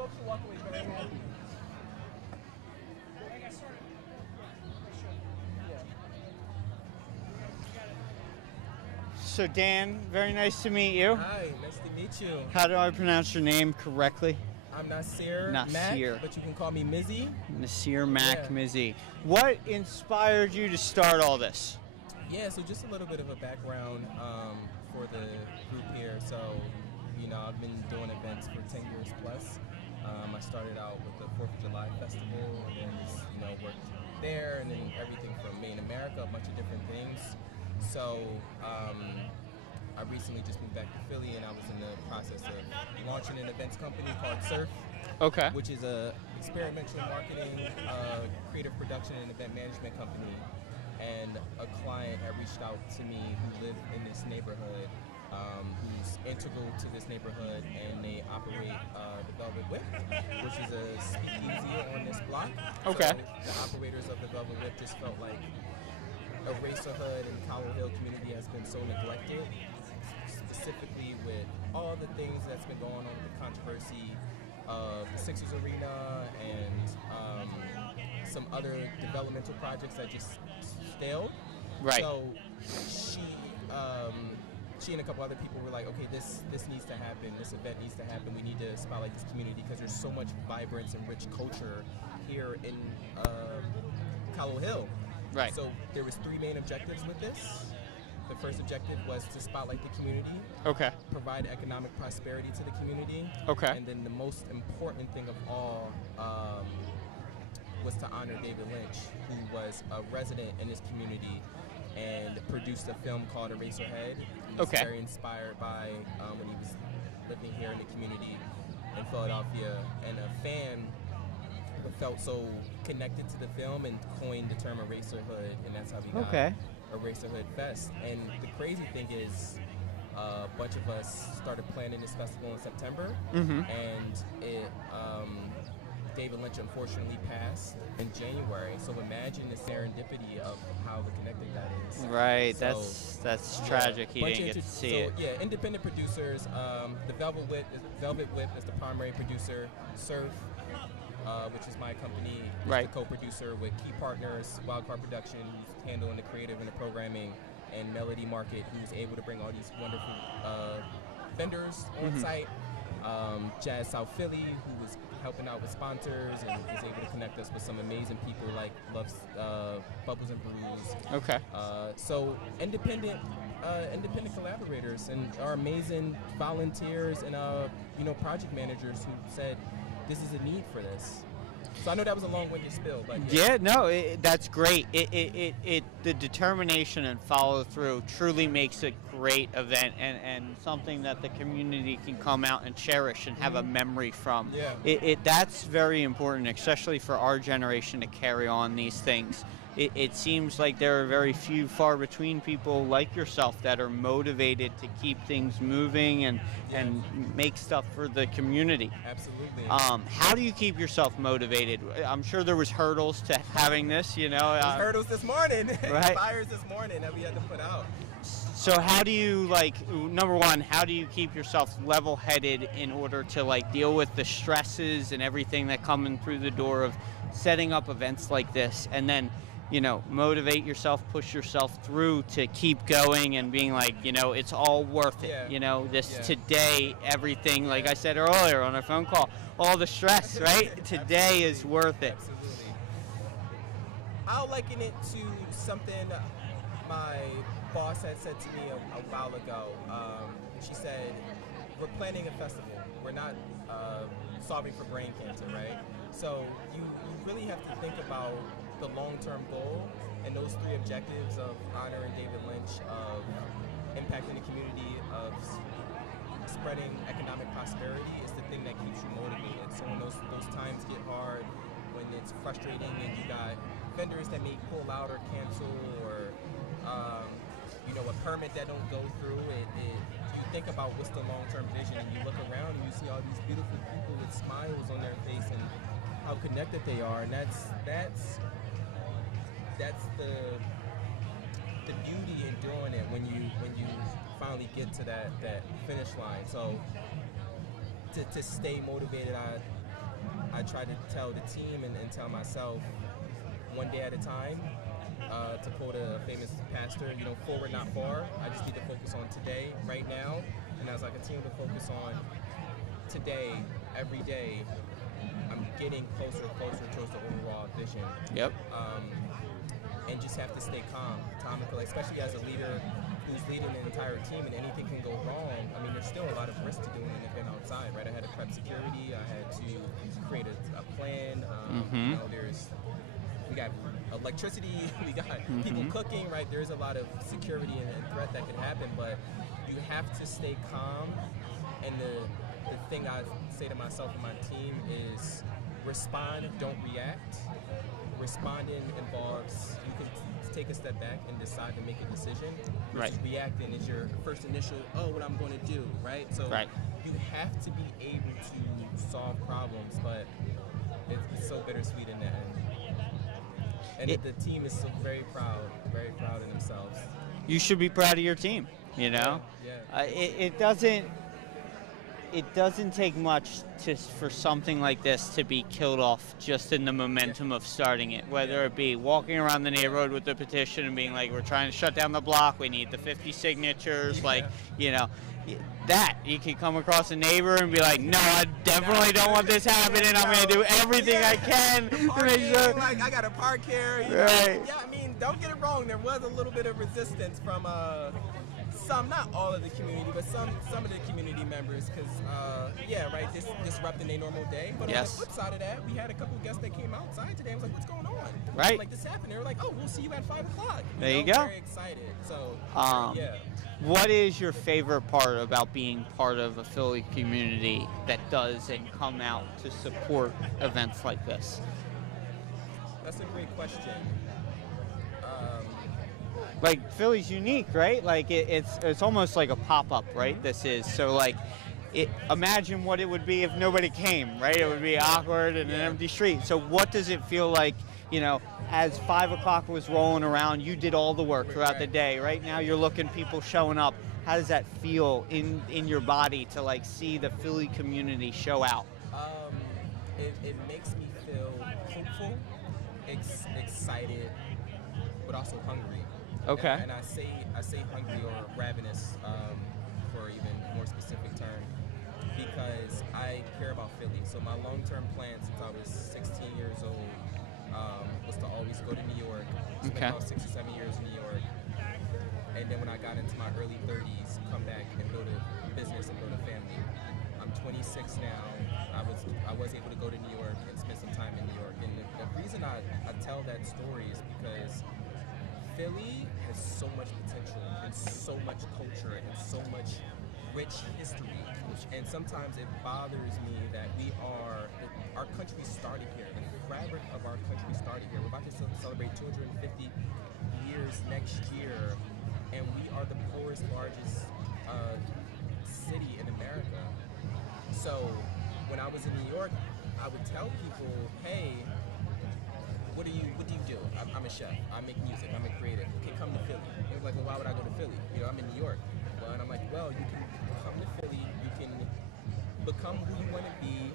folks will walk away very happy. So Dan, very nice to meet you. Hi, nice to meet you. How do I pronounce your name correctly? I'm Nasir Nasir. Mack, but you can call me Mizzy. Nasir Mack Yeah. Mizzy. What inspired you to start all this? Yeah, so just a little bit of a background for the group here. So, I've been doing events for 10 years plus. I started out with the 4th of July Festival, and then just, worked there, and then everything from Main America, a bunch of different things. So, I recently just moved back to Philly, and I was in the process of launching an events company called Surf, Okay. which is a experimental marketing, creative production, and event management company. And a client had reached out to me who lived in this neighborhood, who's integral to this neighborhood, and they operate the Velvet Whip, which is a speakeasy on this block. Okay. So the operators of the Velvet Whip just felt like Eraserhood and Cowell Hill community has been so neglected, specifically with all the things that's been going on with the controversy of the Sixers Arena and some other developmental projects that just failed. Right. So she and a couple other people were like, okay, this needs to happen. This event needs to happen. We need to spotlight this community because there's so much vibrance and rich culture here in Cowell Hill. Right. So there was 3 main objectives with this. The first objective was to spotlight the community, Okay. provide economic prosperity to the community, Okay. and then the most important thing of all was to honor David Lynch, who was a resident in this community and produced a film called Eraserhead. He was Okay. very inspired by when he was living here in the community in Philadelphia, and a fan felt so connected to the film and coined the term Eraserhood, and that's how we got Okay. Eraserhood Fest. And the crazy thing is, a bunch of us started planning this festival in September, Mm-hmm. and David Lynch unfortunately passed in January. So imagine the serendipity of how connected that is. Right. So, That's yeah, tragic. He bunch didn't of get to see so, it. Yeah, independent producers. The Velvet Whip is the primary producer. Surf, which is my company, is Right. the co-producer with key partners, Wildcard Production, who's handling the creative and the programming, and Melody Market, who's able to bring all these wonderful vendors on Mhm. site. Jazz South Philly, who was helping out with sponsors and was able to connect us with some amazing people like Bubbles and Brews. Okay. So independent collaborators and our amazing volunteers and project managers who said this is a need for this. So I know that was a long-winded spill, but Yeah, no, that's great. The determination and follow through truly makes a great event and something that the community can come out and cherish and have a memory from. Yeah. That's very important, especially for our generation to carry on these things. It seems like there are very few, far between people like yourself that are motivated to keep things moving and make stuff for the community. Absolutely. How do you keep yourself motivated? I'm sure there was hurdles to having this, There's hurdles this morning, Right. fires this morning that we had to put out. So how do you, number one, how do you keep yourself level-headed in order to deal with the stresses and everything that coming through the door of setting up events like this, and then motivate yourself, push yourself through to keep going and being it's all worth it. Yeah. Today, everything, like I said earlier on our phone call, all the stress, right? Today is worth it. Absolutely. I'll liken it to something my boss had said to me a while ago. She said, we're planning a festival. We're not solving for brain cancer, right? So you really have to think about the long-term goal and those 3 objectives of honoring David Lynch, of impacting the community, of spreading economic prosperity is the thing that keeps you motivated. So when those times get hard, when it's frustrating and you got vendors that may pull out or cancel or a permit that don't go through, you think about what's the long-term vision, and you look around and you see all these beautiful people with smiles on their face and how connected they are, and that's the beauty in doing it when you finally get to that finish line. So to stay motivated, I I try to tell the team and tell myself one day at a time. To quote a famous pastor, forward not far. I just need to focus on today, right now, and as I continue to focus on today, every day, I'm getting closer and closer towards the overall vision. Yep. And just have to stay calm, especially as a leader who's leading an entire team, and anything can go wrong. I mean, there's still a lot of risk to doing an event outside, right? I had to prep security, I had to create a plan. We got electricity, we got people cooking, right? There's a lot of security and threat that can happen, but you have to stay calm. And the thing I say to myself and my team is respond, don't react. Responding involves, you can take a step back and decide to make a decision. Right. Reacting is your first initial, what I'm going to do, right? So you have to be able to solve problems, but it's so bittersweet in the end. And the team is so very proud of themselves. You should be proud of your team, Yeah. It doesn't take much for something like this to be killed off just in the momentum of starting it, whether it be walking around the neighborhood with the petition and being like, we're trying to shut down the block, we need the 50 signatures, that you can come across a neighbor and be like, no, I definitely don't want this happening, I'm going to do everything I can to make sure. Like, I got to park here. Right. Yeah, I mean, don't get it wrong, there was a little bit of resistance from some, not all of the community, but some of the community members, because disrupting their normal day. But on the flip side of that, we had a couple guests that came outside today and was like, what's going on? Right. Like, this happened. They were like, oh, we'll see you at 5 o'clock. There you go. Very excited. So, What is your favorite part about being part of a Philly community that does and come out to support events like this? That's a great question. Like, Philly's unique, right? Like, it's almost like a pop-up, right? This is. So, like, imagine what it would be if nobody came, right? It would be awkward and an empty street. So what does it feel like, as 5 o'clock was rolling around, you did all the work throughout the day. Right now you're looking people showing up. How does that feel in your body to, like, see the Philly community show out? It makes me feel hopeful, excited, but also hungry. Okay. And I say hungry or ravenous, for even more specific term, because I care about Philly. So my long-term plan since I was 16 years old was to always go to New York. Spent about 6 or 7 years in New York. And then when I got into my early 30s, come back and build a business and build a family. I'm 26 now. I was able to go to New York and spend some time in New York. And the reason I tell that story is because Philly has so much potential and so much culture and so much rich history. And sometimes it bothers me that our country started here. The fabric of our country started here. We're about to celebrate 250 years next year, and we are the poorest, largest city in America. So when I was in New York, I would tell people, hey, what do you do? I'm a chef. I make music. I'm a creative. Okay, come to Philly. They were like, well, why would I go to Philly? I'm in New York. Well, and I'm like, well, you can come to Philly. You can become who you want to be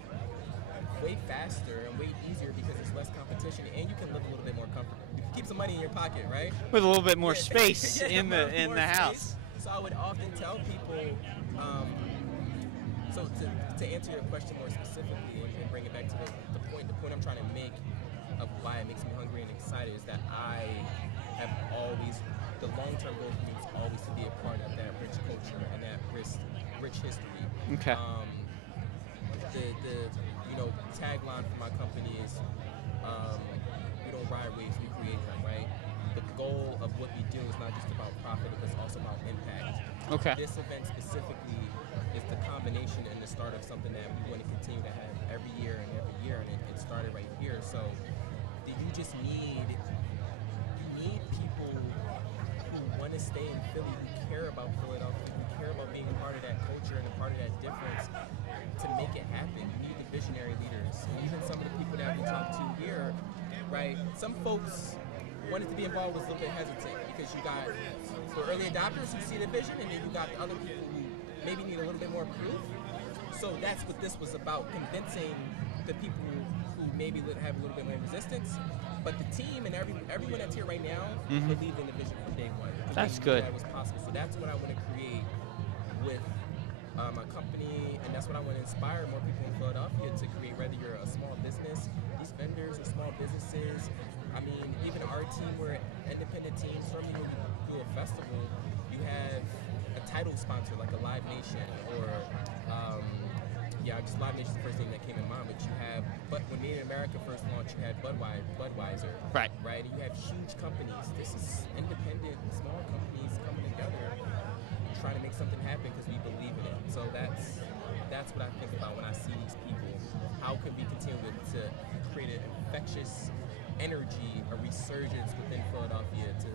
way faster and way easier because there's less competition, and you can live a little bit more comfortable. You can keep some money in your pocket, right? With a little bit more space in the house. So I would often tell people. So to answer your question more specifically and bring it back to the point I'm trying to make of why it makes me hungry and excited is that I have always, the long-term goal for me is always to be a part of that rich culture and that rich history. Okay. The tagline for my company is we don't ride waves, we create them, right? The goal of what we do is not just about profit, but it's also about impact. Okay. This event specifically is the combination and the start of something that we want to continue to have every year, and it started right here. So you just need people who want to stay in Philly, who care about Philadelphia, who care about being a part of that culture and a part of that difference to make it happen. You need the visionary leaders. And even some of the people that we talk to here, right? Some folks wanted to be involved, was a little bit hesitant because you got the early adopters who see the vision, and then you got the other people who maybe need a little bit more proof. So that's what this was about, convincing the people who maybe have a little bit more resistance, but the team and everyone that's here right now believed in the vision from day one. That's they good. That was possible. So that's what I want to create with my company, and that's what I want to inspire more people in Philadelphia to create. Whether you're a small business, these vendors are small businesses. I mean, even our team, we're an independent team. Certainly, when you do a festival, you have a title sponsor like a Live Nation or just Live Nation is the first thing that came in mind. But you have, when Made in America first launched, you had Budweiser, right? And you have huge companies. This is independent, small companies coming together, trying to make something happen because we believe in it. So that's what I think about when I see these people. How can we continue to create an infectious energy, a resurgence within Philadelphia to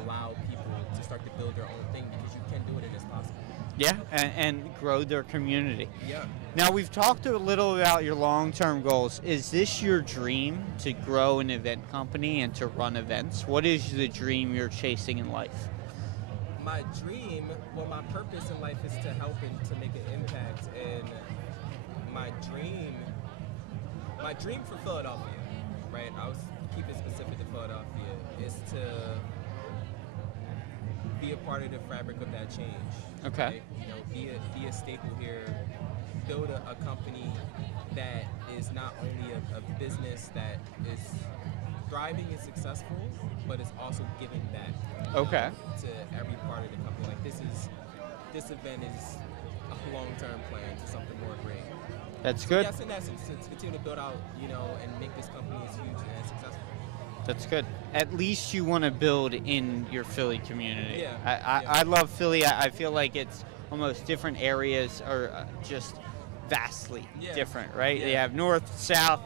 allow people to start to build their own thing, because you can do it and it's possible. Yeah, and grow their community. Yeah. Now, we've talked a little about your long-term goals. Is this your dream, to grow an event company and to run events? What is the dream you're chasing in life? My dream, my purpose in life is to help and to make an impact. And my dream for Philadelphia, right? I was keeping specific to Philadelphia, is to be a part of the fabric of that change. Okay. Right? Be a staple here. Build a company that is not only a business that is thriving and successful, but is also giving back. Okay. To every part of the company. Like this event is a long-term plan to something more great. That's good. Yes, in essence, to continue to build out, and make this company as huge and successful. That's good. At least you want to build in your Philly community. Yeah. I love Philly. I feel like it's almost different areas are just vastly different, right? Yeah. They have north, south,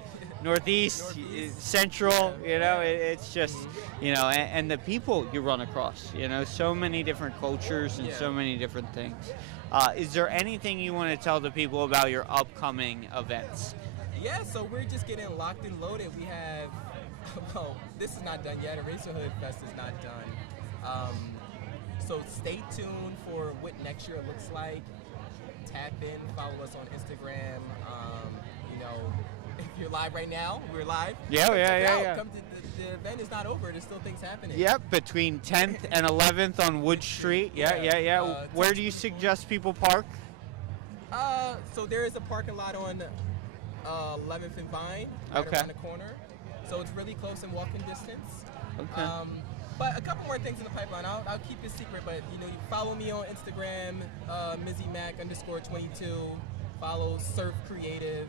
northeast, central, it's just, and the people you run across, so many different cultures and so many different things. Is there anything you want to tell the people about your upcoming events? Yeah, so we're just getting locked and loaded. We have, this is not done yet. Eraserhood Fest is not done. So stay tuned for what next year looks like. Tap in, follow us on Instagram. If you're live right now, we're live. Yeah. Come to the event is not over. There's still things happening. Yep, between 10th and 11th on Wood Street. Yeah. Where do you suggest people park? So there is a parking lot on 11th and Vine, right around the corner. So it's really close in walking distance. Okay. But a couple more things in the pipeline. I'll keep it secret, but you follow me on Instagram, MizzyMac_22. Follow Surf Creative.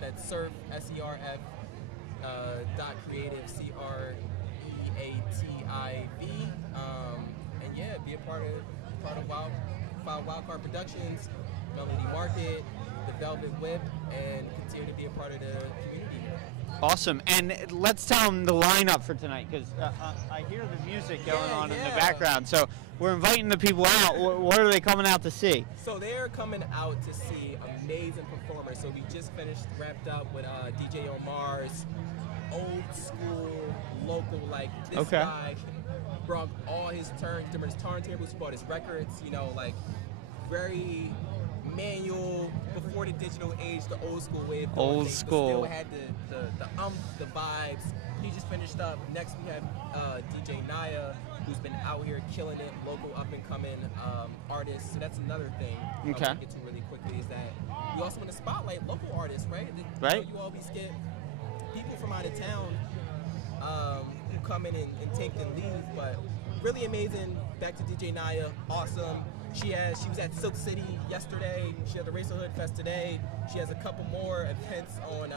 That's Surf SERF .creative CREATIV. And be a part of Wildcard Productions, Melody Market, the Velvet Whip, and continue to be a part of the community here. Awesome. And let's tell them the lineup for tonight, because I hear the music going on in the background. So we're inviting the people out. What are they coming out to see? So they're coming out to see amazing performers. So we just wrapped up with DJ Omar's old school, local, like this guy brought all his turntables, he bought his records, very manual, before the digital age, the old school way of doing things, school. But still had the vibes. He just finished up. Next we have DJ Naya, who's been out here killing it, local up and coming artist. So that's another thing I want to get to really quickly, is that we also want to spotlight local artists, right? You always get people from out of town who come in and take and leave, but really amazing. Back to DJ Naya, awesome. She was at Silk City yesterday. She had the Eraserhood Fest today. She has a couple more events on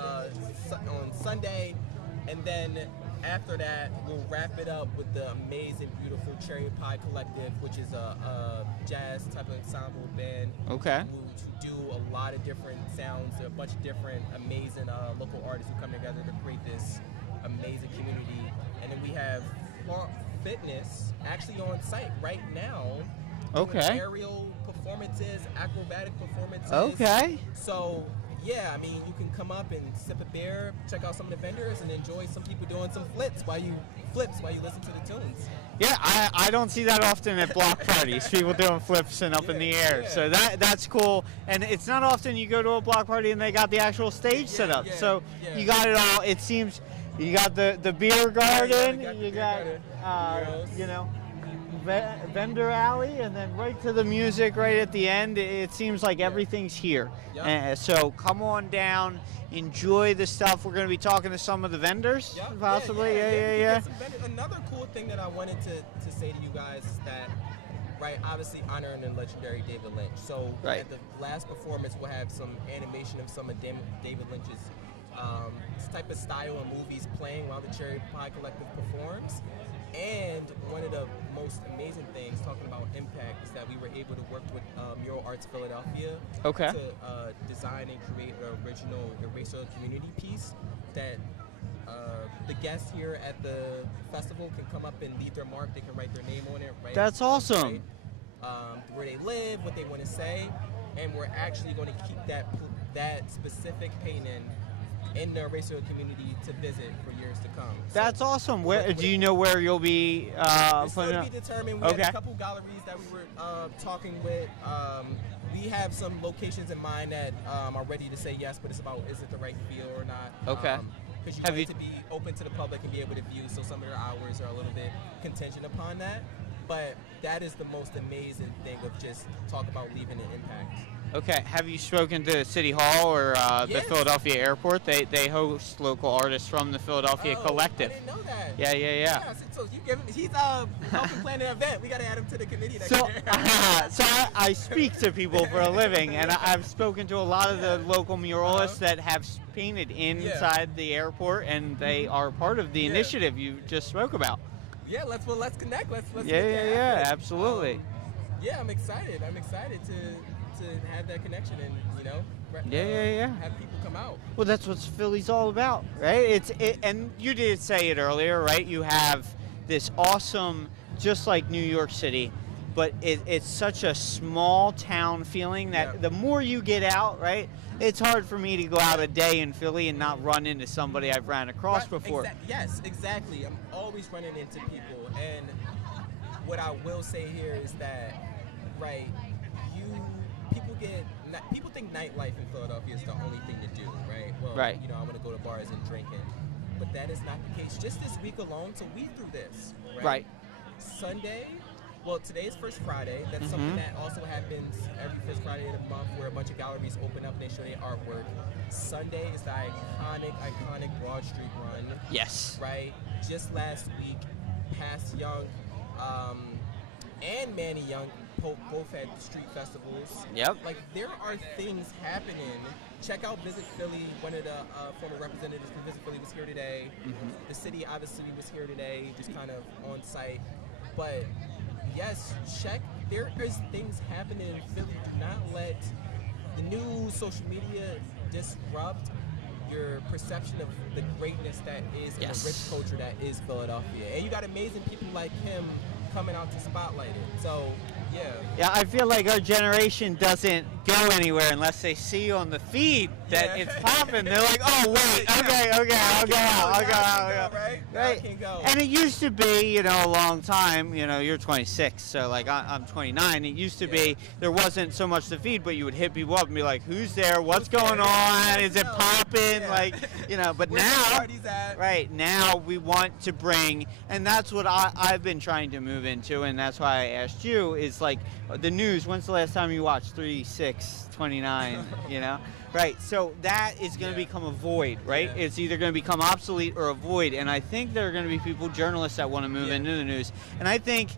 Sunday, and then after that, we'll wrap it up with the amazing, beautiful Cherry Pie Collective, which is a jazz type of ensemble band. Okay. Who do a lot of different sounds. There are a bunch of different amazing local artists who come together to create this amazing community. And then we have Fitness actually on site right now. Okay. Aerial performances, acrobatic performances. Okay. So yeah, I mean, you can come up and sip a beer, check out some of the vendors, and enjoy some people doing some flips while you listen to the tunes. Yeah, I don't see that often at block parties. People doing flips and up in the air. Yeah. So that's cool. And it's not often you go to a block party and they got the actual stage set up. So you got it all. It seems you got the beer garden, you got you know, vendor alley, and then right to the music right at the end. It seems like everything's here. So come on down, enjoy the stuff. We're going to be talking to some of the vendors, possibly. Yeah. Another cool thing that I wanted to say to you guys is that, right, obviously honoring the legendary David Lynch. So at the last performance, we'll have some animation of some of David Lynch's type of style in movies playing while the Cherry Pie Collective performs. And one of the most amazing things, talking about impact, is that we were able to work with Mural Arts Philadelphia to design and create an original Eraserhood community piece that the guests here at the festival can come up and leave their mark. They can write their name on it. Right? That's awesome. Where they live, what they want to say, and we're actually going to keep that specific painting in the Eraserhood community to visit for years to come. That's awesome. Where do you know where you'll be? It's still to be determined. We had a couple galleries that we were talking with. We have some locations in mind that are ready to say yes, but it's about is it the right feel or not. Okay. Because you want it to be open to the public and be able to view, so some of their hours are a little bit contingent upon that. But that is the most amazing thing of just talk about leaving an impact. Okay. Have you spoken to City Hall or the Philadelphia Airport? They host local artists from the Philadelphia Collective. I didn't know that. Yeah. So he's helping plan an event. We got to add him to the committee next year. So I speak to people for a living, and I've spoken to a lot of the local muralists that have painted inside the airport, and they are part of the initiative you just spoke about. Yeah, let's connect. Let's yeah, absolutely. I'm excited. I'm excited to have that connection and have people come out. Well, that's what Philly's all about, right? And you did say it earlier, right? You have this awesome, just like New York City, but it's such a small town feeling that the more you get out, right? It's hard for me to go out a day in Philly and not run into somebody I've ran across before. Yes, exactly. I'm always running into people, and what I will say here is that, people think nightlife in Philadelphia is the only thing to do, right? Well, I want to go to bars and drink it, but that is not the case. Just this week alone, so we through this, right? Sunday. Well, today is First Friday. That's something that also happens every First Friday of the month, where a bunch of galleries open up and they show their artwork. Sunday is the iconic Broad Street Run. Yes. Right? Just last week, Pass Young and Manny Young both had street festivals. Yep. Like, there are things happening. Check out Visit Philly. One of the former representatives from Visit Philly was here today. The city obviously was here today, just kind of on site. But yes, there is things happening in Philly. Do not let the new social media disrupt your perception of the greatness that is and the rich culture that is Philadelphia. And you got amazing people like him coming out to spotlight it. So, yeah, I feel like our generation doesn't go anywhere unless they see on the feed that it's popping. They're like, oh, wait, okay, I'll go out. Right? Can go. And it used to be, a long time, you're 26, so like I'm 29. It used to be there wasn't so much the feed, but you would hit people up and be like, who's there? What's going on? Is it popping? Like, but now we want to bring, and that's what I've been trying to move into, and that's why I asked you, is like the news. When's the last time you watched 3/6/29? Right. So that is going to become a void, right? Yeah. It's either going to become obsolete or a void, and I think there are going to be journalists that want to move into the news, and I think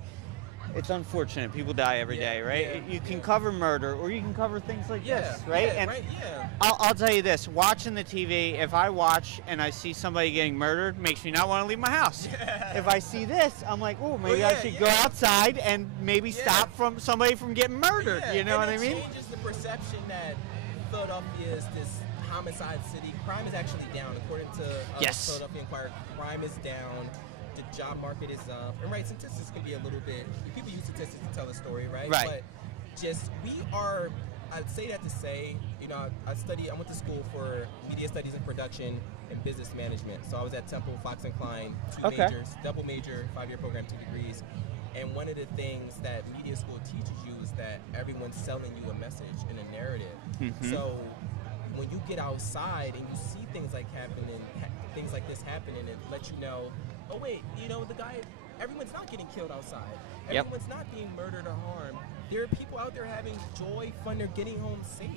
it's unfortunate. People die every day, right? You can cover murder, or you can cover things like this, right? I'll tell you this, watching the TV, if I watch and I see somebody getting murdered, makes me not want to leave my house. If I see this, I'm like, oh, maybe I should go outside and maybe stop somebody from getting murdered. You know what I mean? It changes the perception that Philadelphia is this homicide city. Crime is actually down, according to Philadelphia Inquirer. Crime is down. The job market is up. And statistics can be a little bit, people use statistics to tell a story, right? But we are I'd say that to say, I went to school for media studies and production and business management. So I was at Temple, Fox and Klein, two Okay. majors, double major, 5-year program, 2 degrees. And one of the things that media school teaches you is that everyone's selling you a message and a narrative. Mhm. So when you get outside and you see things like things like this happening, it lets you know, oh wait, everyone's not getting killed outside. Yep. Everyone's not being murdered or harmed. There are people out there having joy, fun, they're getting home safe.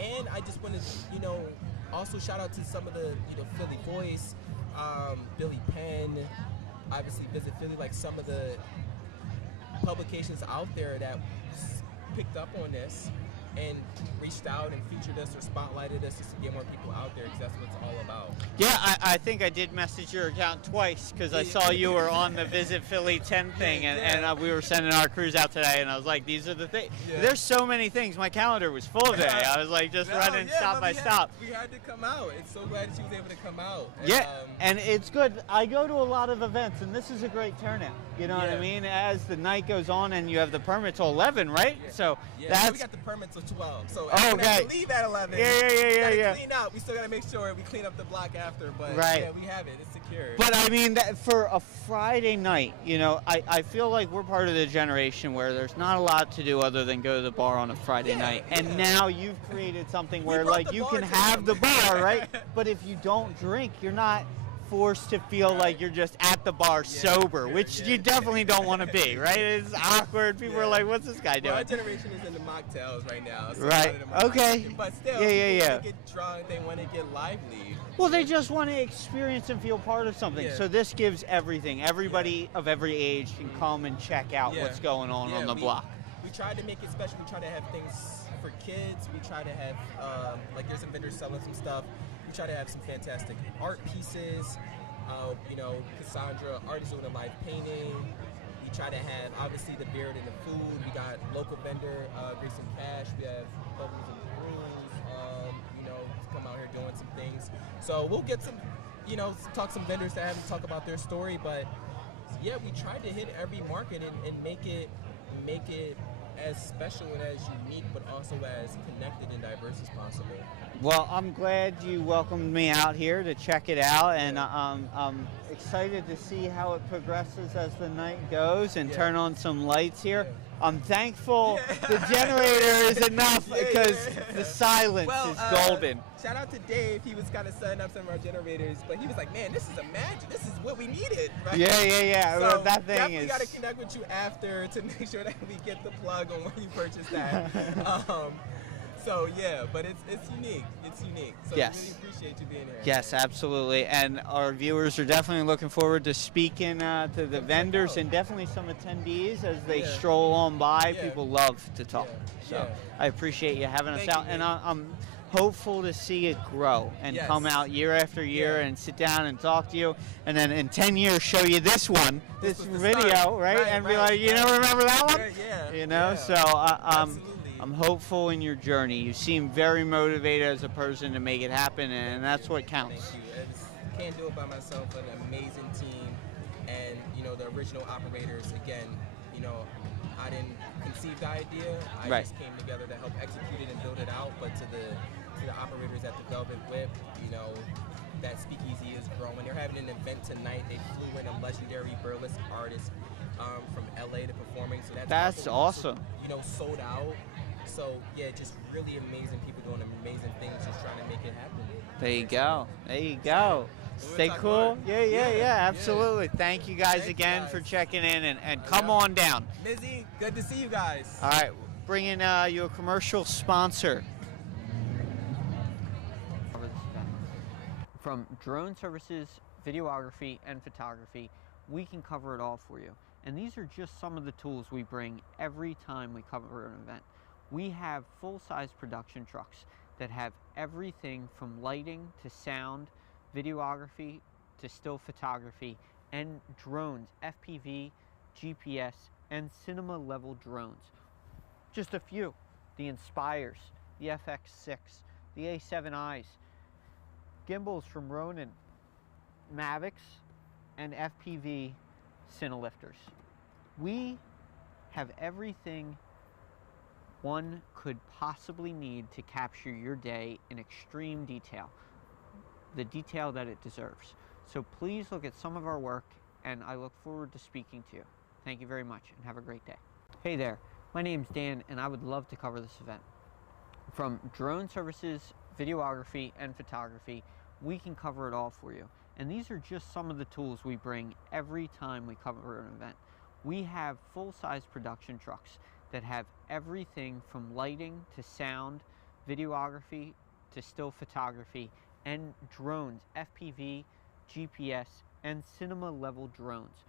And I just want to, also shout out to some of the, Philly Voice, Billy Penn, obviously Visit Philly, like some of the publications out there that picked up on this and reached out and featured us or spotlighted us just to get more people out there, because that's what it's all about. Yeah, I think I did message your account twice because I saw you were on the Visit Philly 10 thing, and we were sending our crews out today, and I was like, these are the things. Yeah. There's so many things. My calendar was full today. I was like just running stop by stop. We had to come out. It's so glad that she was able to come out. And it's good. I go to a lot of events, and this is a great turnout. You know what I mean? As the night goes on, and you have the permit till 11, right? Yeah. So we got the permit till 12. So I have to leave at 11. Yeah. Clean up. We still got to make sure we clean up the block after, but we have it. It's secure. But I mean, that for a Friday night, I feel like we're part of the generation where there's not a lot to do other than go to the bar on a Friday night. And now you've created something where like you can have the bar, right? But if you don't drink, you're not forced to feel like you're just at the bar sober, which you definitely don't want to be, right? It's awkward. People are like, what's this guy doing? Our generation is into mocktails right now. So right. Okay. But still, people want to get drunk. They want to get lively. Well, they just want to experience and feel part of something. So this gives everything. Everybody of every age can come and check out what's going on the block. We tried to make it special. We try to have things for kids. We try to have, there's some vendors selling some stuff. We try to have some fantastic art pieces. Cassandra, artist doing a live painting. We try to have, obviously, the beard and the food. We got local vendor, Grayson Cash. We have Bubbles and Brews, come out here doing some things. So we'll get some, talk some vendors that have to talk about their story. But, yeah, we tried to hit every market and make it as special and as unique, but also as connected and diverse as possible. Well, I'm glad you welcomed me out here to check it out, and I'm excited to see how it progresses as the night goes and turn on some lights here. I'm thankful the generator is enough because the silence is golden. Shout out to Dave. He was kind of setting up some of our generators, but he was like, man, this is magic. This is what we needed, right? Yeah. So well, that thing definitely got to connect with you after to make sure that we get the plug on when you purchase that. So yeah, but it's unique. It's unique. So yes. I really appreciate you being here. Yes, absolutely. And our viewers are definitely looking forward to speaking to the vendors and definitely some attendees as they stroll on by. People love to talk. So I appreciate you having us out. And I'm hopeful to see it grow and come out year after year and sit down and talk to you. And then in 10 years show you this video, right? And be like, remember that one? So I'm hopeful in your journey. You seem very motivated as a person to make it happen, and that's what counts. Thank you. I can't do it by myself. An amazing team, and the original operators. Again, I didn't conceive the idea. I just came together to help execute it and build it out. But to the operators at the Velvet Whip, that speakeasy is growing. They're having an event tonight. They flew in a legendary burlesque artist from LA to performing. So that's awesome. Sold out. So, just really amazing people doing amazing things, just trying to make it happen. There you go. Stay cool. Yeah, absolutely. Thank you guys again for checking in, and come on down. Mizzy, good to see you guys. All right, bringing you a commercial sponsor. From drone services, videography, and photography, we can cover it all for you. And these are just some of the tools we bring every time we cover an event. We have full-size production trucks that have everything from lighting to sound, videography to still photography, and drones, FPV, GPS, and cinema-level drones. Just a few. The Inspires, the FX6, the A7Is, gimbals from Ronin, Mavics, and FPV Cinelifters. We have everything one could possibly need to capture your day in extreme detail, the detail that it deserves. So please look at some of our work, and I look forward to speaking to you. Thank you very much, and have a great day. Hey there, my name's Dan, and I would love to cover this event. From drone services, videography, and photography, we can cover it all for you. And these are just some of the tools we bring every time we cover an event. We have full-size production trucks that have everything from lighting to sound, videography to still photography, and drones, FPV, GPS, and cinema-level drones.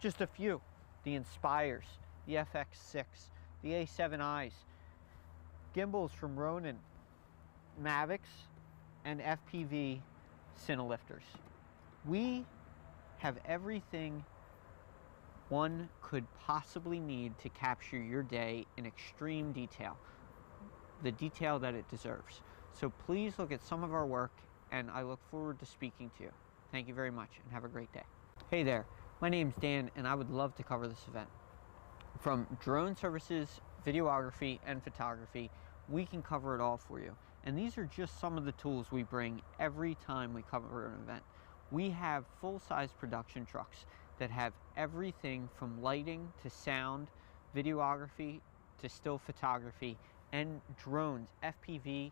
Just a few: the Inspires, the FX6, the A7Is, gimbals from Ronin, Mavics, and FPV Cinelifters. We have everything one could possibly need to capture your day in extreme detail, the detail that it deserves. So please look at some of our work, and I look forward to speaking to you. Thank you very much, and have a great day. Hey there, my name's Dan, and I would love to cover this event. From drone services, videography, and photography, we can cover it all for you. And these are just some of the tools we bring every time we cover an event. We have full-size production trucks that have everything from lighting to sound, videography to still photography, and drones, FPV,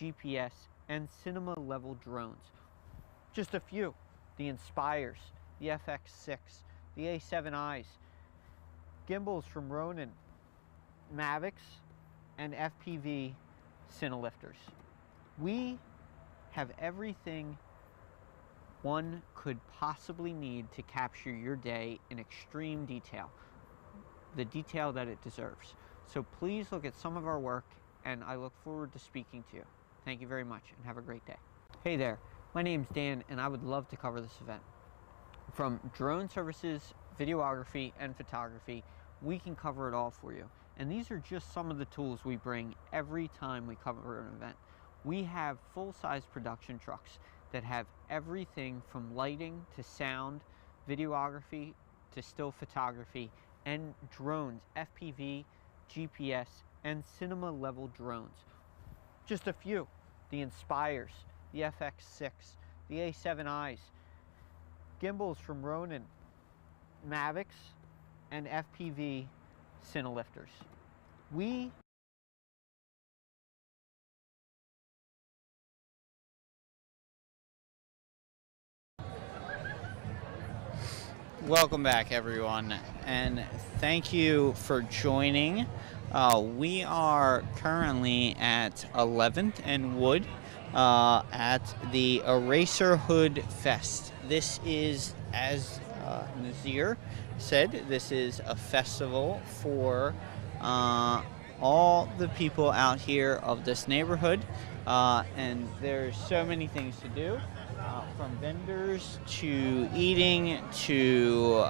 GPS, and cinema-level drones. Just a few: the Inspires, the FX6, the A7Is, gimbals from Ronin, Mavics, and FPV Cinelifters. We have everything one could possibly need to capture your day in extreme detail, the detail that it deserves. So please look at some of our work, and I look forward to speaking to you. Thank you very much, and have a great day. Hey there, my name's Dan, and I would love to cover this event. From drone services, videography, and photography, we can cover it all for you. And these are just some of the tools we bring every time we cover an event. We have full-size production trucks that have everything from lighting to sound, videography to still photography, and drones, FPV, GPS, and cinema-level drones. Just a few: the Inspires, the FX6, the A7Is, gimbals from Ronin, Mavics, and FPV Cinelifters. We Welcome back, everyone, and thank you for joining. We are currently at 11th and Wood at the Eraserhood Fest. This is, as Nazir said, this is a festival for all the people out here of this neighborhood, and there's so many things to do. From vendors to eating to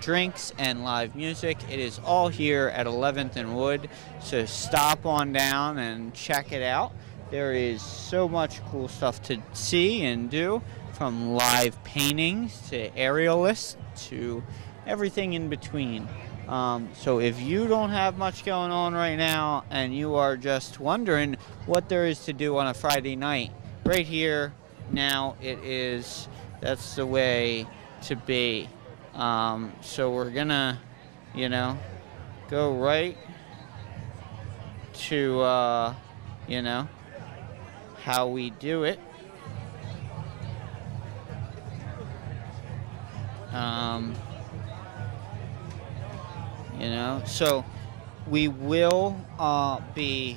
drinks and live music. It is all here at 11th and Wood, so stop on down and check it out. There is so much cool stuff to see and do, from live paintings to aerialists to everything in between. So if you don't have much going on right now and you are just wondering what there is to do on a Friday night, right here, now that's the way to be. So we're gonna, go right to, how we do it. So we will be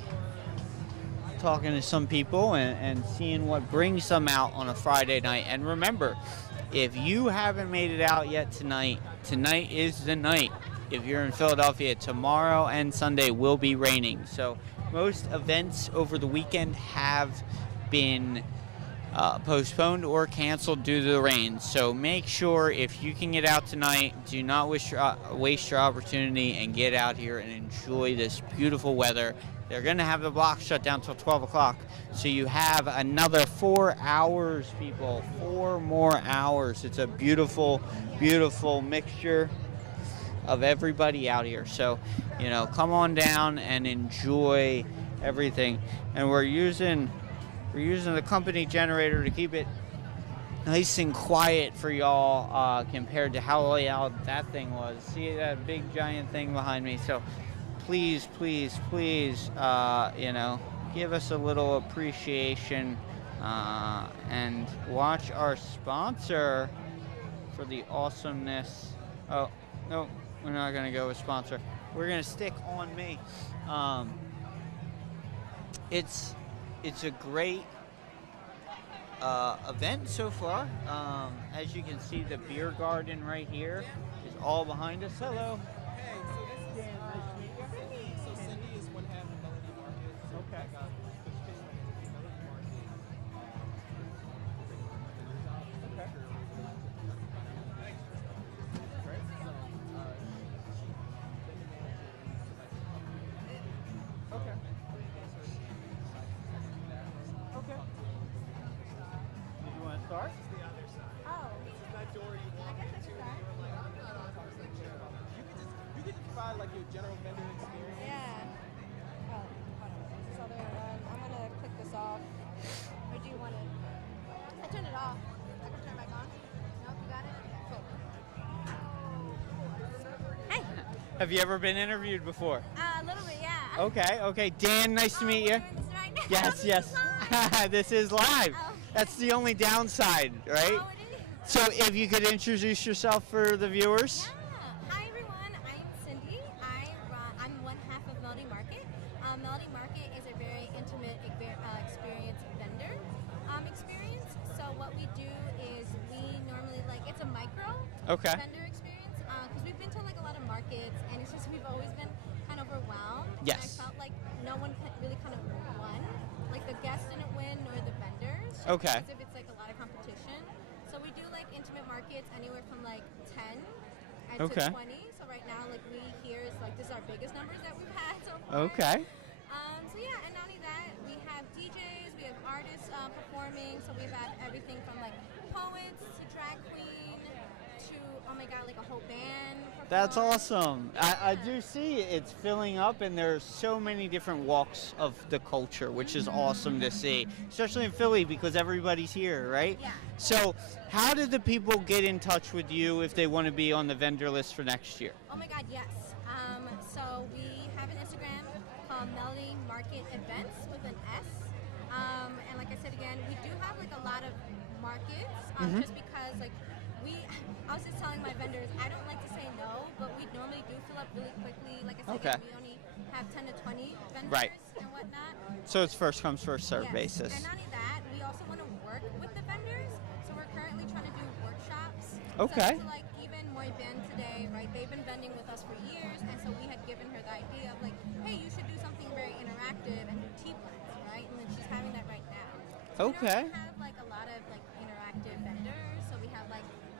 talking to some people and seeing what brings them out on a Friday night. And remember, if you haven't made it out yet tonight is the night. If you're in Philadelphia, tomorrow and Sunday will be raining. So most events over the weekend have been postponed or canceled due to the rain. So make sure, if you can get out tonight, do not waste your opportunity and get out here and enjoy this beautiful weather. They're going to have the block shut down till 12 o'clock. So you have another 4 hours, people. 4 more hours. It's a beautiful, beautiful mixture. of everybody out here. So, come on down and enjoy everything. And we're using the company generator to keep it nice and quiet for y'all compared to how loud that thing was. See that big giant thing behind me? So please, please, please, give us a little appreciation and watch our sponsor for the awesomeness. Oh, no, we're not going to go with sponsor. We're going to stick on me. It's a great event so far. As you can see, the beer garden right here is all behind us. Hello. Hey, so this is Dan, nice to meet you. so Cindy is one half of Melody Market. So Okay. I got Melody Market. Okay. Right? Okay. Okay. Do you want to start? Oh, That door you I walk guess I into, should start. you're like, I'm not 100% sure about that. You could just provide like your general vendor experience. Yeah. Oh, hold on. Is this all the way around? I'm gonna click this off. Or do you want it? I turned it off. I can turn it back on. Nope, you got it? Cool. Hey. Have you ever been interviewed before? A little bit, yeah. Okay. Dan, nice to meet you. We're doing this right now. Yes, This yes. is live. This is live. Oh. That's the only downside, right? Oh, it is. So if you could introduce yourself for the viewers. Yeah. Hi everyone. I'm Cindy. I'm one half of Melody Market. Melody Market is a very intimate experience vendor experience. So what we do is we normally it's a micro Okay. vendor experience because we've been to a lot of markets and it's just we've always been kind of overwhelmed. Yes. And I felt like no one really kind of won. Like the guests didn't win nor the vendors. just Okay. Because if it's a lot of competition. So we do intimate markets anywhere from 10 and Okay. to 20. So right now we here is this is our biggest numbers that we've had so far. Okay. So yeah, and not only that, we have DJs, we have artists performing. So we've had everything from poets to drag queen to oh my god, a whole band. That's perform. awesome. I do see it's filling up, and there's so many different walks of the culture, which is awesome to see, especially in Philly because everybody's here, right? Yeah. So how did the people get in touch with you if they want to be on the vendor list for next year? Oh my God, yes. So we have an Instagram called Melody Market Events with an S. And like I said again, we do have a lot of markets just because I was just telling my vendors, I don't like to say no, but we normally do fill up really quickly. Like I said, Okay. again, we only have 10 to 20 vendors Right. and whatnot. So it's first comes, first serve Yes. basis. And not only that, we also want to work with the vendors. So we're currently trying to do workshops. Okay. So even Moy Ben today, right? They've been vending with us for years, and so we had given her the idea of hey, you should do something very interactive and do tea plans, right? And then she's having that right now. So Okay. We have a lot of interactive vendors. So we have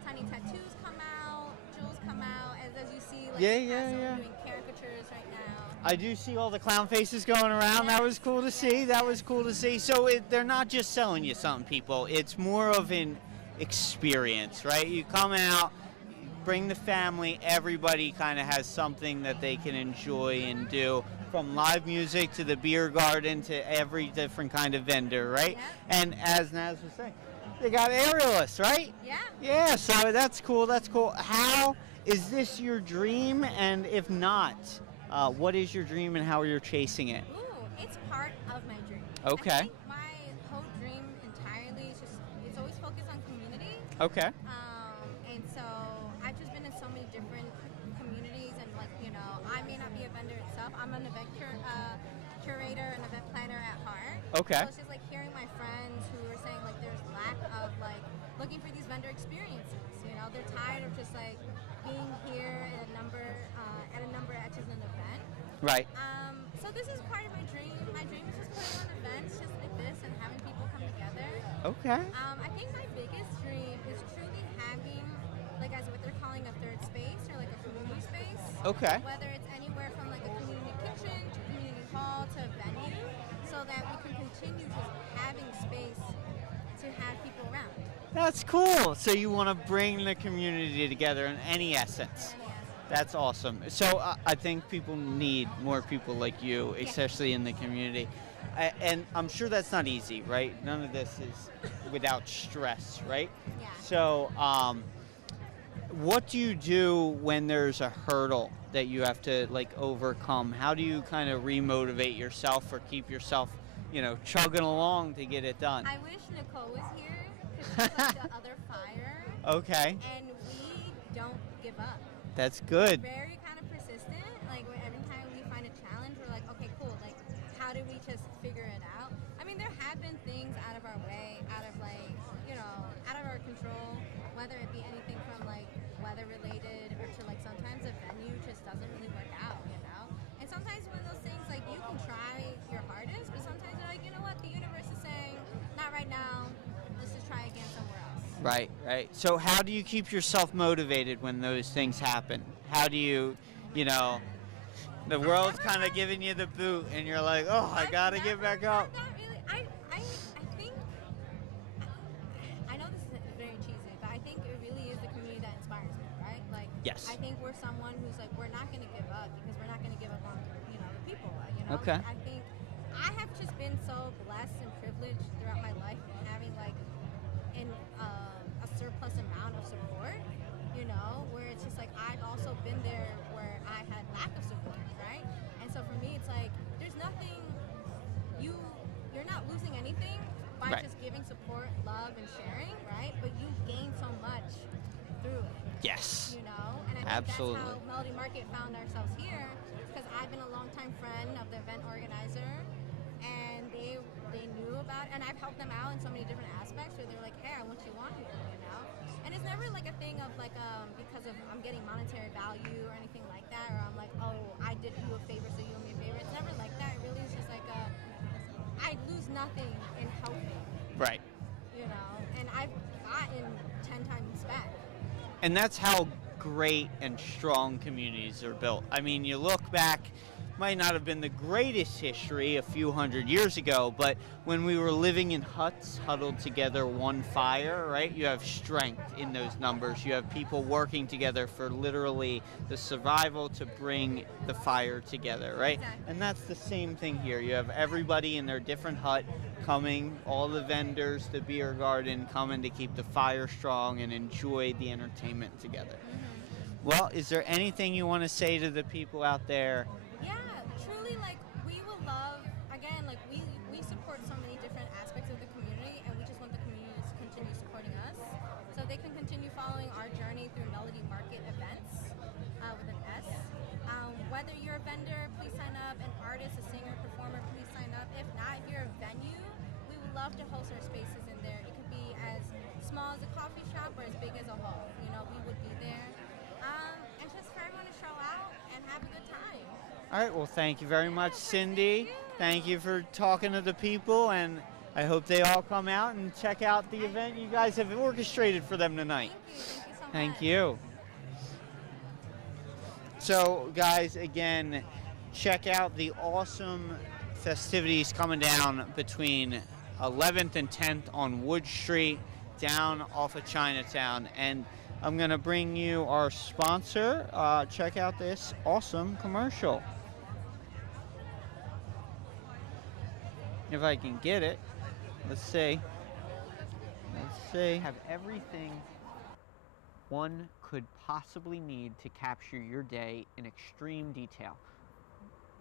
tiny tattoos come out, jewels come out, as you see. Yeah. Doing caricatures right now. I do see all the clown faces going around. That was cool to see. So they're not just selling you something, people. It's more of an experience, right? You come out, bring the family, everybody kind of has something that they can enjoy and do, from live music to the beer garden to every different kind of vendor, right? Yeah. And as Naz was saying, they got aerialists, right? Yeah. Yeah, so that's cool. How is this your dream? And if not, what is your dream and how you're chasing it? Ooh, it's part of my dream. Okay. I think my whole dream entirely is it's always focused on community. Okay. And so I've just been in so many different communities, and I may not be a vendor itself. I'm an event curator and event planner at heart. Okay. So it's just hearing my friends who are saying there's lack of looking for these vendor experiences. They're tired of just being here at a number at just an event. Right. So this is part of my dream. My dream is just putting on events just like this and having people come together. Okay. I think my biggest dream is truly having, as what they're calling a third space or a community space. Okay. Whether it's anywhere from a community kitchen to community hall to a venue, so that we can continue just having space to have people around. That's cool. So you want to bring the community together in any essence. That's awesome. So I think people need more people like you, Yeah. especially in the community. And I'm sure that's not easy, right? None of this is without stress, right? Yeah. So, what do you do when there's a hurdle that you have to like overcome? How do you kind of remotivate yourself or keep yourself, chugging along to get it done? I wish Nicole was here because she's like the other fire, Okay, and we don't give up. that's good. Very kind of persistent. Like every time we find a challenge, we're like, okay, cool. Like, how do we just figure it out? I mean, there have been things out of our way, out of like, out of our control, whether it be anything from like weather related or to like sometimes a venue just doesn't really work out, And sometimes one of those things like you can try your hardest, but sometimes you're like, you know what, the universe is saying, not right now. Let's just try again somewhere else. Right, right. So how do you keep yourself motivated when those things happen? How do you, the world's kind of giving you the boot and you're like, oh, I got to get back up. Not really. I think, I know this is very cheesy, but I think it really is the community that inspires me, right? Like, Yes. I think we're someone who's like, we're not going to give up because we're not going to give up on, the people, Okay. I think I have just been so blessed and privileged throughout my life having like a surplus amount of support, where it's just like I've also been there where I had lack of support, right? And so for me, it's like there's nothing you're not losing anything by Right. just giving support, love, and sharing, right? But you gain so much through it, Yes. And I think Absolutely. that's how Melody Market found ourselves here, because I've been a longtime friend of the event organizer, and they knew about it, and I've helped them out in so many different aspects where they're like, hey, I want you on here, And it's never like a thing of like because of I'm getting monetary value or anything like that, or I'm like, oh, I did you a favor, so you owe me a favor. It's never like that. It really is just like I lose nothing in helping, Right. and I've gotten 10 times back. And that's how great and strong communities are built. I mean, you look back, might not have been the greatest history a few hundred years ago, but when we were living in huts, huddled together, one fire, right? You have strength in those numbers. You have people working together for literally the survival to bring the fire together, right? Exactly. And that's the same thing here. You have everybody in their different hut coming, all the vendors, the beer garden coming to keep the fire strong and enjoy the entertainment together. Mm-hmm. Well, is there anything you want to say to the people out there? Yeah, truly, like, we will love, again, like, we support so many different aspects of the community, and we just want the community to continue supporting us, so they can continue following our journey through Melody Market Events, with an S. Whether you're a vendor, please sign up, an artist, a singer, performer, please sign up. If not, if you're a venue, we would love to host our spaces in there. It could be as small as a coffee shop or as big as a hall. We would be there. And just for everyone to show out and have a good time. All right, well, thank you very much, Cindy. Thank you for talking to the people, and I hope they all come out and check out the event you guys have orchestrated for them tonight. Thank you. Thank you. So much. So, guys, again, check out the awesome festivities coming down between 11th and 10th on Wood Street, down off of Chinatown. And I'm going to bring you our sponsor. Check out this awesome commercial. If I can get it. Let's see. Let's see. Have everything one could possibly need to capture your day in extreme detail.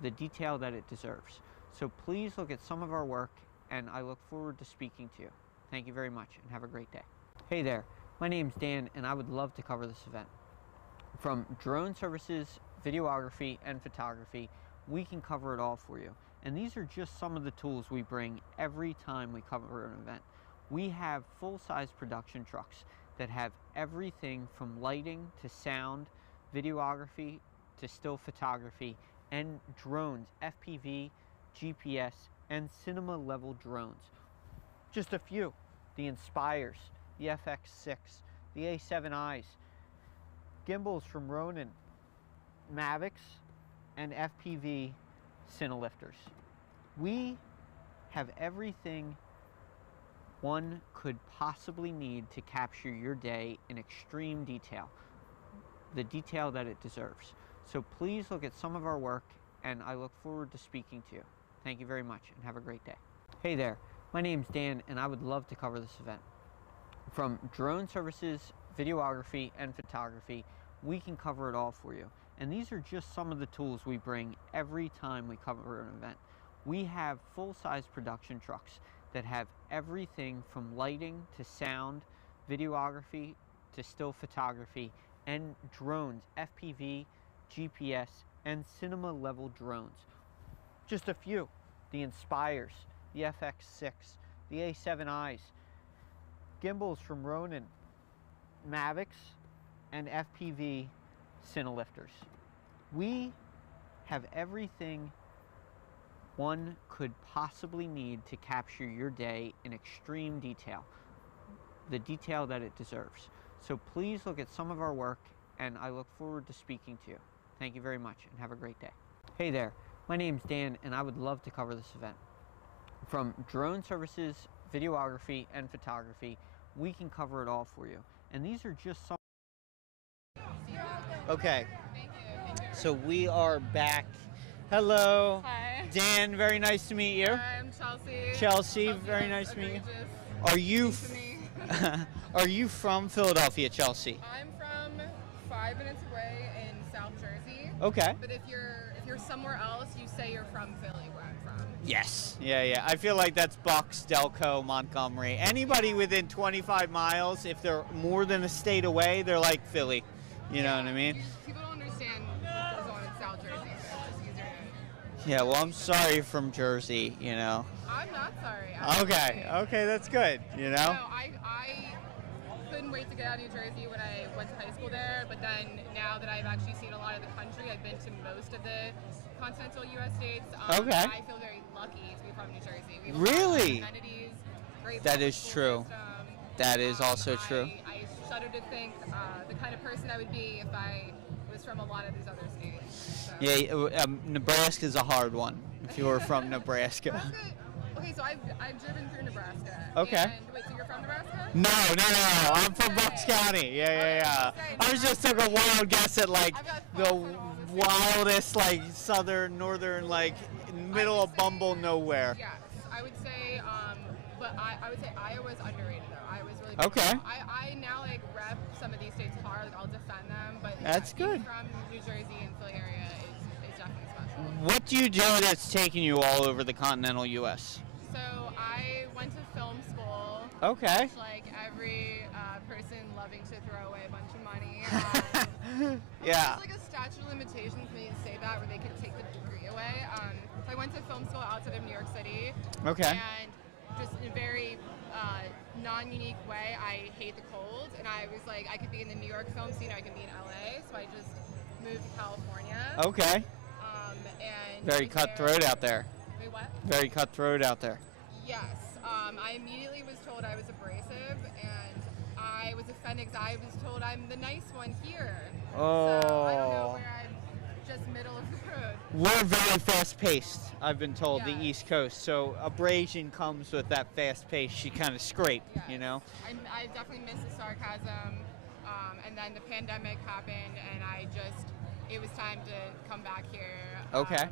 The detail that it deserves. So please look at some of our work, and I look forward to speaking to you. Thank you very much, and have a great day. Hey there, my name's Dan, and I would love to cover this event. From drone services, videography, and photography, we can cover it all for you. And these are just some of the tools we bring every time we cover an event. We have full-size production trucks that have everything from lighting to sound, videography to still photography, and drones, FPV, GPS, and cinema level drones. Just a few. The Inspires, the FX6, the A7Is, gimbals from Ronin, Mavics, and FPV Cinelifters. We have everything one could possibly need to capture your day in extreme detail. the detail that it deserves. So please look at some of our work, and I look forward to speaking to you. Thank you very much, and have a great day. Hey there, my name's Dan, and I would love to cover this event. From drone services, videography, and photography, we can cover it all for you. And these are just some of the tools we bring every time we cover an event. We have full-size production trucks that have everything from lighting to sound, videography to still photography, and drones, FPV, GPS, and cinema level drones. Just a few: the Inspires, the FX6, the A7Is, gimbals from Ronin, Mavics, and FPV Cinelifters. We have everything one could possibly need to capture your day in extreme detail, the detail that it deserves. So please look at some of our work, and I look forward to speaking to you. Thank you very much, and have a great day. Hey there, my name's Dan, and I would love to cover this event. From drone services, videography, and photography, we can cover it all for you. And these are just some. Okay, so we are back. Hello. Hi. Dan, very nice to meet you. Hi, I'm Chelsea. Chelsea, very nice to meet you. Are you are you from Philadelphia, Chelsea? I'm from 5 minutes away in South Jersey. Okay. But if you're somewhere else, you say you're from Philly, where I'm from. Yes. Yeah. I feel like that's Bucks, Delco, Montgomery. Anybody within 25 miles, if they're more than a state away, they're like Philly. You know what I mean? People don't understand what goes on in South Jersey, so it's just easier to... Yeah, well, I'm sorry from Jersey, you know. I'm not sorry. Okay, that's good, you know? No, I couldn't wait to get out of New Jersey when I went to high school there, but then now that I've actually seen a lot of the country, I've been to most of the continental U.S. states. Okay. I feel very lucky to be from New Jersey. We have Really? a lot of amenities, great That public is school true. system. That is also true. I shudder to think the kind of person I would be if I was from a lot of these other states. So. Yeah, Nebraska is a hard one if you were from Nebraska. Okay, so I've driven through Nebraska. Okay. And, wait, so you're from Nebraska? No. I'm from Bucks County. Yeah. I was just took a wild guess at like the wildest, like northern, like middle of Bumble nowhere. Yes, I would say, but I would say Iowa's underrated though. Iowa's really Okay. I now like rep some of these states hard. Like I'll defend them, but That's being good. from New Jersey and Philly area is definitely special. What do you do that's taking you all over the continental U.S.? So I went to film school. Okay. Much like every person loving to throw away a bunch of money. Yeah. There's like a statute of limitations for me to say that where they could take the degree away. So I went to film school outside of New York City. Okay. And just in a very non-unique way, I hate the cold. And I was like, I could be in the New York film scene, or I could be in LA. So I just moved to California. Okay. And Very cutthroat out there. Wait, what? Very cutthroat out there. Yes. I immediately was told I was abrasive, and I was offended because I was told I'm the nice one here. Oh. So I don't know where I'm just middle of the road. We're very fast paced, I've been told, Yeah. the East Coast. So abrasion comes with that fast pace. You kind of scrape, Yes. you know? I definitely miss the sarcasm, and then the pandemic happened, and it was time to come back here. Okay.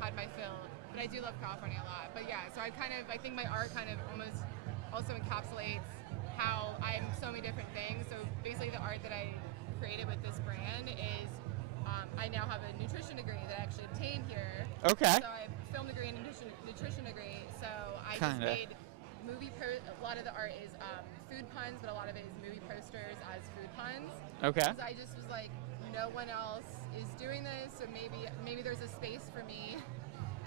Had my fill, but I do love California a lot. But yeah, so I think my art kind of almost also encapsulates how I'm so many different things. So basically the art that I created with this brand is, I now have a nutrition degree that I actually obtained here. Okay. So I have a film degree and a nutrition degree. So I Kinda. just made a lot of the art is food puns, but a lot of it is movie posters as food puns. Okay. So I just was like, no one else is doing this, so maybe there's a space for me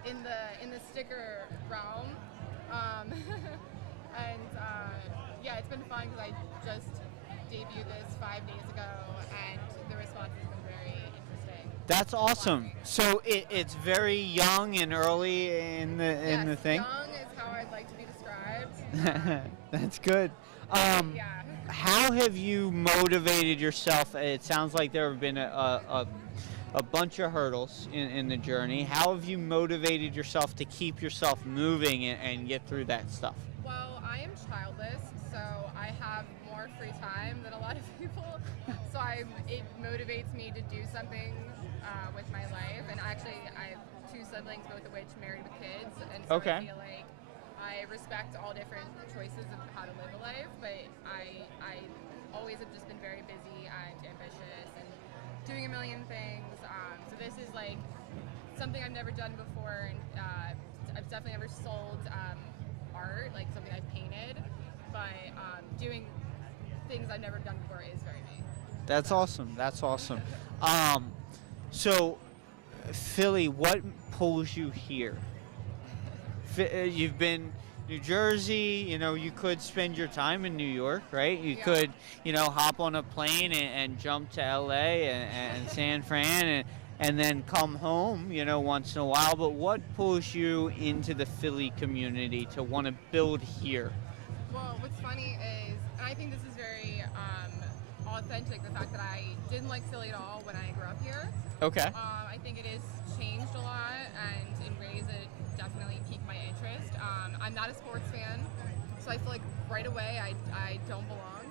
in the sticker realm. Yeah, it's been fun because I just debuted this 5 days ago, and the response has been very interesting. That's awesome. So it's very young and early in the thing. Young is how I'd like to be described. That's good. Yeah. How have you motivated yourself? It sounds like there have been a bunch of hurdles in the journey. How have you motivated yourself to keep yourself moving and get through that stuff? Well, I am childless, so I have more free time than a lot of people. So it motivates me to do something with my life. And actually, I have 2 siblings, both of which married with kids. And so Okay. I feel like I respect all different choices of how to live a life, but I always have just been very busy and ambitious and doing a million things. So this is like something I've never done before, and I've definitely never sold art, like something I've painted, but doing things I've never done before is very me. That's awesome. That's awesome. So, Philly, what pulls you here? You've been New Jersey. You know, you could spend your time in New York, right? You Yeah. could, hop on a plane and jump to LA and San Fran and then come home, once in a while. But what pulls you into the Philly community to want to build here? Well, what's funny is, and I think this is very authentic, the fact that I didn't like Philly at all when I grew up here. Okay. I think it has changed a lot, and in ways it definitely piqued my interest. I'm not a sports fan, so I feel like right away I don't belong.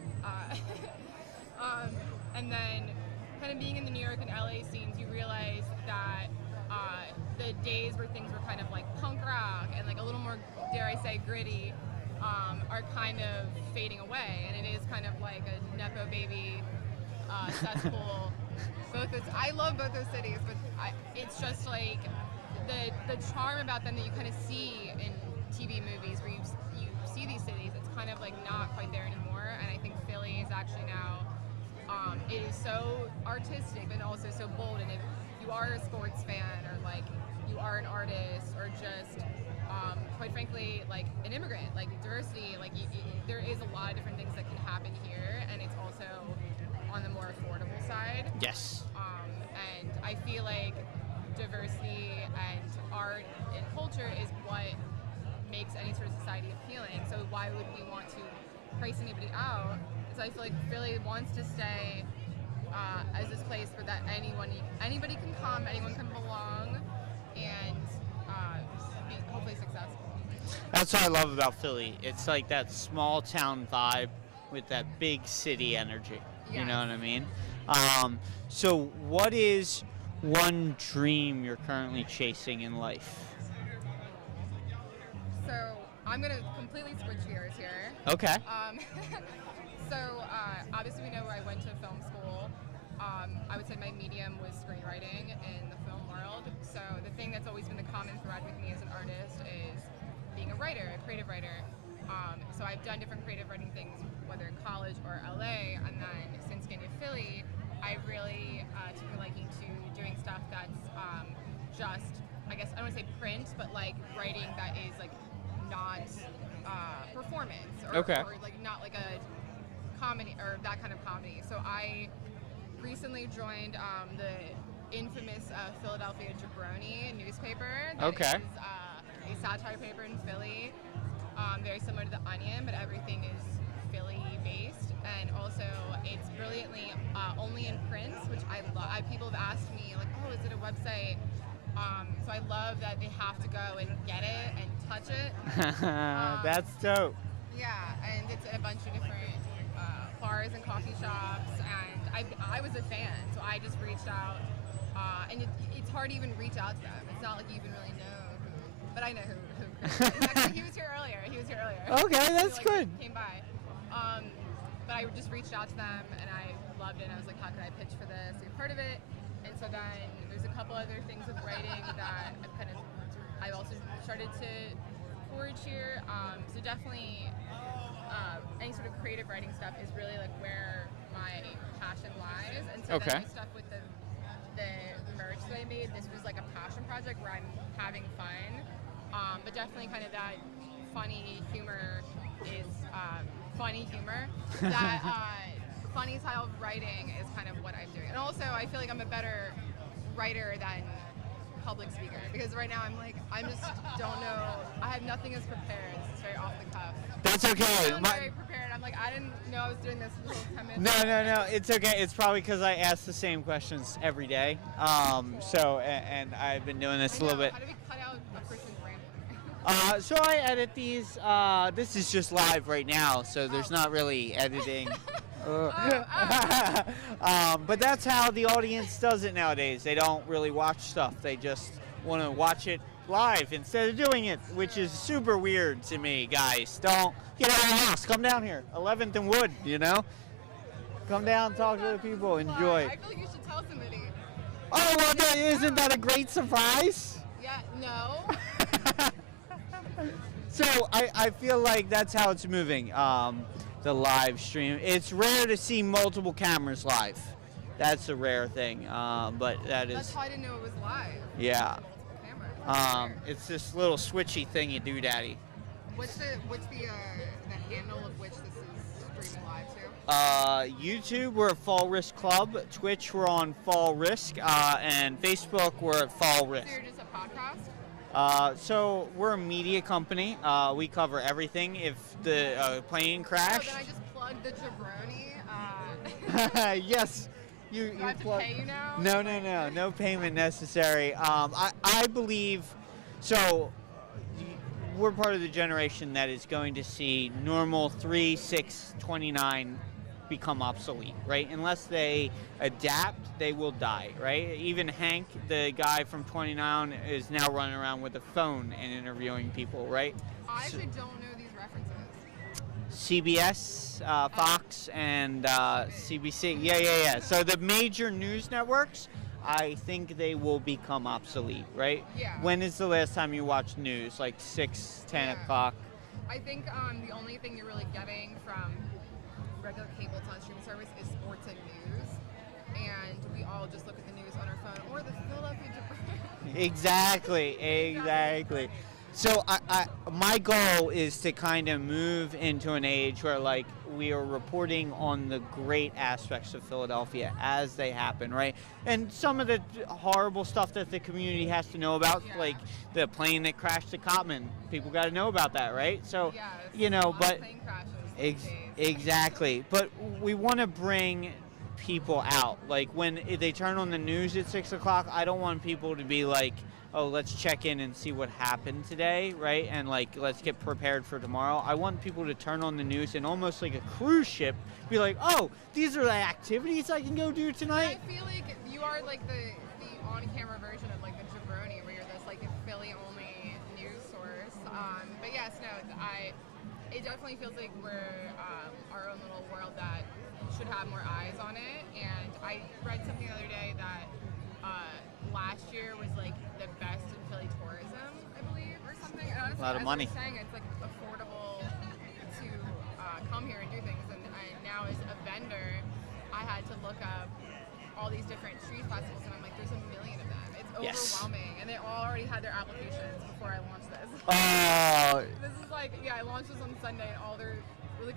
And then kind of being in the New York and LA scenes, you realize that the days where things were kind of like punk rock and like a little more, dare I say, gritty, are kind of fading away, and it is kind of like a nepo baby cesspool. I love both those cities, but it's just like the charm about them that you kind of see in TV movies where you see these cities. It's kind of like not quite there anymore, and I think Philly is actually now. It is so artistic and also so bold, and if you are a sports fan or like you are an artist or just quite frankly like an immigrant, like diversity, like there is a lot of different things that can happen here, and it's also on the more affordable side. Yes. And I feel like diversity and art and culture is what makes any sort of society appealing. So why would we want to price anybody out? So I feel like Philly wants to stay as this place where that anybody can come, anyone can belong, and be hopefully successful. That's what I love about Philly. It's like that small town vibe with that big city energy. You Yes. know what I mean? So what is one dream you're currently chasing in life? So I'm gonna completely switch gears here. Okay. So obviously we know where I went to film school. I would say my medium was screenwriting in the film world. So the thing that's always been the common thread with me as an artist is being a writer, a creative writer. So I've done different creative writing things, whether in college or LA, and then since getting to Philly, I really took a liking to doing stuff that's just, I guess, I don't want to say print, but like writing that is like not performance or like not like a comedy or that kind of comedy. So I recently joined the infamous Philadelphia Jabroni newspaper. That is a satire paper in Philly, very similar to The Onion, but everything is Philly based, and also it's brilliantly only in print, which I love. People have asked me like, oh, is it a website? So I love that they have to go and get it and touch it. That's dope. Yeah, and it's at a bunch of different bars and coffee shops, and I was a fan, so I just reached out, and it's hard to even reach out to them. It's not like you even really know who, but I know who. Actually, he was here earlier. Okay, that's good. Came by, but I just reached out to them, and I loved it. And I was like, how could I pitch for this? Be a part of it, and so then there's a couple other things with writing that I've also started to forge here. So definitely. Any sort of creative writing stuff is really like where my passion lies, and so then my stuff with the merch that I made, this was like a passion project where I'm having fun, but definitely kind of that funny humor is funny humor. That funny style of writing is kind of what I'm doing, and also I feel like I'm a better writer than public speaker, because right now I just don't know. I have nothing as prepared. This is very off the cuff. That's okay. I'm very prepared. I'm like, I didn't know I was doing this for 10 minutes. No. It's okay. It's probably because I ask the same questions every day. And I've been doing this a little bit. How do we cut out a person's rambling? So I edit these. This is just live right now, so there's not really editing. But that's how the audience does it nowadays. They don't really watch stuff. They just want to watch it live instead of doing it, which is super weird to me, guys. Don't get out of the house. Come down here. 11th and Wood, you know? Come down, talk to the people, enjoy. I feel like you should tell somebody. Oh, well, isn't that a great surprise? Yeah, no. So I feel like that's how it's moving, the live stream. It's rare to see multiple cameras live. That's a rare thing, but that is... That's how I didn't know it was live. Yeah. Multiple cameras. It's this little switchy thing you do, Daddy. What's the handle of which this is streaming live to? YouTube, we're at Fall Risk Club. Twitch, we're on Fall Risk. And Facebook, we're at Fall Risk. So you're just a podcast? So we're a media company. We cover everything. If the plane crashed... So then I just plugged the jabroni. Yes. Do I have to pay you now? No payment necessary. I believe, so we're part of the generation that is going to see normal 3, 6, 29 become obsolete, right? Unless they adapt, they will die, right? Even Hank, the guy from 29, is now running around with a phone and interviewing people, right? I actually don't know these references. CBS, Fox, and CBC. Yeah. So the major news networks, I think they will become obsolete, right? Yeah. When is the last time you watched news? Like 6, 10 o'clock? I think the only thing you're really getting from regular cable television service is sports and news. And we all just look at the news on our phone or the Philadelphia Exactly. So my goal is to kind of move into an age where like we are reporting on the great aspects of Philadelphia as they happen, right? And some of the horrible stuff that the community has to know about, like the plane that crashed to Cotman, people got to know about that, right? So, but plane crashes exactly. But we want to bring people out. Like when they turn on the news at 6 o'clock, I don't want people to be like, oh, let's check in and see what happened today, right? And like, let's get prepared for tomorrow. I want people to turn on the news and almost like a cruise ship, be like, oh, these are the activities I can go do tonight. I feel like you are like the on-camera version of like the jabroni, where you're this like a Philly-only news source. But yes, no, it definitely feels like we're our own little world that should have more eyes on it. And I read something the other day that last year was like the best in Philly tourism, I believe, or something. And honestly, a lot of money. Saying it's like affordable to come here and do things. And now as a vendor, I had to look up all these different street festivals, and I'm like, there's a million of them. It's overwhelming, and they all already had their applications before I launched this. Oh. This is like, I launched this on Sunday, and all their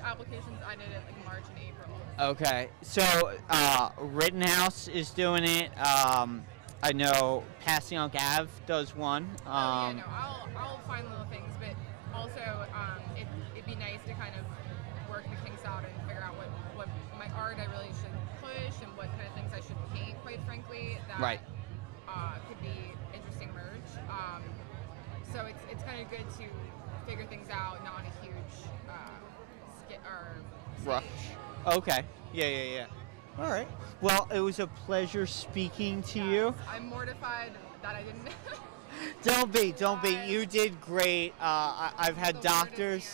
applications ended at like March and April. Okay, so Rittenhouse is doing it. I know Passyunk Ave does one. I'll find little things, but also it'd be nice to kind of work the kinks out and figure out what my art I really should push and what kind of things I should paint, quite frankly, that could be interesting merch. So it's kind of good to figure things out, not a huge rush. Okay. Yeah. All right. Well, it was a pleasure speaking to you. I'm mortified that I didn't. Don't be. You did great. I've had doctors.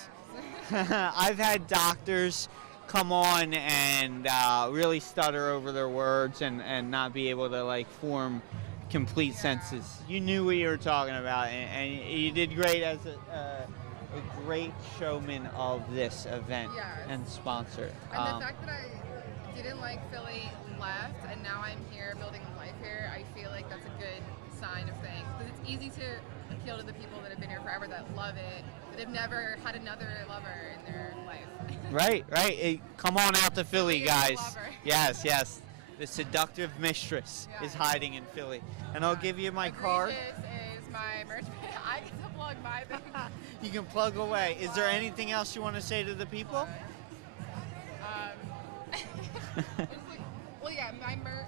I've had doctors come on and really stutter over their words and not be able to like form complete sentences. You knew what you were talking about, and you did great as a great showman of this event and sponsor. And the fact that I didn't like Philly left and now I'm here building a life here, I feel like that's a good sign of things, because it's easy to appeal to the people that have been here forever, that love it, that have never had another lover in their life. Right. Come on out to Philly, guys. Lover. Yes. The seductive mistress is hiding in Philly. And I'll give you my card. This is my merch. I get to plug my thing. You can plug away. Is there anything else you want to say to the people? Well, yeah, my merch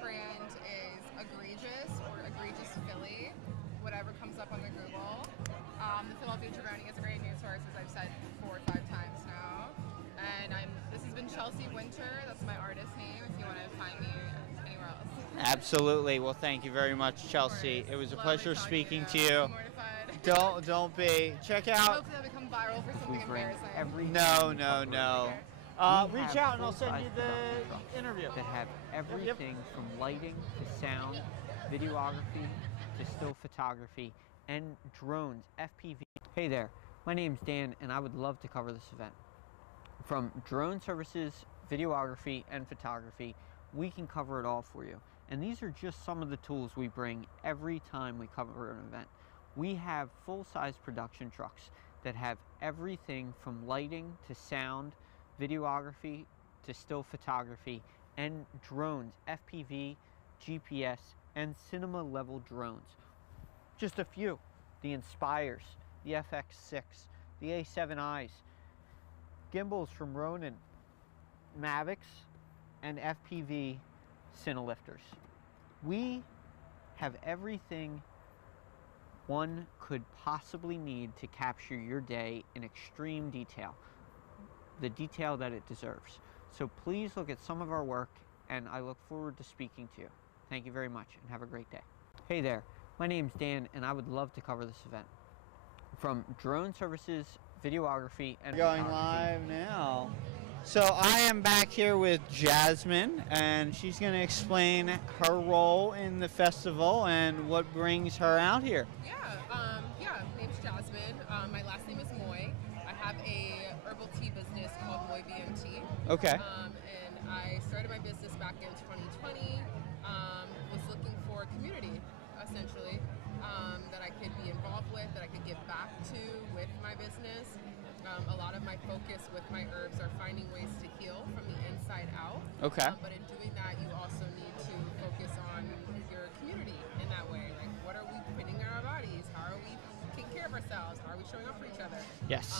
brand is Egregious, or Egregious Philly, whatever comes up on the Google. Absolutely. Well, thank you very much, Chelsea. It was a pleasure speaking to you. I'm mortified. Don't be. Check out. Hopefully I'll become viral for something embarrassing. No. Reach out and I'll send you the interview. That have everything from lighting to sound, videography to still photography, and drones, FPV. Hey there, my name's Dan, and I would love to cover this event. From drone services, videography, and photography, we can cover it all for you. And these are just some of the tools we bring every time we cover an event. We have full-size production trucks that have everything from lighting to sound, videography to still photography, and drones, FPV, GPS, and cinema level drones. Just a few: the Inspires, the FX6, the A7Is, gimbals from Ronin, Mavics, and FPV Cinelifters. We have everything one could possibly need to capture your day in extreme detail, the detail that it deserves. So please look at some of our work, and I look forward to speaking to you. Thank you very much, and have a great day. Hey there, my name's Dan, and I would love to cover this event. From drone services, videography, and Going live now. So I am back here with Jasmine, and she's going to explain her role in the festival and what brings her out here. My name's Jasmine. My last name is Moy. I have a herbal tea business called Moy BMT. Okay. And I started my business back in 2020. Was looking for a community, essentially, that I could be involved with, that I could give back to with my business. A lot of my focus with my herbs are finding ways to heal from the inside out. Okay. But in doing that, you also need to focus on your community in that way. Like, what are we putting in our bodies? How are we taking care of ourselves? How are we showing up for each other? Yes.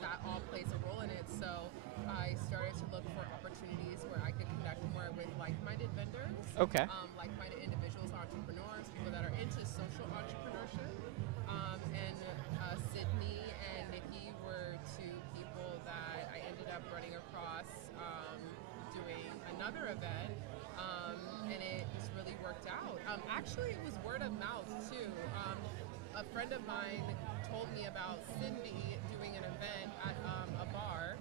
That all plays a role in it. So I started to look for opportunities where I could connect more with like-minded vendors. Okay. Like-minded individuals, entrepreneurs, people that are into social entrepreneurship. And Sydney and Nikki were two people that I ended up running across doing another event, and it just really worked out. Actually, it was word of mouth too. A friend of mine told me about Cindy doing an event at a bar,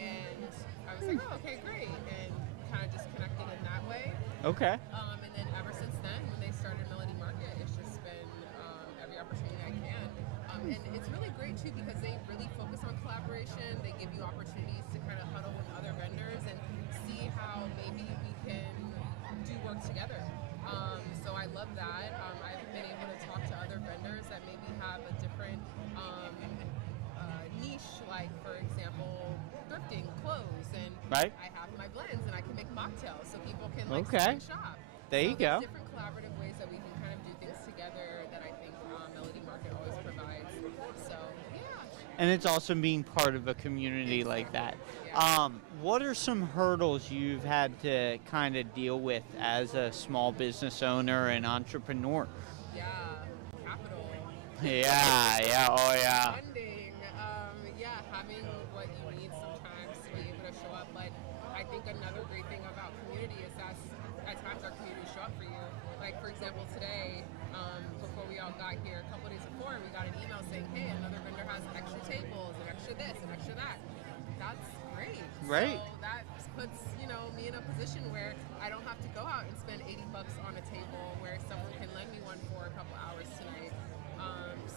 and I was like, oh, okay, great, and kind of just connected in that way. Okay. And then ever since then, when they started Melody Market, it's just been every opportunity I can. And it's really great too because they really focus on collaboration. They give you opportunities to kind of huddle with other vendors and see how maybe we can do work together. So I love that. I've been able to talk to other vendors that maybe have a different niche, like for example, thrifting clothes, and Right. I have my blends and I can make mocktails so people can Okay. shop. There you go. There's different collaborative ways that we can kind of do things together that I think Melody Market always provides. So yeah. And it's awesome being part of a community like that. Yeah. What are some hurdles you've had to kind of deal with as a small business owner and entrepreneur? Yeah, capital. Yeah. Funding. Having what you need sometimes to be able to show up. But I think another great thing about community is that at times our community show up for you. Like for example, today, before we all got here, a couple days before, we got an email saying, hey, another vendor has extra tables and extra this and extra that. That's great. Right. So that puts, me in a position where I don't have to go out and spend $80 on a table where someone can lend me one for a couple hours tonight.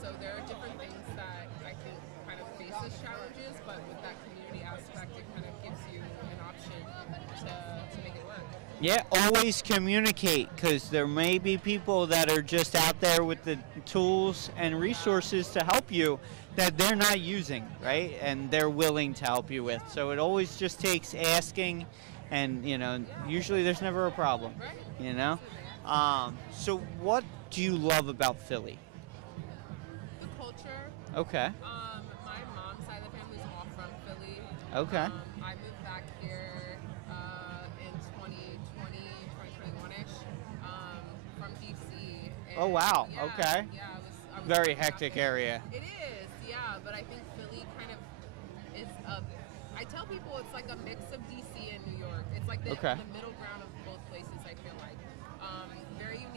So there are different things that I think kind of face as challenges, but with that community aspect, it kind of gives you an option to make it work. Yeah, always communicate, because there may be people that are just out there with the tools and resources to help you that they're not using, right? And they're willing to help you with. So it always just takes asking, and usually there's never a problem. Right. So what do you love about Philly? The culture. Okay. My mom's side of the family is all from Philly. Okay. I moved back here in 2021-ish from DC. Oh, wow. Yeah, Okay. Yeah, I was Very moving back hectic here. area. It is, yeah, but I think Philly kind of is I tell people it's like a mix of DC and New York. It's like the middle ground of both places, I feel like.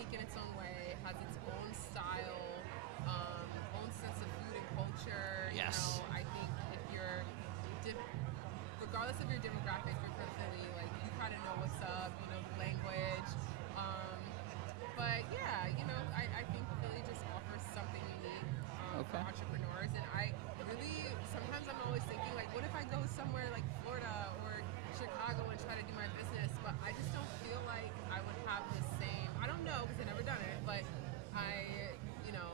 unique in its own way, has its own style, own sense of food and culture. Yes. You know, I think if you're, regardless of your demographic, if you're from Philly, like you kind of know what's up, you know the language. But yeah, you know, I think Philly just offers something unique for entrepreneurs, and I really sometimes I'm always thinking like, what if I go somewhere like Florida or Chicago and try to do my business, but I just don't feel like I would have the same. I don't know because I've never done it, but you know,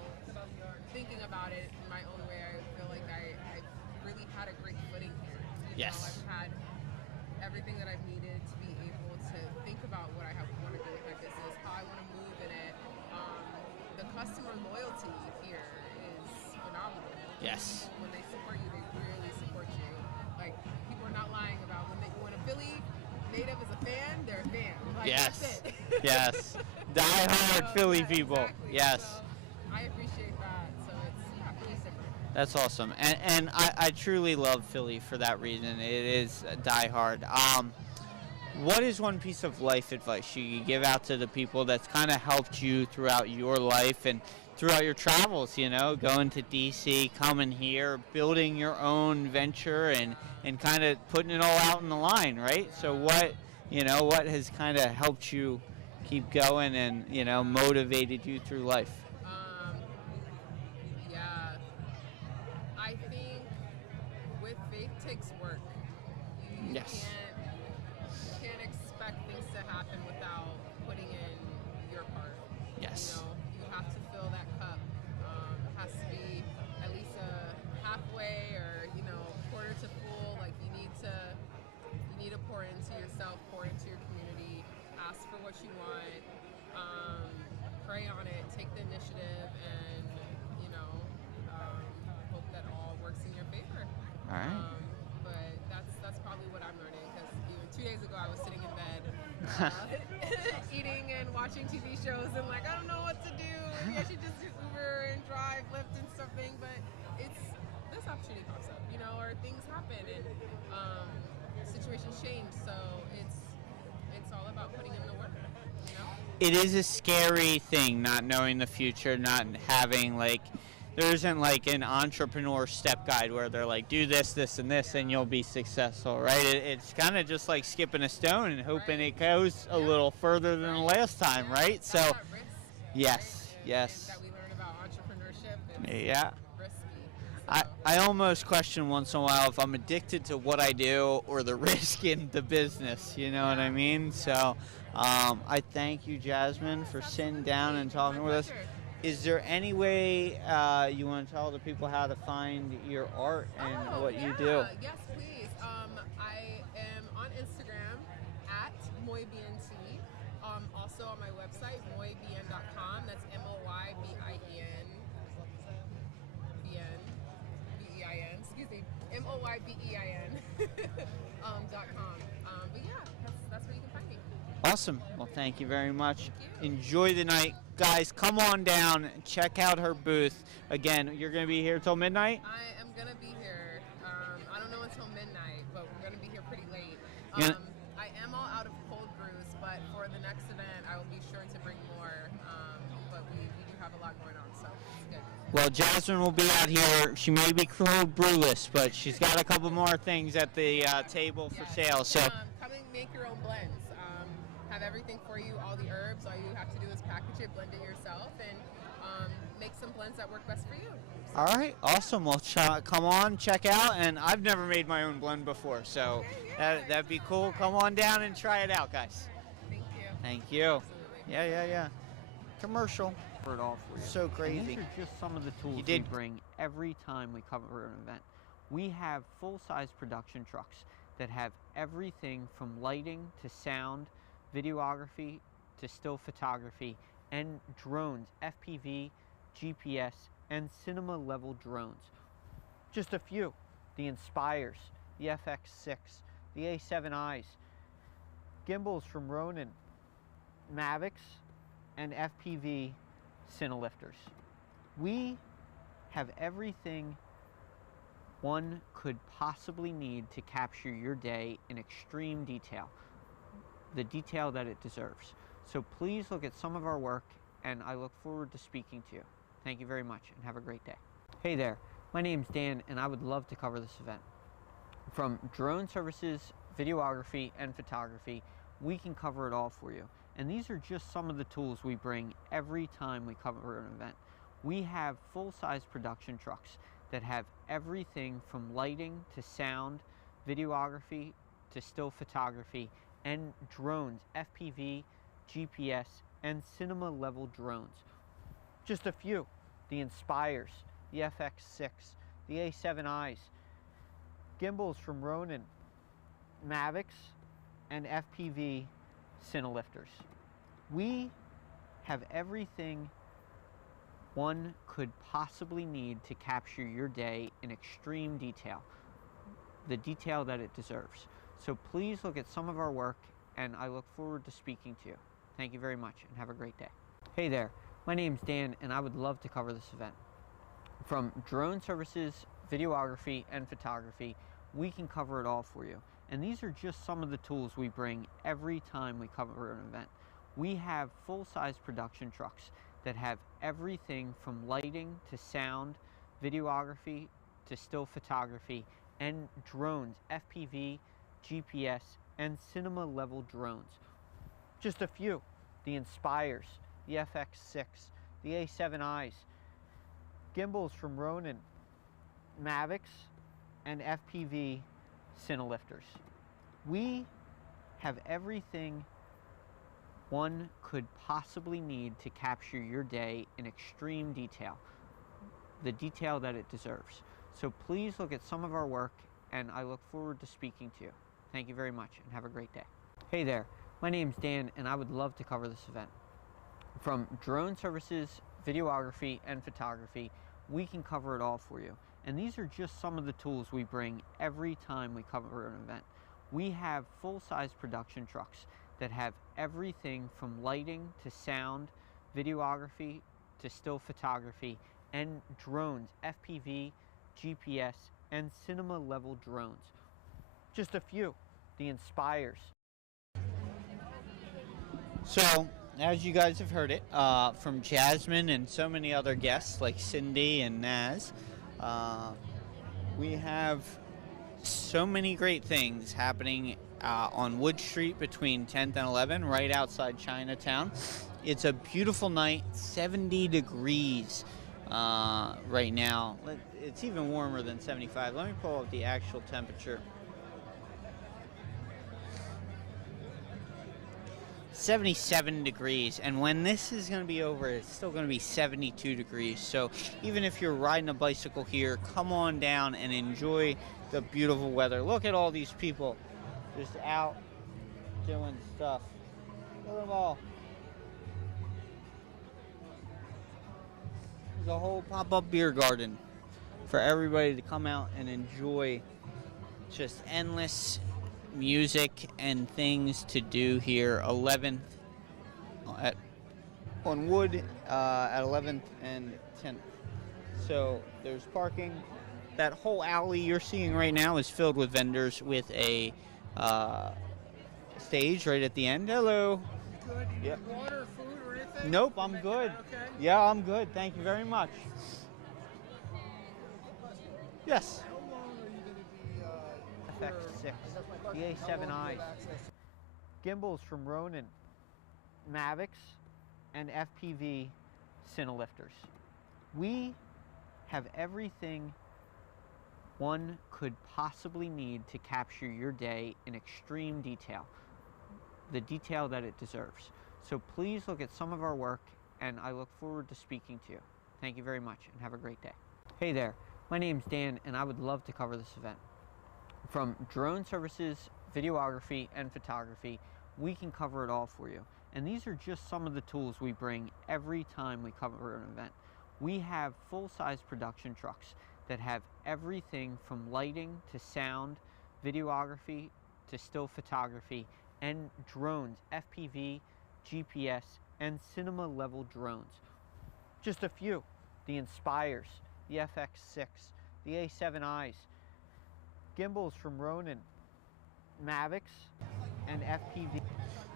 thinking about it in my own way, I feel like I've really had a great footing here. You know, I've had everything that I've needed to be able to think about what I want to do with my business, how I want to move in it. The customer loyalty here is phenomenal. Yes. When they support you, they really support you. Like, people are not lying about when a Philly native is a fan, they're a fan. Like, Yes. that's it. Yes. Die-hard Philly people. Exactly. Yes. So I appreciate that. So it's Philly's different. That's awesome. And I truly love Philly for that reason. It is die-hard. What is one piece of life advice you could give out to the people that's kind of helped you throughout your life and throughout your travels, you know, going to DC, coming here, building your own venture and kind of putting it all out in the line, right? So what has kind of helped you keep going and, you know, motivated you through life? Yeah, I think with faith takes work. You Yes. can't expect things to happen without putting in your part. Yes. You know, you have to fill that cup. It has to be at least a halfway or, you know, quarter to full. Like you need to pour into yourself, pour into your community, ask for what you want, pray on it, take the initiative, and, you know, hope that all works in your favor. All right. But that's probably what I'm learning, because even 2 days ago I was sitting in bed eating and watching TV shows and like, I don't know what to do. Maybe I should just do Uber and drive, Lyft and something. But this opportunity pops up, you know, or things happen and situations change. So it's all about putting in the work, you know? It is a scary thing not knowing the future, not having like, there isn't like an entrepreneur step guide where they're like, do this, this, and this, and you'll be successful, right? It's kind of just like skipping a stone and hoping it goes a little further than the last time, right? So, That risk, yes, right? yes. And that we learn about entrepreneurship. It's Yeah. risky. I almost question once in a while if I'm addicted to what I do or the risk in the business, you know what I mean? So I thank you, Jasmine, for sitting down and talking with us. Is there any way you want to tell the people how to find your art and what you do? Yes, please. I am on Instagram at moybnt. Also on my website, moybn.com. That's MOYBIEN. BEIN. Excuse me. MOYBEIN. .com. But yeah, that's where you can find me. Awesome. Well, thank you very much. Enjoy the night. Guys, come on down and check out her booth. Again, you're going to be here till midnight? I am going to be here. I don't know until midnight, but we're going to be here pretty late. Yeah. I am all out of cold brews, but for the next event, I will be sure to bring more. But we do have a lot going on, so it's good. Well, Jasmine will be out here. She may be cold brewless, but she's got a couple more things at the table for sale. So Come and make your own blends. Have everything for you, all the herbs. All you have to do is package it, blend it yourself, and make some blends that work best for you. So. all right, awesome. Well, come on, check out. And I've never made my own blend before, so that'd be cool. Come on down and try it out, guys. Thank you. Thank you. Absolutely. Yeah. Commercial. Cover it all for you. So crazy. And these are just some of the tools You we did. bring every time we cover an event. We have full-size production trucks that have everything from lighting to sound, videography to still photography, and drones, FPV, GPS, and cinema level drones. Just a few. The Inspires, the FX6, the A7Is, gimbals from Ronin, Mavics, and FPV Cinelifters. We have everything one could possibly need to capture your day in extreme detail, the detail that it deserves. So please look at some of our work and I look forward to speaking to you. Thank you very much, and have a great day. Hey there, my name's Dan, and I would love to cover this event. From drone services, videography, and photography, we can cover it all for you. And these are just some of the tools we bring every time we cover an event. We have full-size production trucks that have everything from lighting to sound, videography to still photography, and drones, FPV, GPS, and cinema-level drones. Just a few: the Inspires, the FX6, the A7Is, gimbals from Ronin, Mavics, and FPV Cinelifters. We have everything one could possibly need to capture your day in extreme detail, the detail that it deserves. So please look at some of our work, and I look forward to speaking to you. Thank you very much, and have a great day. Hey there, my name's Dan, and I would love to cover this event. From drone services, videography, and photography, we can cover it all for you. And these are just some of the tools we bring every time we cover an event. We have full-size production trucks that have everything from lighting to sound, videography to still photography, and drones, FPV, GPS, and cinema-level drones. Just a few: the Inspires, the FX6, the A7Is, gimbals from Ronin, Mavics, and FPV Cinelifters. We have everything one could possibly need to capture your day in extreme detail, the detail that it deserves. So please look at some of our work, and I look forward to speaking to you. Thank you very much, and have a great day. Hey there, my name's Dan, and I would love to cover this event. From drone services, videography, and photography, we can cover it all for you. And these are just some of the tools we bring every time we cover an event. We have full-size production trucks that have everything from lighting to sound, videography to still photography, and drones, FPV, GPS, and cinema-level drones. Just a few: the Inspires. So, as you guys have heard it from Jasmine and so many other guests like Cindy and Naz, we have so many great things happening on Wood Street between 10th and 11th, right outside Chinatown. It's a beautiful night, 70 degrees right now. It's even warmer than 75. Let me pull up the actual temperature. 77 degrees, and when this is going to be over, it's still going to be 72 degrees. So even if you're riding a bicycle here, come on down and enjoy the beautiful weather. Look at all these people just out doing stuff. Look at them all. There's a whole pop-up beer garden for everybody to come out and enjoy. Just endless music and things to do here. 11th on Wood at 11th and 10th. So there's parking. That whole alley you're seeing right now is filled with vendors with a stage right at the end. Hello. You good? You Yep. need water, food, or anything? Nope, I'm good. Okay. Yeah, I'm good. Thank you very much. Yes. How long are you going to be FX6, the A7Is, gimbals from Ronin, Mavics, and FPV Cinelifters. We have everything one could possibly need to capture your day in extreme detail, the detail that it deserves. So please look at some of our work, and I look forward to speaking to you. Thank you very much, and have a great day. Hey there, my name's Dan, and I would love to cover this event. From drone services, videography, and photography, we can cover it all for you. And these are just some of the tools we bring every time we cover an event. We have full-size production trucks that have everything from lighting to sound, videography to still photography, and drones, FPV, GPS, and cinema-level drones. Just a few: the Inspires, the FX6, the A7Is, gimbals from Ronin, Mavics, and FPV.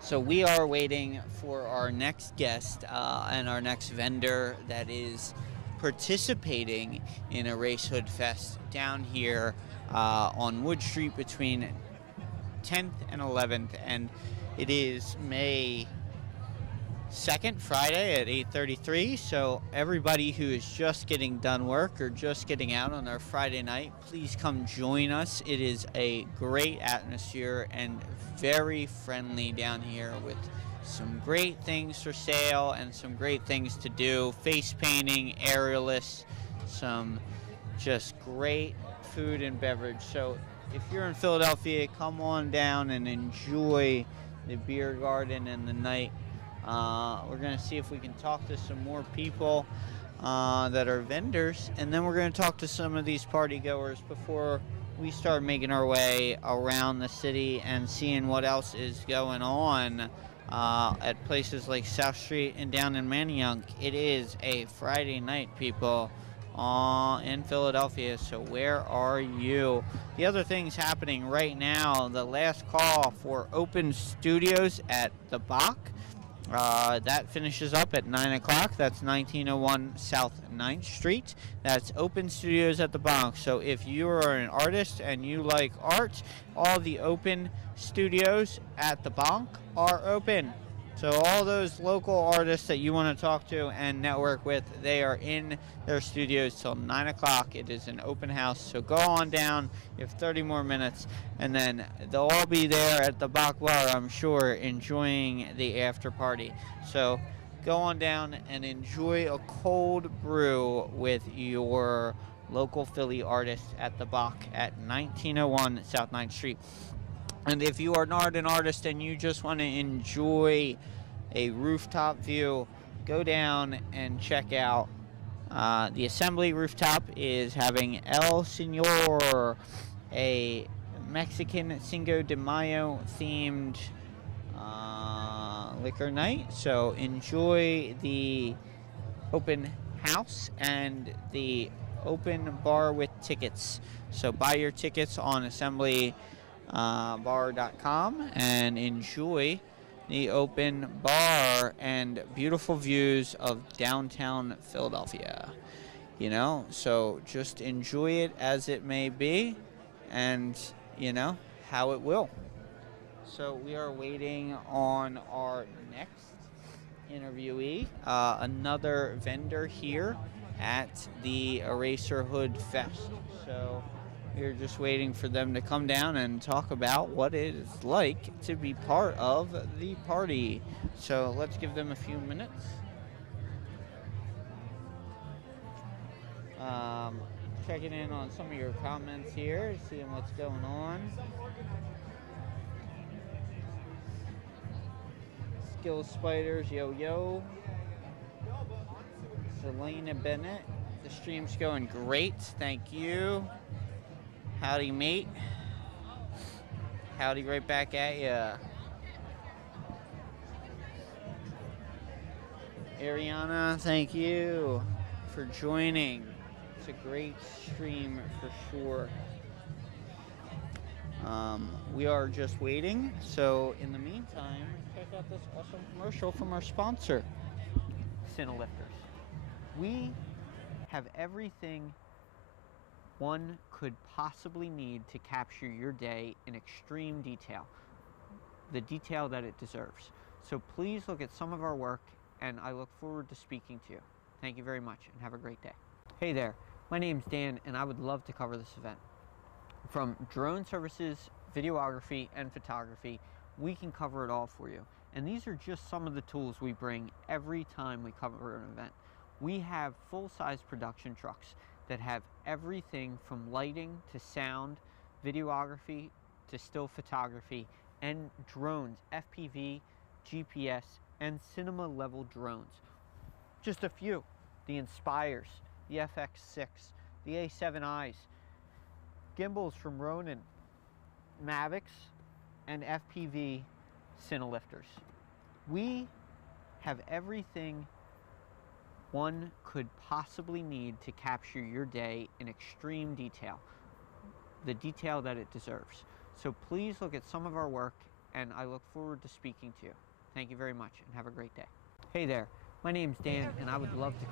So we are waiting for our next guest and our next vendor that is participating in Eraserhood Fest down here on Wood Street between 10th and 11th, and it is May 2nd, Friday at 8:33. So everybody who is just getting done work or just getting out on their Friday night, please come join us. It is a great atmosphere and very friendly down here with some great things for sale and some great things to do. Face painting, aerialists, some just great food and beverage. So if you're in Philadelphia, come on down and enjoy the beer garden and the night. We're going to see if we can talk to some more people that are vendors, and then we're going to talk to some of these party goers before we start making our way around the city and seeing what else is going on at places like South Street and down in Manayunk. It is a Friday night, people, in Philadelphia, so where are you? The other things happening right now, the last call for open studios at the Bach. That finishes up at 9 o'clock. That's 1901 South 9th Street. That's open studios at the Bronx. So if you are an artist and you like art, all the open studios at the Bronx are open. So all those local artists that you want to talk to and network with, they are in their studios till 9 o'clock. It is an open house. So go on down. You have 30 more minutes. And then they'll all be there at the Bach Bar, I'm sure, enjoying the after party. So go on down and enjoy a cold brew with your local Philly artist at the Bach at 1901 South 9th Street. And if you are not an artist and you just want to enjoy a rooftop view, go down and check out the Assembly rooftop is having El Señor, a Mexican Cinco de Mayo themed liquor night. So enjoy the open house and the open bar with tickets. So buy your tickets on assemblybar.com and enjoy the open bar and beautiful views of downtown Philadelphia. You know, so just enjoy it as it may be, and you know how it will. So we are waiting on our next interviewee, another vendor here at the Eraserhood Fest. So we're just waiting for them to come down and talk about what it is like to be part of the party. So let's give them a few minutes. Checking in on some of your comments here, seeing what's going on. Skill Spiders, yo. Selena Bennett, the stream's going great, thank you. Howdy, mate. Howdy right back at ya. Ariana, thank you for joining. It's a great stream for sure. We are just waiting, so in the meantime, check out this awesome commercial from our sponsor, Cinelifters. We have everything one could possibly need to capture your day in extreme detail, the detail that it deserves. So please look at some of our work, and I look forward to speaking to you. Thank you very much, and have a great day. Hey there, my name's Dan, and I would love to cover this event. From drone services, videography, and photography, we can cover it all for you. And these are just some of the tools we bring every time we cover an event. We have full-size production trucks that have everything from lighting to sound, videography to still photography, and drones, FPV, GPS, and cinema-level drones. Just a few: the Inspires, the FX6, the A7Is, gimbals from Ronin, Mavics, and FPV Cinelifters. We have everything one could possibly need to capture your day in extreme detail, the detail that it deserves. So please look at some of our work, and I look forward to speaking to you. Thank you very much, and have a great day. Hey there, my name's Dan, and I would love to...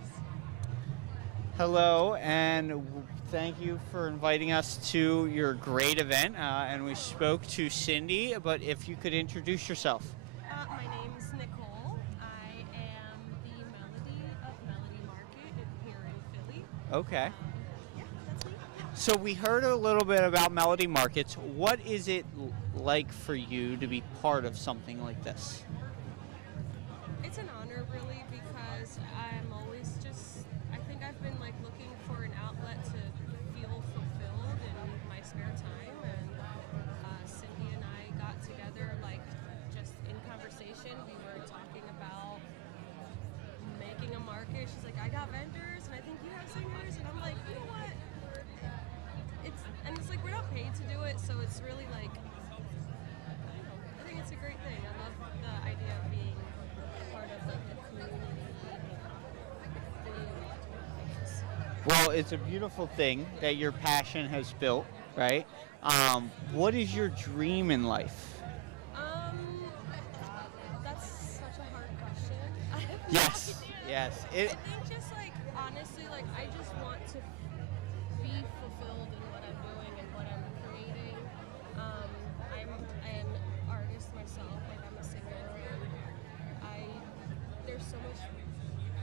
Hello, and thank you for inviting us to your great event. And we spoke to Cindy, but if you could introduce yourself. My name's Nicole. I am the Melody of Melody Market here in Philly. Okay. Yeah, that's me. So we heard a little bit about Melody Markets. What is it like for you to be part of something like this? It's an honor, really, because I'm always I think I've been like looking for an outlet to feel fulfilled in my spare time, and Cindy and I got together like just in conversation. We were talking about making a market. She's like, I got vendors, and I think you have singers, and I'm like, you know what? It's like we're not paid to do it, so it's really like, I don't know, I think it's a great thing. I love the idea of being part of like the community. Well, it's a beautiful thing that your passion has built, right? What is your dream in life? That's such a hard question. Yes, yes. I think just like honestly, like I just want to be fulfilled in what I'm doing and what I'm creating. I'm an artist myself, like I'm a singer, and there's so much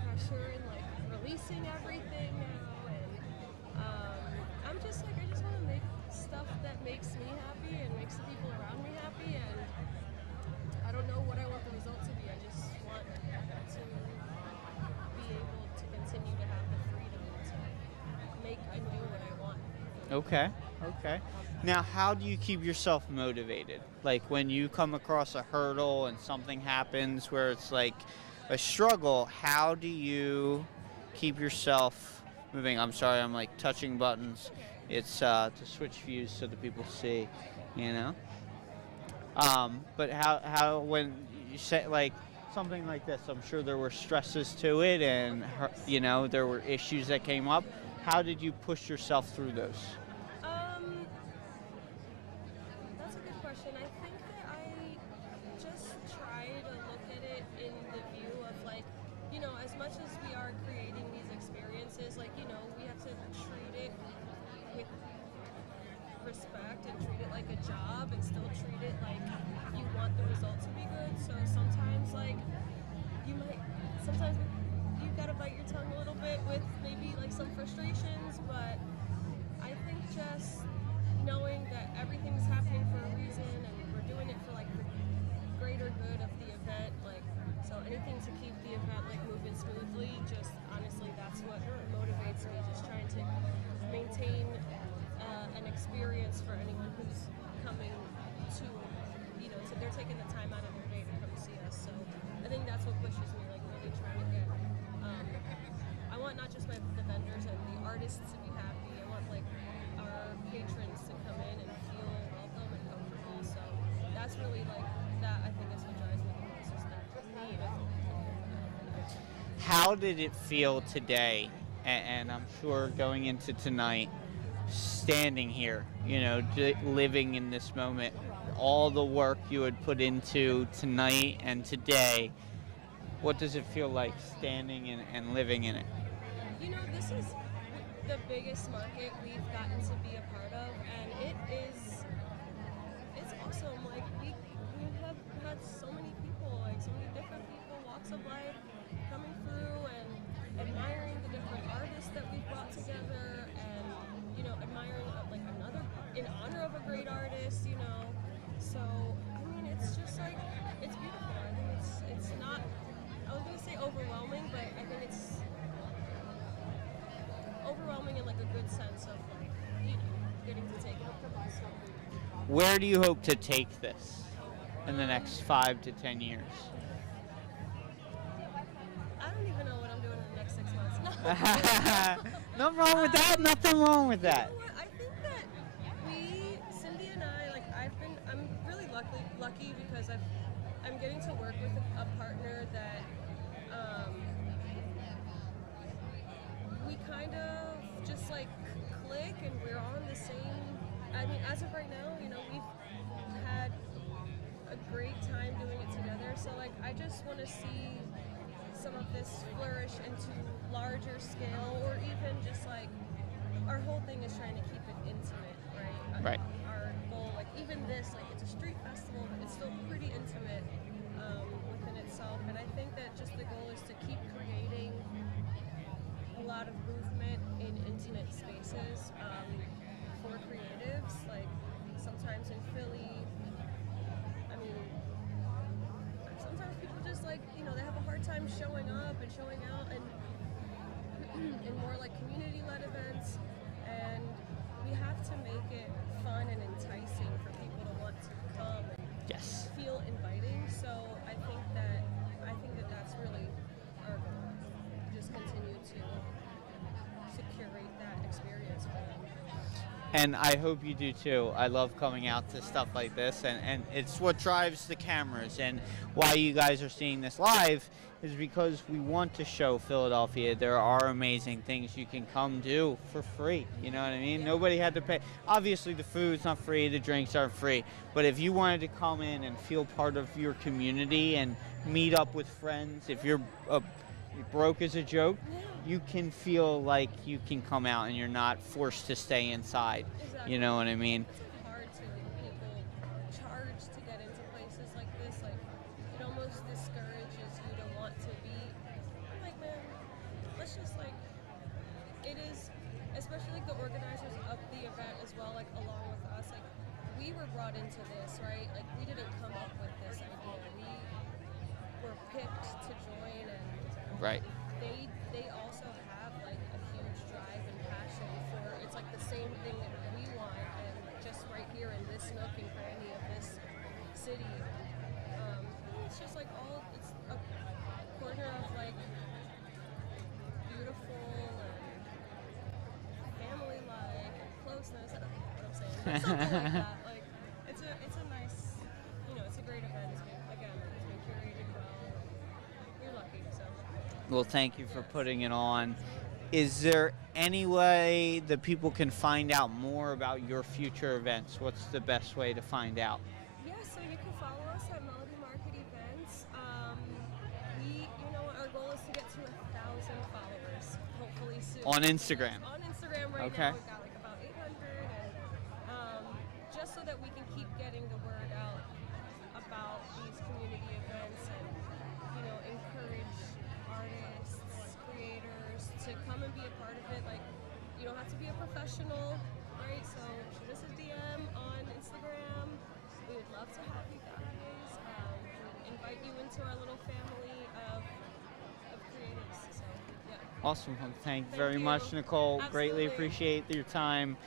pressure in like releasing everything now, and I'm just like I just want to make stuff that makes me happy and makes the people around me happy, and I don't know what I want the result to be. I just want to be able to continue to have the freedom to make and do what I want. Okay, okay. Now, how do you keep yourself motivated? Like when you come across a hurdle and something happens where it's like a struggle, how do you keep yourself moving? I'm sorry, I'm like touching buttons. It's to switch views so that people see, you know? But how when you say like something like this, I'm sure there were stresses to it and, you know, there were issues that came up. How did you push yourself through those? That's a good question. I think that I just try to look at it in the view of like, you know, as much as we are creating these experiences, like, you know, we have to treat it with respect and treat it like a job and still treat it like you want the result to be good. So sometimes like sometimes you gotta bite your tongue a little bit with maybe like some frustrations, but I think just knowing that everything's happening for a reason and we're doing it for like the greater good of the event, like so anything to keep the event like moving smoothly, just honestly that's what motivates me, just trying to maintain an experience for anyone who's coming to, you know, so they're taking the time out of their day to come see us. So I think that's what pushes me, like really trying to get I want not just the vendors and the artists to be happy, I want like our patrons to come in and feel welcome and comfortable. So that's really like that I think is what drives me the most, is that need of How did it feel today? And I'm sure going into tonight, standing here, you know, living in this moment, all the work you had put into tonight and today, what does it feel like standing and living in it? You know, this is the biggest market we've gotten to be a part of, and it's awesome. Like we have had so many people, like so many different people, walks of life coming through and admiring the different artists that we've brought together, and you know, admiring like another in honor of a great artist, you know. So I mean, it's just like it's beautiful. I think it's not. I was gonna say overwhelming, but I think it's overwhelming in like a good sense of like, you know, getting to take it up from us. Where do you hope to take this in the next 5 to 10 years? I don't even know what I'm doing in the next 6 months. Nothing wrong with that. Nothing wrong with that. You know what? I think that Cindy and I, like I'm really lucky because I'm getting to work with a partner that we kind of just like click and we're on the same. I mean, as of right now, you know, we've had a to see some of this flourish into larger scale, or even just like our whole thing is trying to keep it intimate, right? Right. Our goal, like even this, like it's a street festival, but it's still pretty intimate within itself. And I think that just the goal is to keep creating a lot of movement in intimate spaces for creatives. Like sometimes in Philly, I mean, sometimes people just like, you know, they have a hard time showing up and showing out and in more like community-led events, and we have to make it fun and enticing for people to want to come and Yes. feel inviting. So I think that that's really our goal. Just continue to curate that experience for them. And I hope you do too. I love coming out to stuff like this, and it's what drives the cameras. And why you guys are seeing this live is because we want to show Philadelphia there are amazing things you can come do for free. You know what I mean? Nobody had to pay. Obviously, the food's not free, the drinks aren't free. But if you wanted to come in and feel part of your community and meet up with friends, if you're broke as a joke, you can feel like you can come out and you're not forced to stay inside. Exactly. You know what I mean? It's like hard to people charge to get into places like this. Like it almost discourages you to want to be. I'm like, man, let's just like it is, especially like the organizers of the event as well. Like along with us, like we were brought into this, right? Like we didn't come up with this idea. We were picked to join, and Right. they also have like a huge drive and passion for it's like the same thing that we want, and just right here in this nook and cranny of this city, it's just like it's a corner of like beautiful and family-like and closeness. I don't know what I'm saying, but something like that. Like it's a nice, you know, it's a great event. It's been curated well. We're lucky, so. Well, thank you for putting it on. Is there any way that people can find out more about your future events? What's the best way to find out? Yeah, so you can follow us at Melody Market Events. Our goal is to get to 1,000 followers, hopefully soon. On Instagram? On Instagram right Okay. now, we've got like about 800, and just so that we can keep getting the word out about these community events and, you know, encourage artists, creators to come and be a part of it. Like, you don't have to be a professional, right? So shoot us a DM on Instagram. We would love to have you guys. Invite you into our little family of creatives. So yeah. Awesome. Well, thank you Thank very you. much, Nicole. Greatly Absolutely. appreciate your time.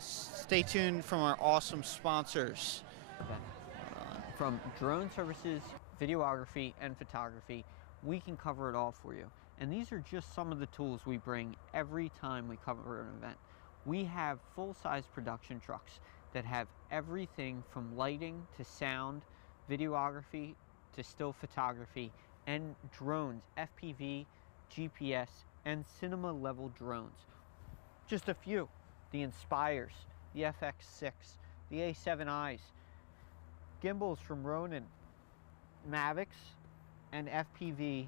Stay tuned from our awesome sponsors. From drone services, videography, and photography, we can cover it all for you. And these are just some of the tools we bring every time we cover an event. We have full-size production trucks that have everything from lighting to sound, videography to still photography, and drones, FPV, GPS, and cinema-level drones. Just a few: the Inspires, the FX6, the A7Is, gimbals from Ronin, Mavics, and FPV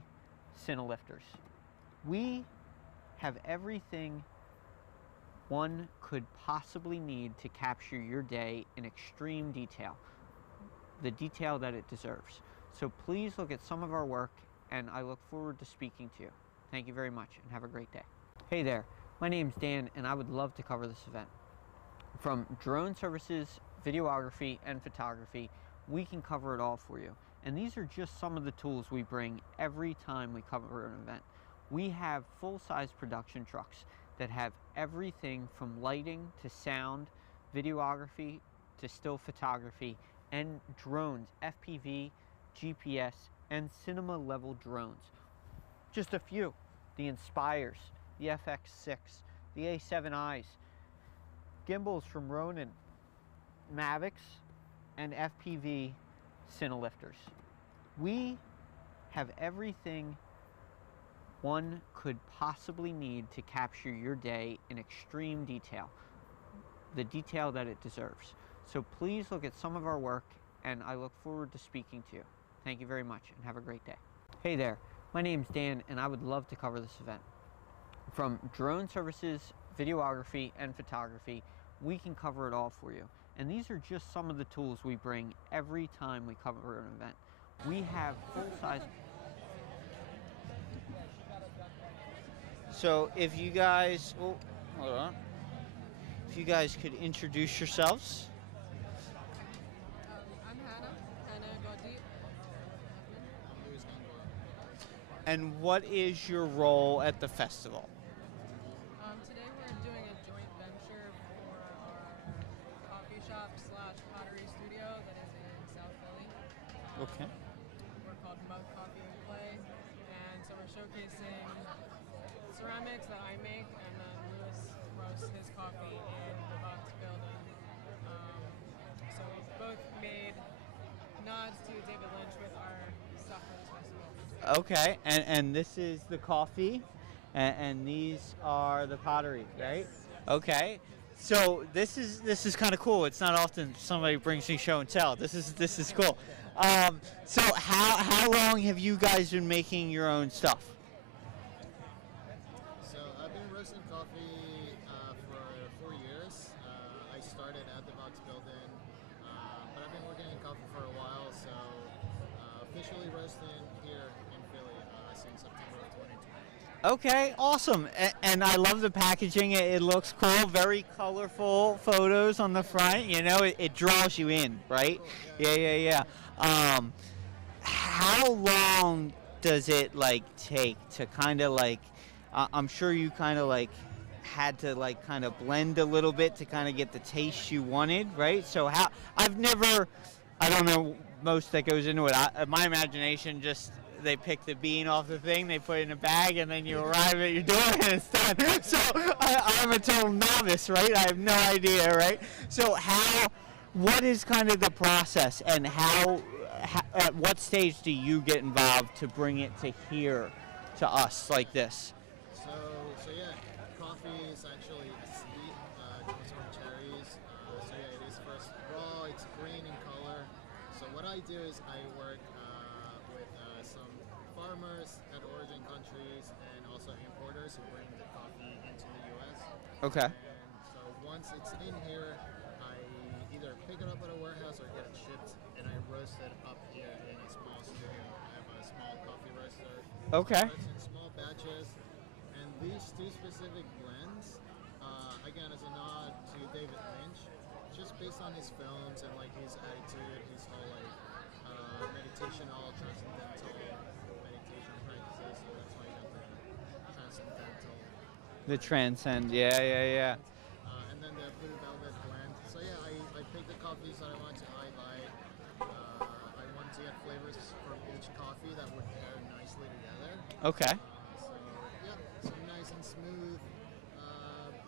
Cinelifters. We have everything one could possibly need to capture your day in extreme detail, the detail that it deserves. So please look at some of our work, and I look forward to speaking to you. Thank you very much, and have a great day. Hey there, my name's Dan, and I would love to cover this event. From drone services, videography, and photography, we can cover it all for you. And these are just some of the tools we bring every time we cover an event. We have full-size production trucks that have everything from lighting to sound, videography to still photography, and drones, FPV, GPS, and cinema-level drones. Just a few: the Inspires, the FX6, the A7Is, gimbals from Ronin, Mavics, and FPV Cinelifters. We have everything one could possibly need to capture your day in extreme detail, the detail that it deserves. So please look at some of our work, and I look forward to speaking to you. Thank you very much and have a great day. Hey there, my name's Dan and I would love to cover this event. From drone services, videography, and photography, we can cover it all for you. And these are just some of the tools we bring every time we cover an event. We have full-size. So if you guys, oh, hold on. If you guys could introduce yourselves. I'm Hannah Gaudi. And what is your role at the festival? Today we're doing a joint venture for our coffee shop / pottery studio that is in South Philly. Okay. We're called Mug Coffee and Play, and so we're showcasing ceramics that I make, and then Lewis roasts his coffee in the box building. So we've both made nods to David Lynch with our stuff for this festival. Okay, and this is the coffee, and these are the pottery, right? Okay, so this is kind of cool. It's not often somebody brings me show and tell. This is cool. So how long have you guys been making your own stuff? So I've been roasting coffee for 4 years. I started at the Vox building, but I've been working in coffee for a while. So officially roasting here in Philly since September of 2020. Okay, awesome. And I love the packaging. It looks cool. Very colorful photos on the front. You know, it draws you in, right? Cool, Yeah. How long does it like take to kind of like? I'm sure you kind of like had to like kind of blend a little bit to kind of get the taste you wanted, right? So how? I don't know most that goes into it. My imagination just. They pick the bean off the thing, they put it in a bag, and then you arrive at your door and it's done. So I'm a total novice, right? I have no idea, right? So what is kind of the process, and at what stage do you get involved to bring it to here, to us like this? So yeah, coffee is actually a seed, comes from cherries. So yeah, it is first raw, it's green in color. So what I do is I work with some farmers at origin countries and also importers who bring the coffee into the U.S. Okay. And so once it's in here, I either pick it up at a warehouse or get it shipped, and I roast it up here in a small studio. I have a small coffee roaster. Okay. So it's in small batches, and these two specific blends, again, as a nod to David Lynch, just based on his films and like his attitude, his whole like meditational, transcendental meditation practices. So that's why you got the transcendental. The transcend, yeah. And then the blue velvet blend. So yeah, I pick the coffees that I want to highlight. I want to get flavors from each coffee that would pair nicely together. Okay. So yeah, some nice and smooth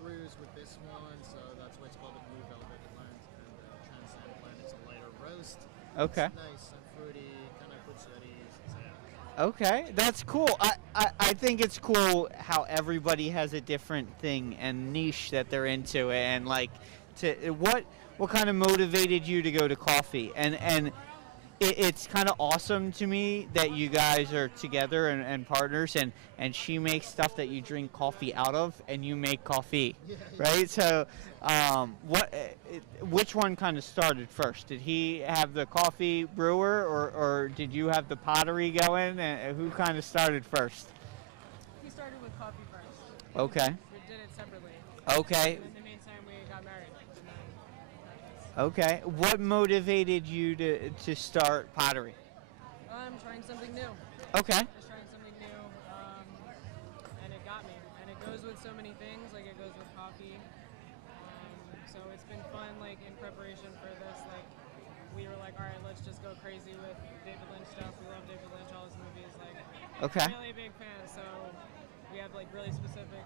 brews with this one. So that's why it's called the blue velvet blend. And the transcend blend is a lighter roast. Okay. It's nice and fruity, kind of puts you at ease. So yeah. Okay, that's cool. I think it's cool how everybody has a different thing and niche that they're into, and like, what kind of motivated you to go to coffee? And it's kind of awesome to me that you guys are together and partners, and she makes stuff that you drink coffee out of, and you make coffee, right? So, which one kind of started first? Did he have the coffee brewer, or did you have the pottery going? And who kind of started first? He started with coffee first. Okay. We did it separately. Okay. And then the meantime we got married. And then Okay. What motivated you to start pottery? I'm trying something new. Okay. Just trying something new, and it got me. And it goes with so many things, like it goes with coffee. So it's been fun, like in preparation for this. Like we were like, all right, let's just go crazy with David Lynch stuff. We love David Lynch, all his movies. Like, Okay. really a big fan. So we have like really specific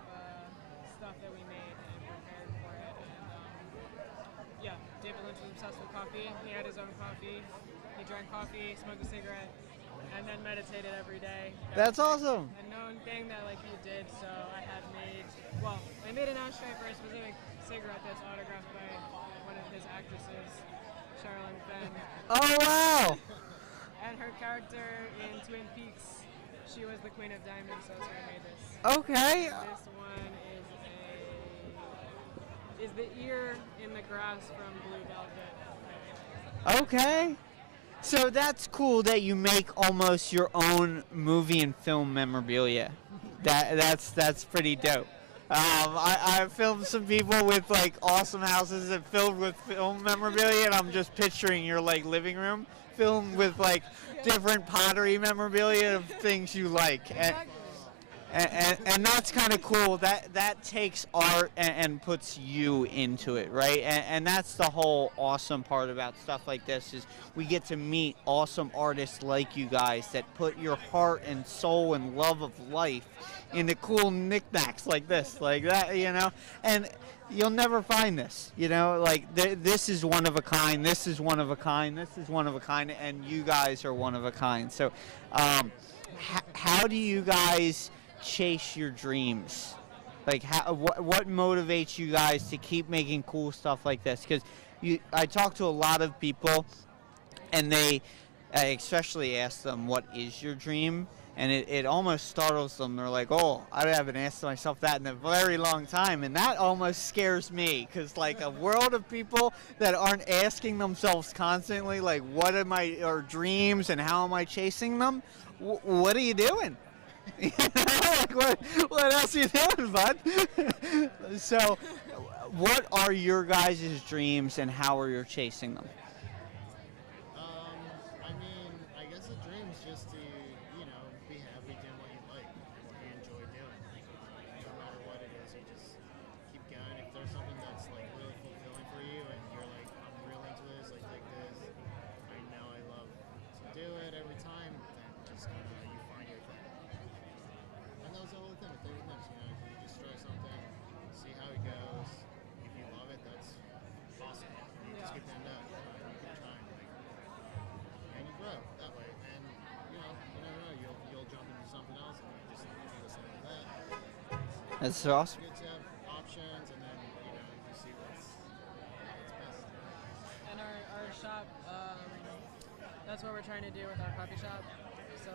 stuff that we made and prepared for it. And yeah, David Lynch was obsessed with coffee. He had his own coffee. He drank coffee, smoked a cigarette, and then meditated every day. That's awesome. A known thing that like he did. So I made an ashtray for a specific cigarette that's autographed by one of his actresses, Sherilyn Fenn. Oh wow. And her character in Twin Peaks, she was the Queen of Diamonds, so that's why I made this. Okay. This one is the ear in the grass from Blue Velvet. Okay. So that's cool that you make almost your own movie and film memorabilia. That's pretty dope. I filmed some people with like awesome houses that filled with film memorabilia, and I'm just picturing your like living room filled with like different pottery memorabilia of things you like. And that's kind of cool. That takes art and puts you into it, right? And that's the whole awesome part about stuff like this is we get to meet awesome artists like you guys that put your heart and soul and love of life into cool knickknacks like this, like that, you know. And you'll never find this, you know. Like this is one of a kind. This is one of a kind. This is one of a kind, and you guys are one of a kind. So, how do you guys chase your dreams? Like what motivates you guys to keep making cool stuff like this? Because I talk to a lot of people, and I especially ask them, what is your dream? And it almost startles them. They're like, oh, I haven't asked myself that in a very long time. And that almost scares me, because like a world of people that aren't asking themselves constantly, like, what are my dreams and how am I chasing them? What are you doing? You know, like what else are you doing, bud? So, what are your guys' dreams and how are you chasing them? I mean, I guess the dream is just to, be happy doing what you like, what you enjoy doing. No matter what it is, you just keep going. If there's something that's like really fulfilling for you and you're like, I'm real into this, I like this, I know I love to do it every time, then just you find your thing. And that was the whole thing with David Lynch, you just try something, see how it goes. If you love it, that's awesome. You just keep doing that. You keep trying, and you grow that way. And you never know, you'll jump into something else, and you just do the same with that. That's awesome. It's good to have options, and then you see what's best. And our shop, that's what we're trying to do with our coffee shop. So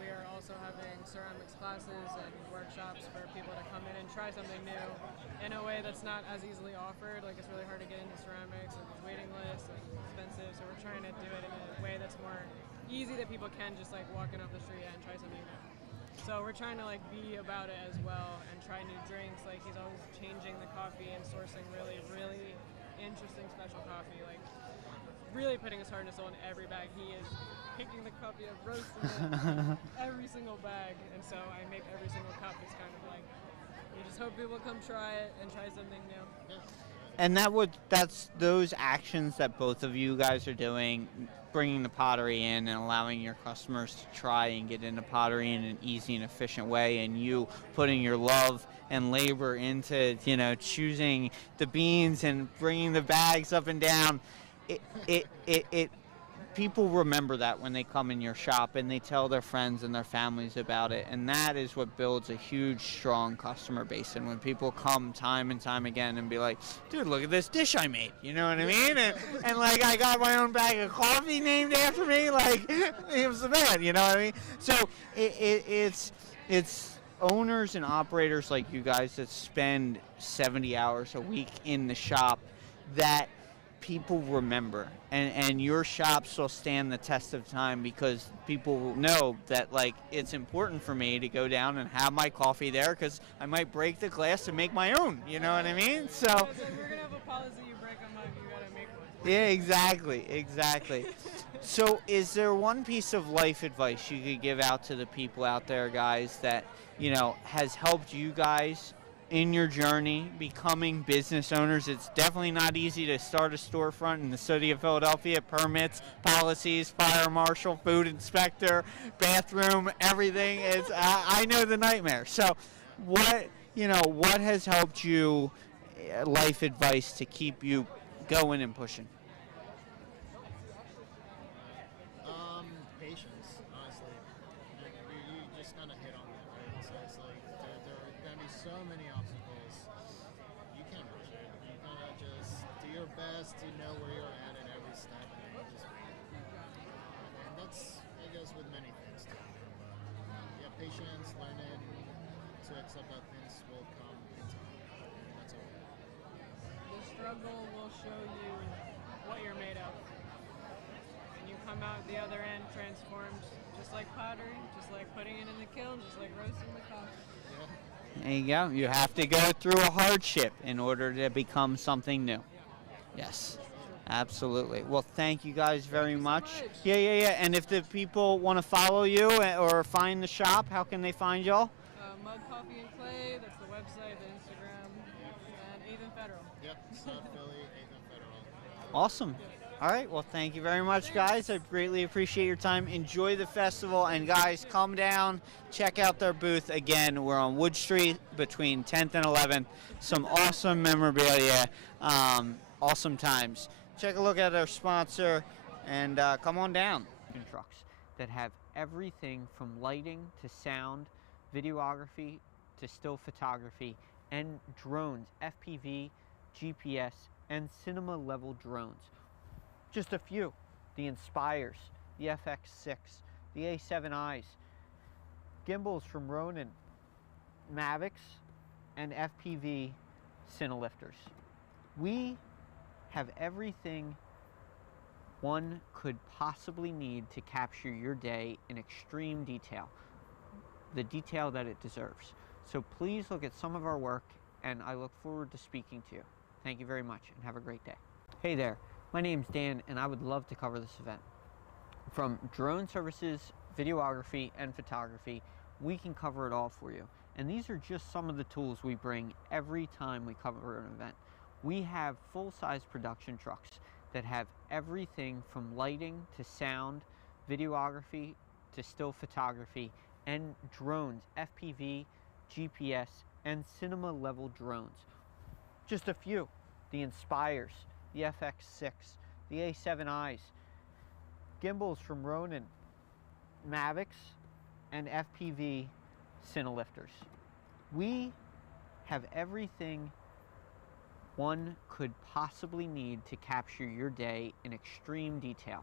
we are also having ceramics classes and workshops for people to come in and try something new in a way that's not as easily offered. Like, it's really hard to get into ceramics, and there's waiting lists and it's expensive. So we're trying to do it in a way that's more easy, that people can just like walk in off the street and try something new. So we're trying to like be about it as well and try new drinks. Like, he's always changing the coffee and sourcing really, really interesting special coffee. Like, really putting his heart and soul in every bag. He is picking the coffee up, roasting it, every single bag. And so I make every single cup. It's kind of like, we just hope people come try it and try something new. And that's those actions that both of you guys are doing, bringing the pottery in and allowing your customers to try and get into pottery in an easy and efficient way, and you putting your love and labor into, choosing the beans and bringing the bags up and down. It people remember that when they come in your shop, and they tell their friends and their families about it, and that is what builds a huge, strong customer base. And when people come time and time again and be like, dude, look at this dish I made, you know what I mean? And like, I got my own bag of coffee named after me, like, it was the man, you know what I mean? So it's owners and operators like you guys that spend 70 hours a week in the shop that people remember, and your shops will stand the test of time, because people know that, like, it's important for me to go down and have my coffee there, because I might break the glass and make my own, you know what I mean? So We're gonna have a policy: you break a mug, you gotta make one. yeah, exactly. So is there one piece of life advice you could give out to the people out there, guys, that has helped you guys in your journey becoming business owners? It's definitely not easy to start a storefront in the city of Philadelphia. Permits, policies, fire marshal, food inspector, bathroom, everything. It's I know the nightmare. So what has helped you, life advice to keep you going and pushing? Patience, honestly. You just kind of hit on that, right? So it's like there are going to be so many obstacles. You can't rush it. You kind of just do your best to know where you're at every step, and then you just wait. And that's, I as with many things too. Yeah, patience, learning to accept that things will come in time, and that's okay. The struggle will show you what you're made of. And you come out the other end transformed, just like pottery, just like putting it in the kiln, just like roasting the coffee. Yeah. There you go. You have to go through a hardship in order to become something new. Yes, absolutely. Well, thank you guys very much. Yeah. And if the people want to follow you or find the shop, how can they find y'all? Mug Coffee and Clay, that's the website, the Instagram, and 8th and Federal. Yep. South Philly, 8th and Federal. Awesome. All right. Well, thank you very much, guys. I greatly appreciate your time. Enjoy the festival. And, guys, come down. Check out their booth. Again, we're on Wood Street between 10th and 11th. Some awesome memorabilia. Awesome times. Check a look at our sponsor and come on down. Trucks that have everything from lighting to sound, videography to still photography, and drones, FPV, GPS, and cinema level drones. Just a few: the Inspires, the FX6, the A7Is, gimbals from Ronin, Mavics, and FPV Cinelifters. We have everything one could possibly need to capture your day in extreme detail, the detail that it deserves. So please look at some of our work, and I look forward to speaking to you. Thank you very much, and have a great day. Hey there, my name's Dan, and I would love to cover this event. From drone services, videography, and photography, we can cover it all for you. And these are just some of the tools we bring every time we cover an event. We have full-size production trucks that have everything from lighting to sound, videography to still photography, and drones, FPV, GPS, and cinema level drones. Just a few: the Inspires, the FX6, the A7Is, gimbals from Ronin, Mavics, and FPV Cinelifters. We have everything one could possibly need to capture your day in extreme detail,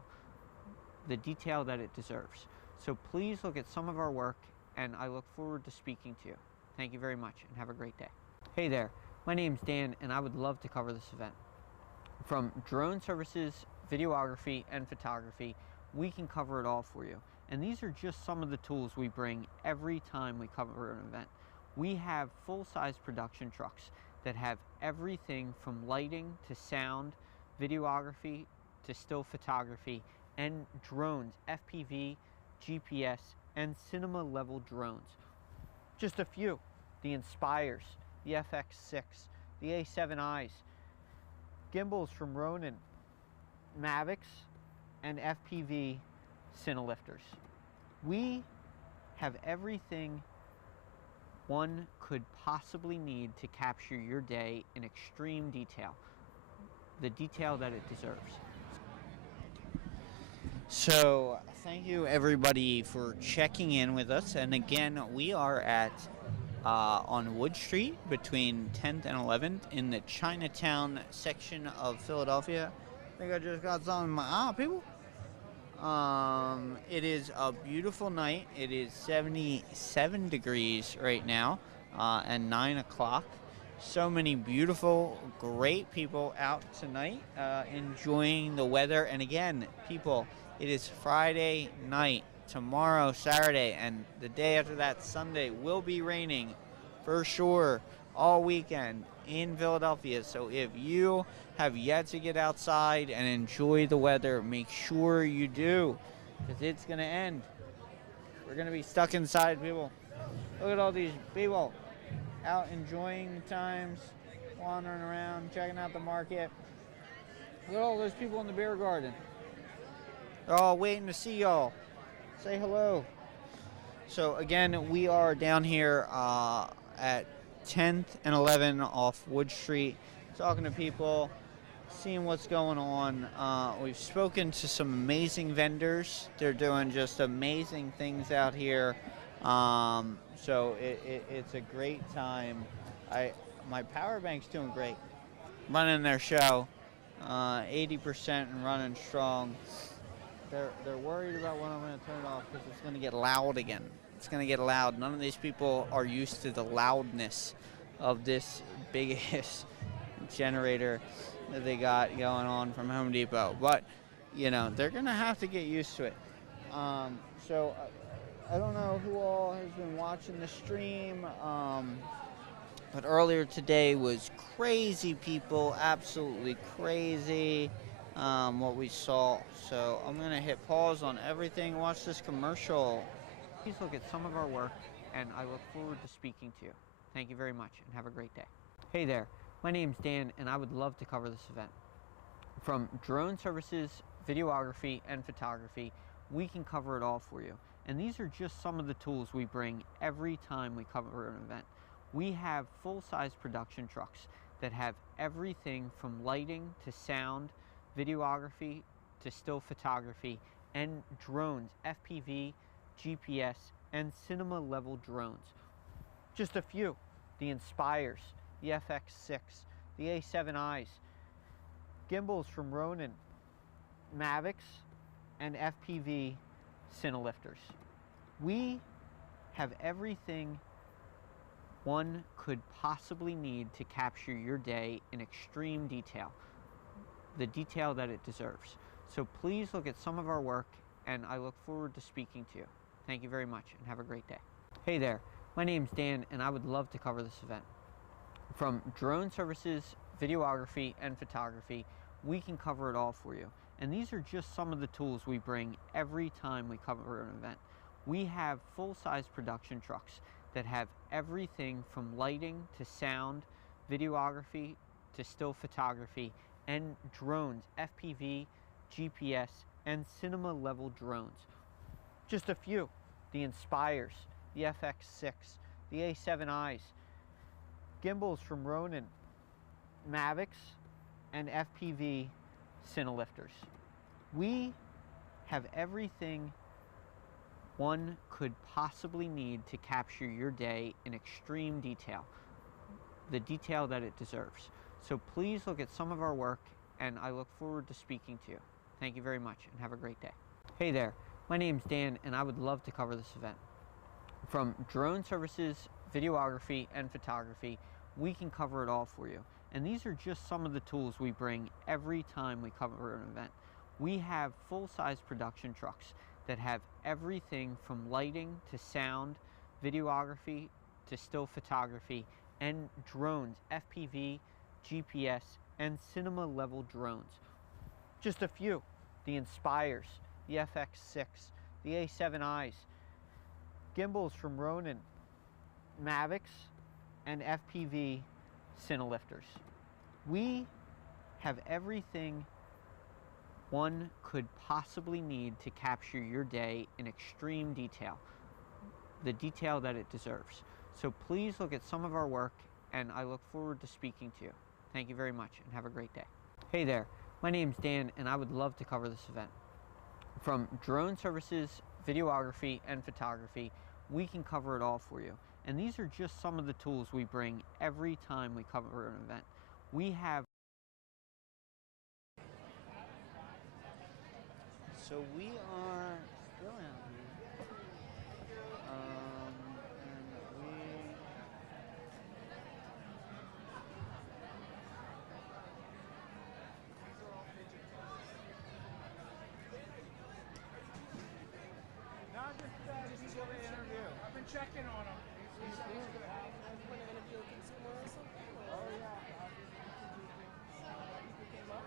the detail that it deserves. So please look at some of our work, and I look forward to speaking to you. Thank you very much, and have a great day. Hey there, my name's Dan, and I would love to cover this event. From drone services, videography, and photography, we can cover it all for you. And these are just some of the tools we bring every time we cover an event. We have full-size production trucks that have everything from lighting to sound, videography to still photography, and drones, FPV, GPS, and cinema level drones. Just a few: the Inspires, the FX6, the A7Is, gimbals from Ronin, Mavics, and FPV Cinelifters. We have everything one could possibly need to capture your day in extreme detail, the detail that it deserves. So, thank you everybody for checking in with us. And again, we are at on Wood Street between 10th and 11th in the Chinatown section of Philadelphia. I think I just got something in my eye, people. It is a beautiful night. It is 77 degrees right now and 9 o'clock. So many beautiful, great people out tonight enjoying the weather. And again, people, it is Friday night. Tomorrow, Saturday, and the day after that, Sunday, will be raining for sure all weekend in Philadelphia. So if you have yet to get outside and enjoy the weather, make sure you do, because it's going to end. We're going to be stuck inside, people. Look at all these people out enjoying the times, wandering around, checking out the market. Look at all those people in the beer garden. They're all waiting to see y'all. Say hello. So again, we are down here at 10th and 11 off Wood Street, talking to people, seeing what's going on. We've spoken to some amazing vendors. They're doing just amazing things out here. So it's a great time. My power bank's doing great. Running their show, 80% and running strong. They're worried about when I'm going to turn it off because it's going to get loud again. It's going to get loud. None of these people are used to the loudness of this big ass generator that they got going on from Home Depot. But, you know, they're going to have to get used to it. So I don't know who all has been watching the stream, but earlier today was crazy, people, absolutely crazy. What we saw. So I'm going to hit pause on everything, watch this commercial. Please look at some of our work, and I look forward to speaking to you. Thank you very much, and have a great day. Hey there, my name's Dan, and I would love to cover this event. From drone services, videography, and photography, we can cover it all for you. And these are just some of the tools we bring every time we cover an event. We have full-size production trucks that have everything from lighting to sound, videography to still photography, and drones, FPV, GPS, and cinema level drones. Just a few: the Inspires, the FX6, the A7Is, gimbals from Ronin, Mavics, and FPV Cinelifters. We have everything one could possibly need to capture your day in extreme detail, the detail that it deserves. So please look at some of our work, and I look forward to speaking to you. Thank you very much, and have a great day. Hey there, my name's Dan, and I would love to cover this event. From drone services, videography, and photography, we can cover it all for you. And these are just some of the tools we bring every time we cover an event. We have full-size production trucks that have everything from lighting to sound, videography to still photography, and drones, FPV, GPS, and cinema level drones. Just a few: the Inspires, the FX6, the A7Is, gimbals from Ronin, Mavics, and FPV Cinelifters. We have everything one could possibly need to capture your day in extreme detail, the detail that it deserves. So please look at some of our work, and I look forward to speaking to you. Thank you very much, and have a great day. Hey there, my name's Dan, and I would love to cover this event. From drone services, videography, and photography, we can cover it all for you. And these are just some of the tools we bring every time we cover an event. We have full-size production trucks that have everything from lighting to sound, videography to still photography, and drones, FPV, GPS, and cinema level drones. Just a few: the Inspires, the FX6, the A7Is, gimbals from Ronin, Mavics, and FPV Cinelifters. We have everything one could possibly need to capture your day in extreme detail, the detail that it deserves. So please look at some of our work, and I look forward to speaking to you. Thank you very much, and have a great day. Hey there, my name's Dan, and I would love to cover this event. From drone services, videography, and photography, we can cover it all for you. And these are just some of the tools we bring every time we cover an event. We have... So we are still out here. And we... Not just he's over the interview. I've been checking on him. He's good. Oh yeah. People came up.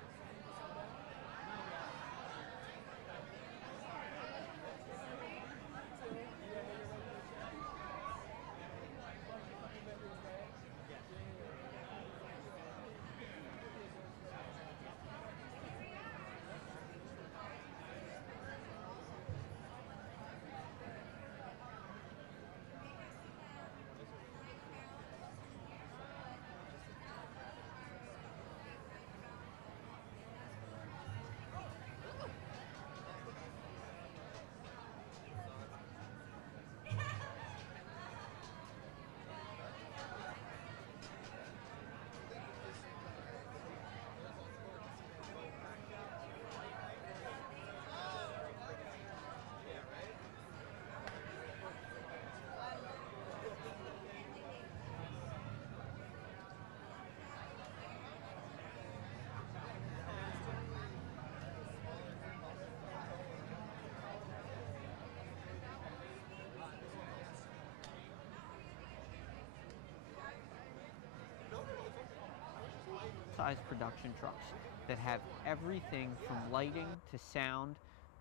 full-size production trucks that have everything from lighting to sound,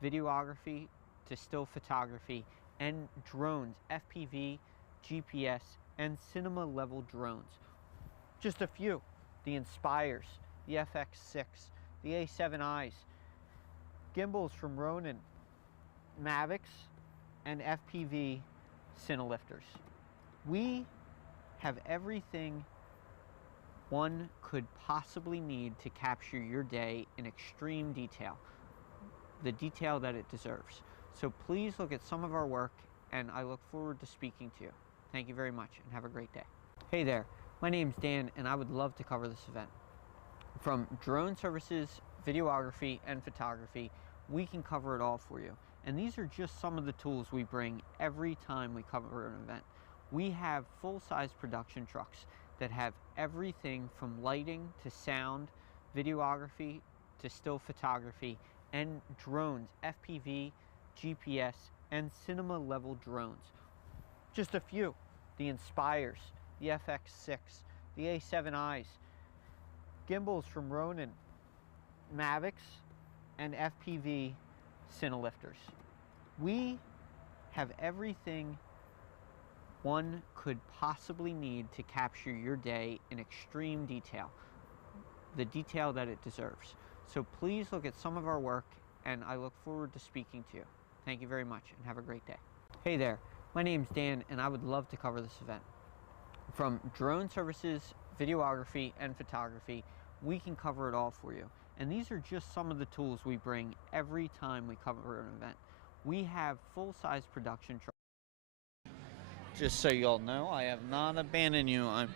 videography to still photography, and drones, FPV, GPS, and cinema-level drones. Just a few: the Inspires, the FX6, the A7Is, gimbals from Ronin, Mavics, and FPV Cinelifters. We have everything one could possibly need to capture your day in extreme detail, the detail that it deserves. So please look at some of our work, and I look forward to speaking to you. Thank you very much, and have a great day. Hey there, my name's Dan, and I would love to cover this event. From drone services, videography, and photography, we can cover it all for you. And these are just some of the tools we bring every time we cover an event. We have full-size production trucks that have everything from lighting to sound, videography to still photography, and drones, FPV, GPS, and cinema-level drones. Just a few: the Inspires, the FX6, the A7Is, gimbals from Ronin, Mavics, and FPV Cinelifters. We have everything one could possibly need to capture your day in extreme detail, the detail that it deserves. So please look at some of our work, and I look forward to speaking to you. Thank you very much, and have a great day. Hey there, my name's Dan, and I would love to cover this event. From drone services, videography, and photography, we can cover it all for you. And these are just some of the tools we bring every time we cover an event. We have full-size production trucks. Just so y'all know, I have not abandoned you. I'm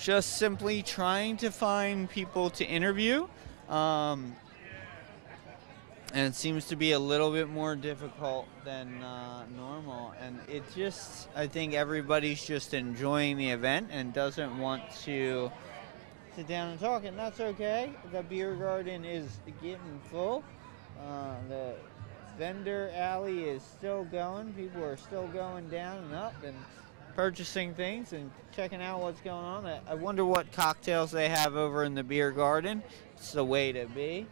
just simply trying to find people to interview. And it seems to be a little bit more difficult than normal. And it just, I think everybody's just enjoying the event and doesn't want to sit down and talk, and that's okay. The beer garden is getting full. The vendor alley is still going. People are still going down and up and purchasing things and checking out what's going on. I wonder what cocktails they have over in the beer garden. It's the way to be.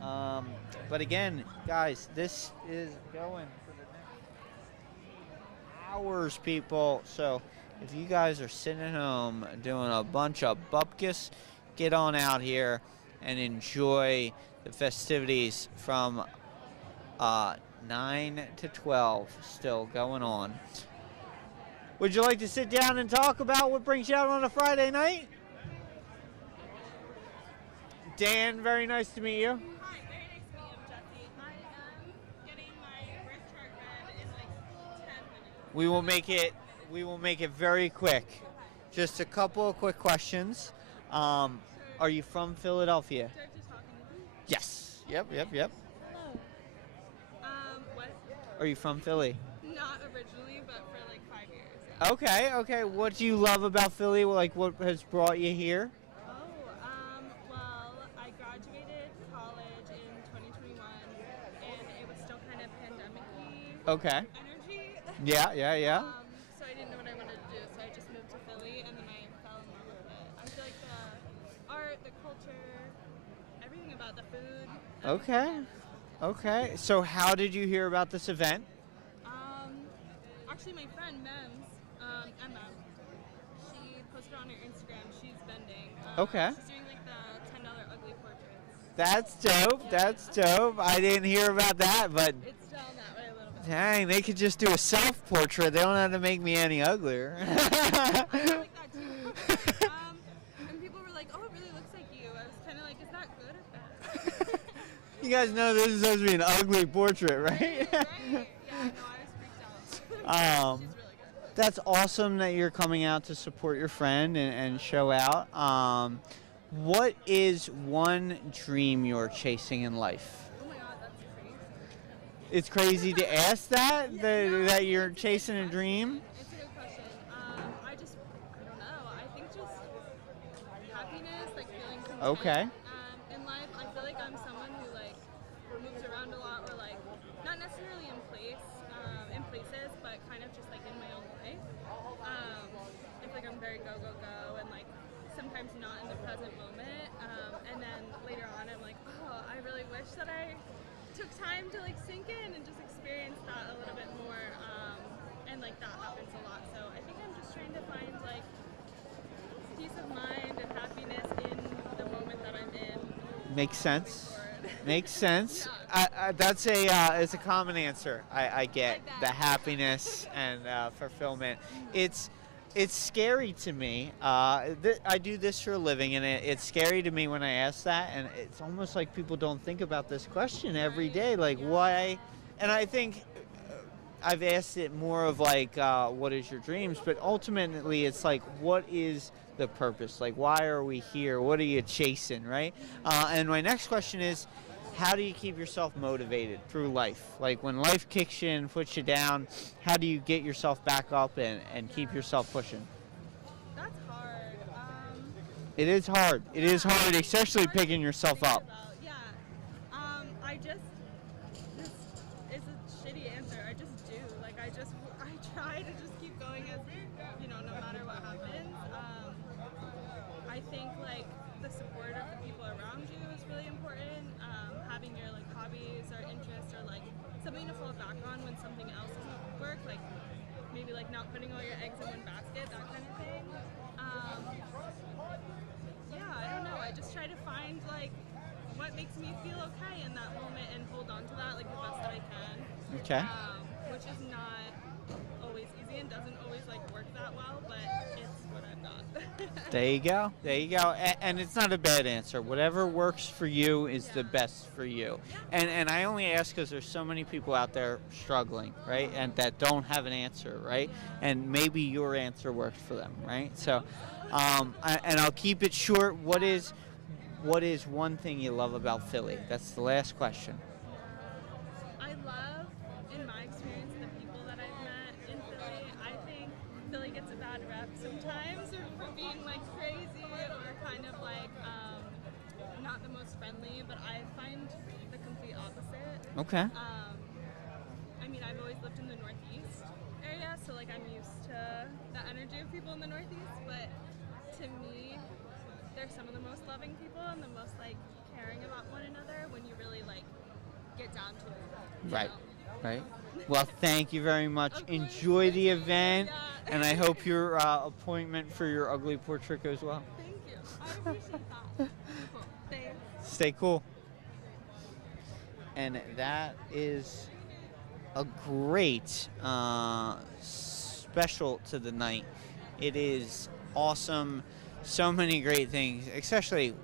But again, guys, this is going for the next hours, people. So if you guys are sitting at home doing a bunch of bupkis, get on out here and enjoy the festivities from 9 to 12 still going on. Would you like to sit down and talk about what brings you out on a Friday night? Dan, very nice to meet you. Hi, very nice to meet you, Jesse. I am getting my birth chart read in like 10 minutes. We will make it very quick. Just a couple of quick questions. Are you from Philadelphia? Do I have to talk into them? Yes. Yep. Hello. What? Are you from Philly? Not originally, but for like 5 years. Yeah. Okay. What do you love about Philly? Like, what has brought you here? Well, I graduated college in 2021, and it was still kind of pandemic-y Okay. energy. Yeah. So I didn't know what I wanted to do, so I just moved to Philly, and then I fell in love with it. I feel like the art, the culture, everything about the food. Okay. So how did you hear about this event? Actually, my friend Mems, Emma, she posted on her Instagram. She's vending. Okay. She's doing like the $10 ugly portraits. That's dope. I didn't hear about that, but It's down that way a little bit. dang, they could just do a self-portrait. They don't have to make me any uglier. I like that too. And people were like, "Oh, it really looks like you." I was kind of like, "Is that good or bad?" You guys know this is supposed to be an ugly portrait, right? Right? Yeah, no, I was freaked out. She's really good. That's awesome that you're coming out to support your friend and show out. What is one dream you're chasing in life? Oh my god, that's crazy. It's crazy to ask that you're chasing a dream. It's a good question. I don't know. I think just happiness, like feeling content. Okay. In life, I feel like I'm someone who like moves around a lot, or like not necessarily in places, but kind of just like in my own life. I feel like I'm very go, and like sometimes not in the present moment. of mind and happiness in the moment that I'm in. Makes sense. Forward. Makes sense. That's it's a common answer. I get Like that. the happiness and fulfillment. It's scary to me. I do this for a living, and it's scary to me when I ask that. And it's almost like people don't think about this question every day, like why. And I think I've asked it more of like, what is your dreams? But ultimately, it's like, what is the purpose? Like, why are we here? What are you chasing, right? And my next question is, how do you keep yourself motivated through life? Like when life kicks you and puts you down, how do you get yourself back up and keep yourself pushing? That's hard. It is hard. It is hard, especially picking yourself up. Yeah. I just, this is a shitty answer. I just do. Like, I try to just keep going as, no matter what happens. I think, like, the support of the people around you is really important. Having your, like, hobbies or interests or, like, something to fall back on when something else doesn't work. Like, maybe, like, not putting all your eggs in one basket, that kind of thing. Yeah, I don't know. I just try to find, like, what makes me feel okay in that moment and hold on to that, like, the best that I can. Okay. Which is not always easy and doesn't always, like, work that well, but it's what I've got. There you go. There you go. And it's not a bad answer. Whatever works for you is the best for you. And I only ask because there's so many people out there struggling, right? And that don't have an answer, right? And maybe your answer works for them, right? So, and I'll keep it short. What is one thing you love about Philly? That's the last question. I love, in my experience, the people that I've met in Philly. I think Philly gets a bad rep sometimes for being like crazy or kind of like not the most friendly, but I find the complete opposite. Okay. I mean, I've always lived in the Northeast area, so like I'm used to the energy of people in the Northeast, but to me, they're some of the most loving people and the most like caring about one another when you really like get down to it. Right. Right. Well, thank you very much. Enjoy the event, and I hope your appointment for your ugly portrait goes well. Thank you. I appreciate that. Cool. Thanks. Stay cool. And that is a great special to the night. It is awesome. So many great things, especially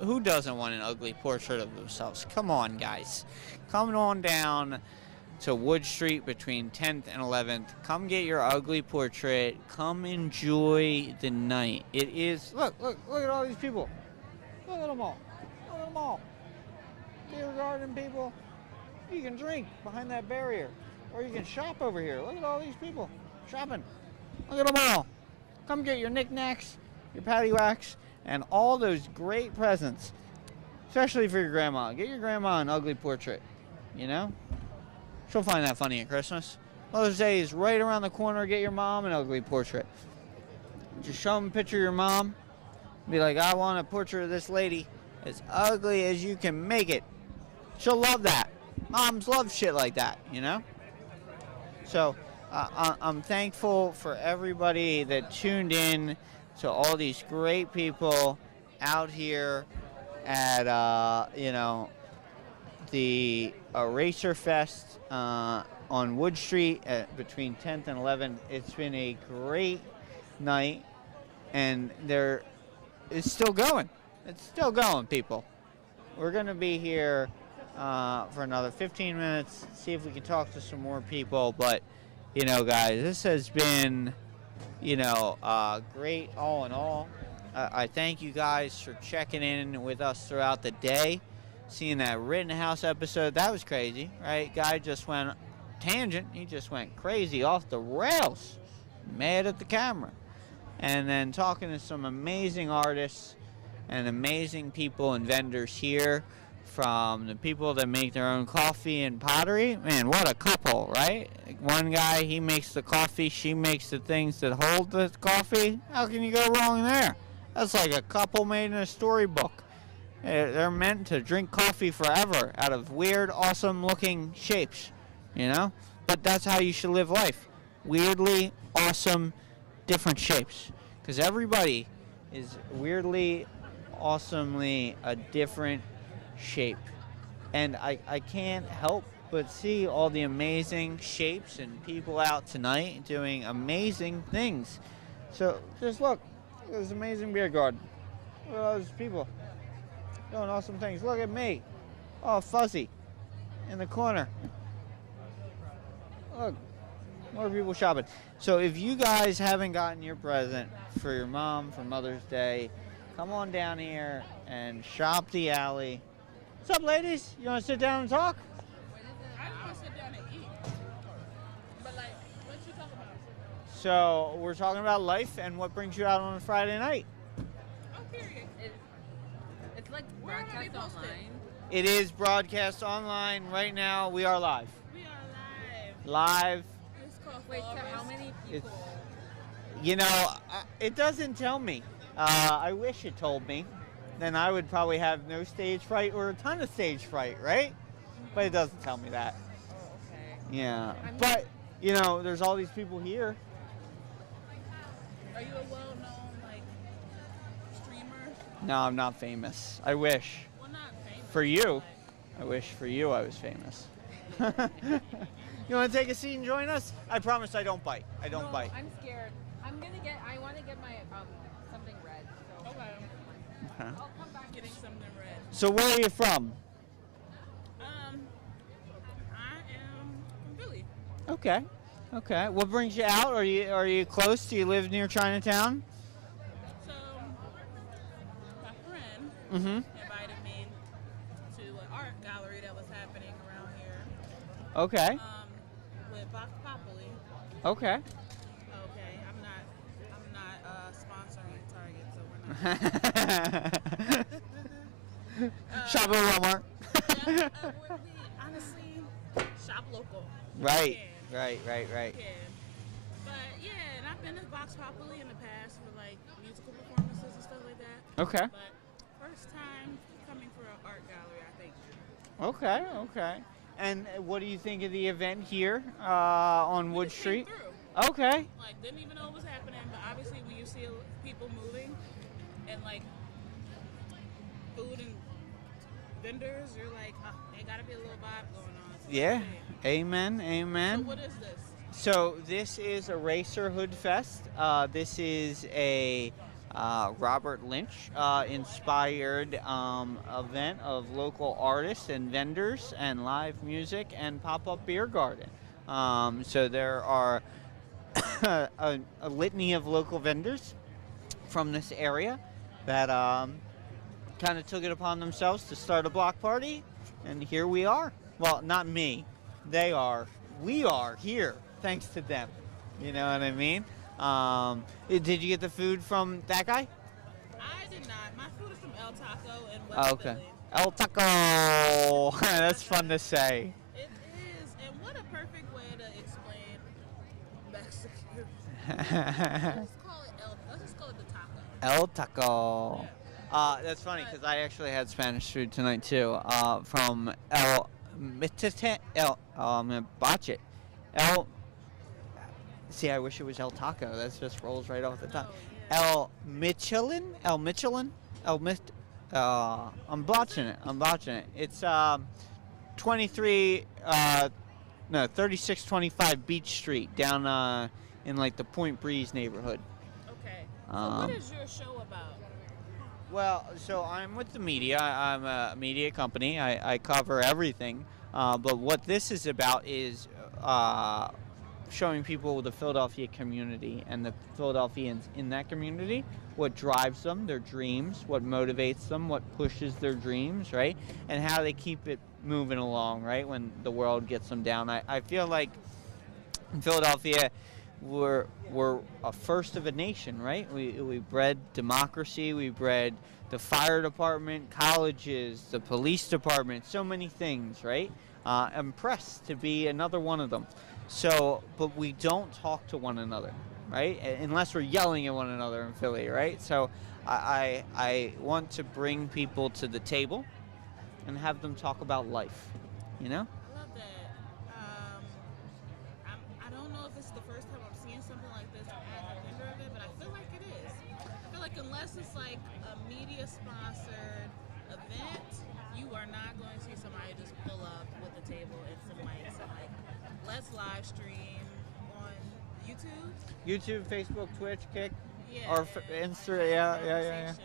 who doesn't want an ugly portrait of themselves? Come on, guys. Come on down to Wood Street between 10th and 11th. Come get your ugly portrait. Come enjoy the night. It is, look at all these people. Look at them all. Look at them all. Beer garden people. You can drink behind that barrier, or you can shop over here. Look at all these people shopping. Look at them all. Come get your knickknacks, your paddywhacks, and all those great presents, especially for your grandma. Get your grandma an ugly portrait, you know? She'll find that funny at Christmas. Mother's Day is right around the corner. Get your mom an ugly portrait. Just show them a picture of your mom. Be like, I want a portrait of this lady as ugly as you can make it. She'll love that. Moms love shit like that, you know? So, I'm thankful for everybody that tuned in to all these great people out here at, the Eraserhood Fest on Wood Street between 10th and 11th. It's been a great night, and it's still going. It's still going, people. We're going to be here for another 15 minutes, see if we can talk to some more people. But, guys, this has been, great all in all. I thank you guys for checking in with us throughout the day. Seeing that Rittenhouse episode, that was crazy, right? Guy just went tangent. He just went crazy off the rails, mad at the camera. And then talking to some amazing artists and amazing people and vendors here, from the people that make their own coffee and pottery. Man, what a couple, right? One guy, he makes the coffee, she makes the things that hold the coffee. How can you go wrong there? That's like a couple made in a storybook. They're meant to drink coffee forever out of weird, awesome-looking shapes, But that's how you should live life. Weirdly awesome, different shapes. Because everybody is weirdly, awesomely a different shape. And I can't help but see all the amazing shapes and people out tonight doing amazing things. So just look, there's amazing beer garden. Look at all those people doing awesome things. Look at me, all fuzzy in the corner. Look, more people shopping. So if you guys haven't gotten your present for your mom for Mother's Day, come on down here and shop the alley. What's up, ladies? You want to sit down and talk? I just want to sit down and eat. But like, what you talking about? So we're talking about life and what brings you out on a Friday night. Oh, period. It's like Where am I broadcast posted? online. It is broadcast online right now. We are live. We are Live. It's called Wait, Fall so how Rest. many It's, people? you know, it doesn't tell me. I wish it told me. Then I would probably have no stage fright or a ton of stage fright, right? But it doesn't tell me that. Oh, okay. Yeah. But, you know, there's all these people here. Are you a well-known like streamer? No, I'm not famous. I wish. Well, not famous. For you. I wish for you I was famous. You want to take a seat and join us? I promise I don't bite. I don't bite. I'm scared. I want to get my something red. So Okay. Okay. I'll come back. Getting something red. So where are you from? I am from Philly. Okay. Okay. What brings you out? Are you close? Do you live near Chinatown? So my friend Mm-hmm. invited me to an art gallery that was happening around here. Okay. With Vox Populi. Okay. Okay, I'm not sponsoring Target, so we're not. Shop at Walmart. Yeah, we honestly shop local. Right. Yeah. Right. Yeah. But yeah, and I've been to Vox Populi in the past for like musical performances and stuff like that. Okay. But first time coming for an art gallery, I think. Okay. And what do you think of the event here on Wood Just came Street? through. Okay. Like, didn't even know what was happening, but obviously when you see people moving and like food and vendors, you're like, oh, there gotta be a little vibe going on. So Yeah. that's Amen. it. Amen. So what is this? So this is Eraserhood Fest. This is a Robert Lynch inspired event of local artists and vendors and live music and pop-up beer garden. So there are a litany of local vendors from this area that kind of took it upon themselves to start a block party, and here we are. Well, not me. They are. We are here, thanks to them. You know what I mean? Did you get the food from that guy? I did not. My food is from El Taco in West Okay. Philly. El Taco. That's fun to say. It is, and what a perfect way to explain Mexican. Let's just call it the taco. El Taco. That's funny because I actually had Spanish food tonight too. From El Mitete. I'm gonna botch it. El. See, I wish it was El Taco. That just rolls right off the tongue. El Michelin. El Michelin. El Mit. I'm botching it. It's 3625 Beach Street down in like the Point Breeze neighborhood. Okay. So what is your show about? Well, so I'm with the media. I'm a media company. I cover everything. But what this is about is showing people the Philadelphia community and the Philadelphians in that community, what drives them, their dreams, what motivates them, what pushes their dreams, right? And how they keep it moving along, right, when the world gets them down. I feel like in Philadelphia, we're a first of a nation, right? We bred democracy, we bred the fire department, colleges, the police department, so many things, right? I'm impressed to be another one of them. So, but we don't talk to one another, right? Unless we're yelling at one another in Philly, right? So I want to bring people to the table and have them talk about life, you know? I love that. I don't know if it's the first time I'm seeing something like this at the vendor of it, but I feel like it is. I feel like unless it's live stream on YouTube. YouTube, Facebook, Twitch, Kick, Yeah. or Insta. Yeah. Conversations.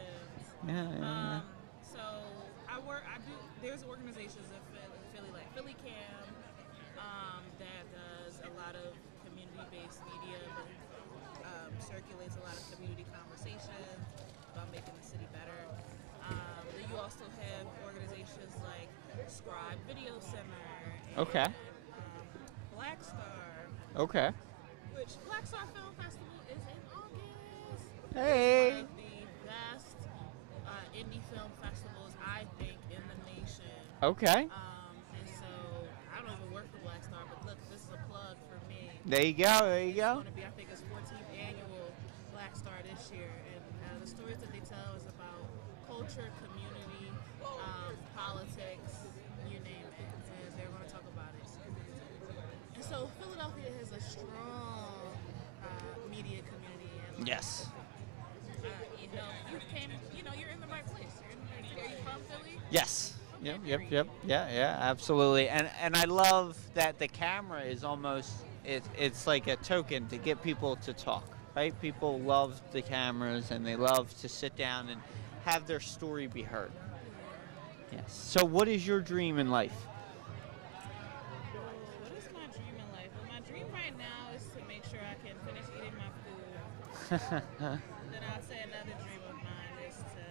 Yeah. So I do. There's organizations in Philly, like Philly Cam, that does a lot of community-based media that circulates a lot of community conversations about making the city better. Then you also have organizations like Scribe Video Center. And, Okay. Black Star. Okay. Which Black Star Film Festival is in August. Hey. It's one of the best indie film festivals, I think, in the nation. Okay. And so I don't even work for Black Star, but look, this is a plug for me. There you go. There you go. It's going to be, I think, its 14th annual Black Star this year, and the stories that they tell is about culture, community, politics, you name it, and they're going to talk about it. And so Philadelphia has a strong media community. And Yes. you're in the right place. Are you from Philly? Yes. Okay, Yep. Yeah, absolutely. And I love that the camera is almost it's like a token to get people to talk, right? People love the cameras and they love to sit down and have their story be heard. Yes. So what is your dream in life? What is my dream in life? Well, my dream right now is to make sure I can finish eating my food. Then I'll say another dream of mine is to,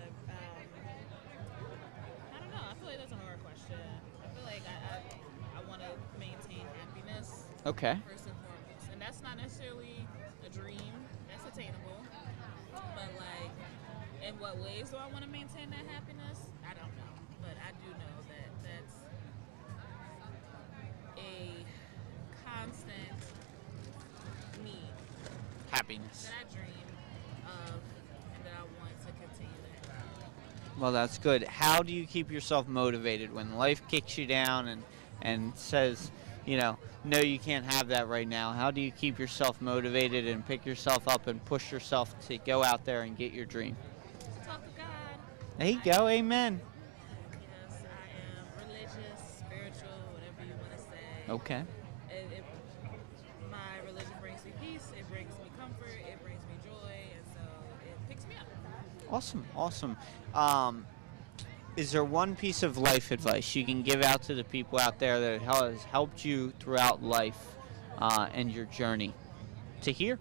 I don't know, I feel like that's a hard question. I feel like I want to maintain happiness. Okay. First and foremost. And that's not necessarily a dream, that's attainable. But like, in what ways do I want to maintain that happiness? I don't know. But I do know that that's a constant need. Happiness. That I dream of and that I want to continue to have. Well, that's good. How do you keep yourself motivated when life kicks you down and says, no, you can't have that right now? How do you keep yourself motivated and pick yourself up and push yourself to go out there and get your dream? Talk to God. There you go. Amen. Yes, I am religious, spiritual, whatever you want to say. Okay. My religion brings me peace, it brings me comfort, it brings me joy, and so it picks me up. Awesome. Is there one piece of life advice you can give out to the people out there that has helped you throughout life and your journey to hear?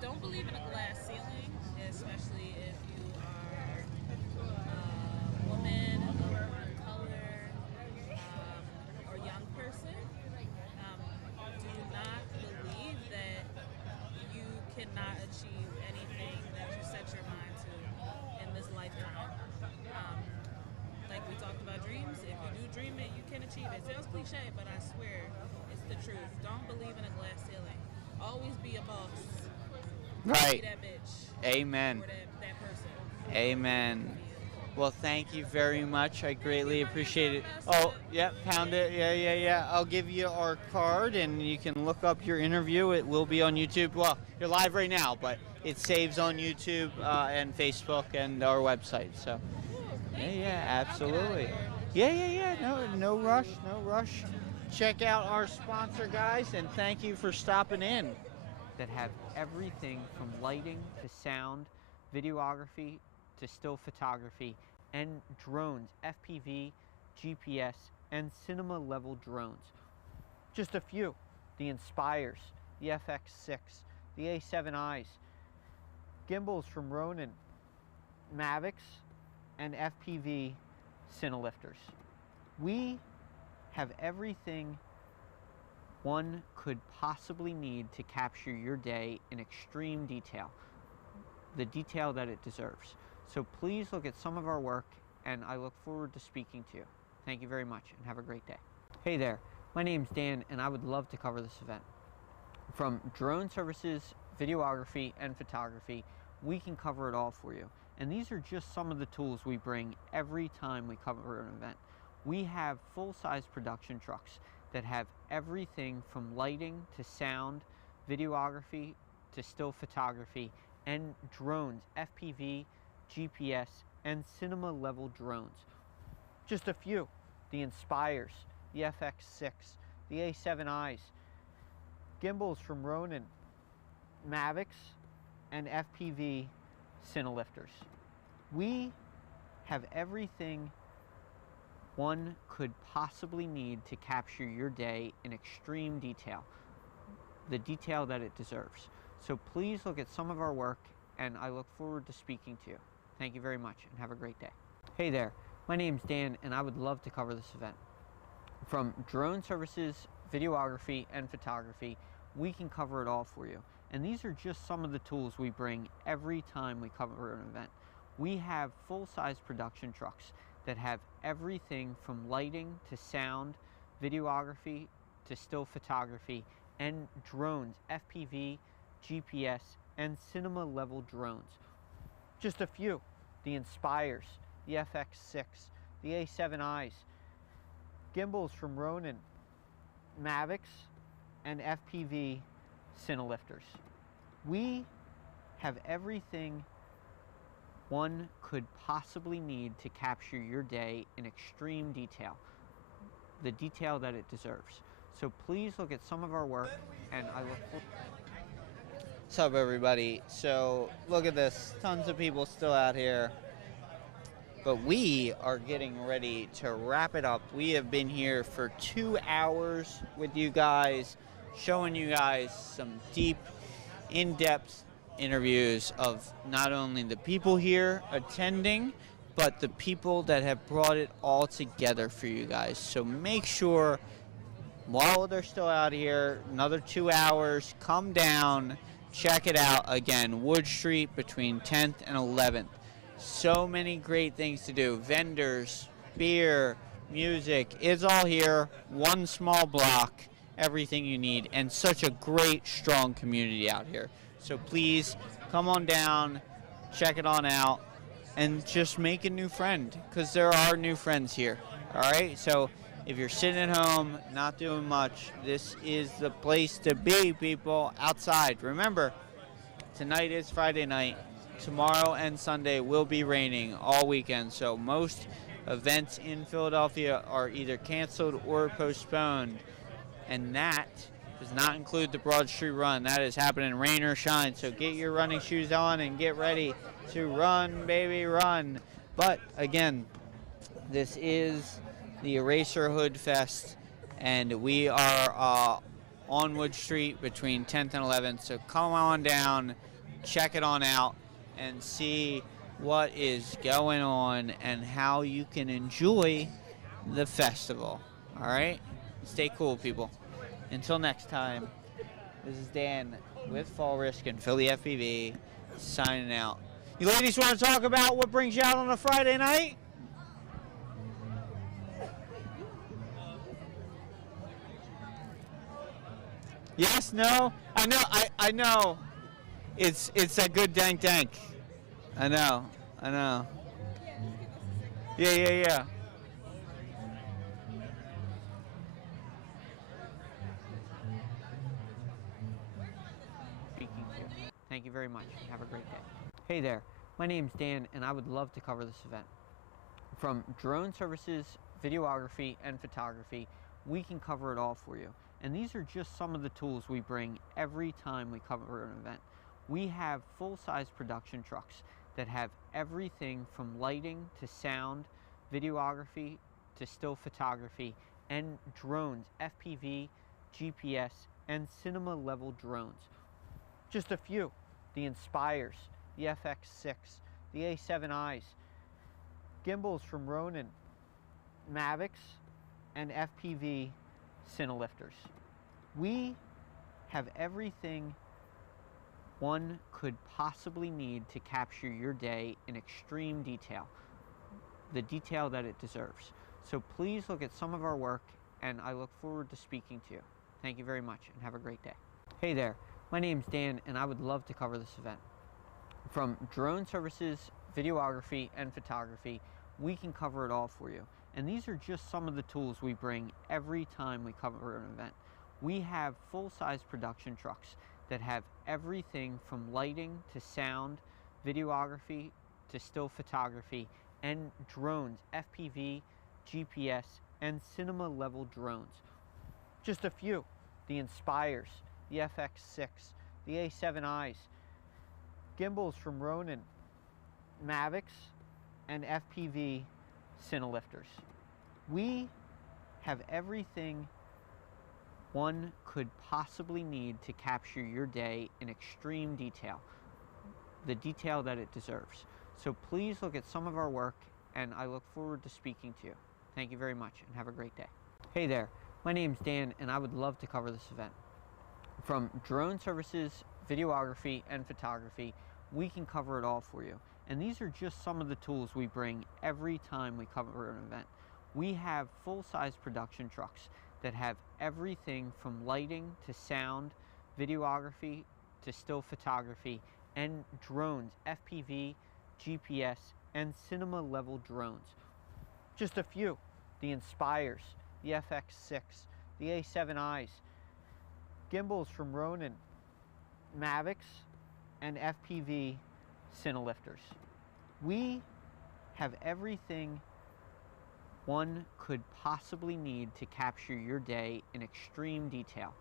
Don't believe in a glass ceiling, especially if you are a woman, a woman of color, or a young person. Do not believe that you cannot achieve anything that you set your mind to in this lifetime. Like we talked about dreams, if you do dream it, you can achieve it. It sounds cliche, but I swear it's the truth. Don't believe in a glass ceiling. Always be a boss. Right. Be that bitch. Amen. Or that person. Amen. Well, thank you very much. I greatly appreciate it. Oh, yeah, pound it. Yeah. I'll give you our card, and you can look up your interview. It will be on YouTube. Well, you're live right now, but it saves on YouTube and Facebook and our website. So, yeah, absolutely. Yeah. No rush. Check out our sponsor, guys, and thank you for stopping in. That have everything from lighting to sound, videography to still photography, and drones, FPV, GPS, and cinema level drones. Just a few: the Inspires, the FX6, the A7Is, gimbals from Ronin, Mavics, and FPV Cinelifters. We have everything one could possibly need to capture your day in extreme detail, the detail that it deserves. So please look at some of our work, and I look forward to speaking to you. Thank you very much, and have a great day. Hey there, my name's Dan, and I would love to cover this event. From drone services, videography, and photography, we can cover it all for you. And these are just some of the tools we bring every time we cover an event. We have full-size production trucks that have everything from lighting to sound, videography to still photography, and drones, FPV, GPS, and cinema level drones. Just a few: the Inspires, the FX6, the A7Is, gimbals from Ronin, Mavics, and FPV Cinelifters. We have everything one could possibly need to capture your day in extreme detail, the detail that it deserves. So please look at some of our work, and I look forward to speaking to you. Thank you very much, and have a great day. Hey there, my name's Dan, and I would love to cover this event. From drone services, videography, and photography, we can cover it all for you. And these are just some of the tools we bring every time we cover an event. We have full-size production trucks that have everything from lighting to sound, videography to still photography, and drones, FPV, GPS, and cinema-level drones. Just a few: the Inspires, the FX6, the A7Is, gimbals from Ronin, Mavics, and FPV Cinelifters. We have everything one could possibly need to capture your day in extreme detail, the detail that it deserves. So please look at some of our work, and I look forward. What's up, everybody? So look at this, tons of people still out here, but we are getting ready to wrap it up. We have been here for 2 hours with you guys, showing you guys some deep, in-depth interviews of not only the people here attending, but the people that have brought it all together for you guys. So make sure, while they're still out here, another 2 hours, come down, check it out. Again, Wood Street between 10th and 11th. So many great things to do. Vendors, beer, music, it's all here. One small block, everything you need, and such a great, strong community out here. So please come on down, check it on out, and just make a new friend, because there are new friends here. All right, so if you're sitting at home not doing much, this is the place to be, people. Outside. Remember, tonight is Friday night. Tomorrow and Sunday will be raining all weekend, so most events in Philadelphia are either canceled or postponed, and that does not include the Broad Street Run. That is happening rain or shine, so get your running shoes on and get ready to run, baby, run. But again, this is the Eraserhood Fest, and we are on Wood Street between 10th and 11th, so come on down, check it on out, and see what is going on and how you can enjoy the festival. All right? Stay cool, people. Until next time, this is Dan with Fall Risk and Philly FPV signing out. You ladies want to talk about what brings you out on a Friday night? Yes, no? I know. It's a good dank dank. I know. Yeah. Speaking to you. Thank you very much. Have a great day. Hey there, my name's Dan, and I would love to cover this event. From drone services, videography, and photography, we can cover it all for you. And these are just some of the tools we bring every time we cover an event. We have full-size production trucks that have everything from lighting to sound, videography to still photography, and drones, FPV, GPS, and cinema-level drones. Just a few: the Inspires, the FX6, the A7Is, gimbals from Ronin, Mavics, and FPV Cinelifters. We have everything one could possibly need to capture your day in extreme detail, the detail that it deserves. So please look at some of our work, and I look forward to speaking to you. Thank you very much, and have a great day. Hey there, my name's Dan, and I would love to cover this event. From drone services, videography, and photography, we can cover it all for you. And these are just some of the tools we bring every time we cover an event. We have full-size production trucks that have everything from lighting to sound, videography to still photography, and drones, FPV, GPS, and cinema-level drones. Just a few: the Inspires, the FX6, the A7Is, gimbals from Ronin, Mavics, and FPV Cinelifters. We have everything one could possibly need to capture your day in extreme detail, the detail that it deserves. So please look at some of our work, and I look forward to speaking to you. Thank you very much, and have a great day. Hey there, my name's Dan, and I would love to cover this event. From drone services, videography, and photography, we can cover it all for you. And these are just some of the tools we bring every time we cover an event. We have full-size production trucks that have everything from lighting to sound, videography to still photography, and drones, FPV, GPS, and cinema-level drones. Just a few: the Inspires, the FX6, the A7Is, gimbals from Ronin, Mavics, and FPV Cinelifters. We have everything one could possibly need to capture your day in extreme detail,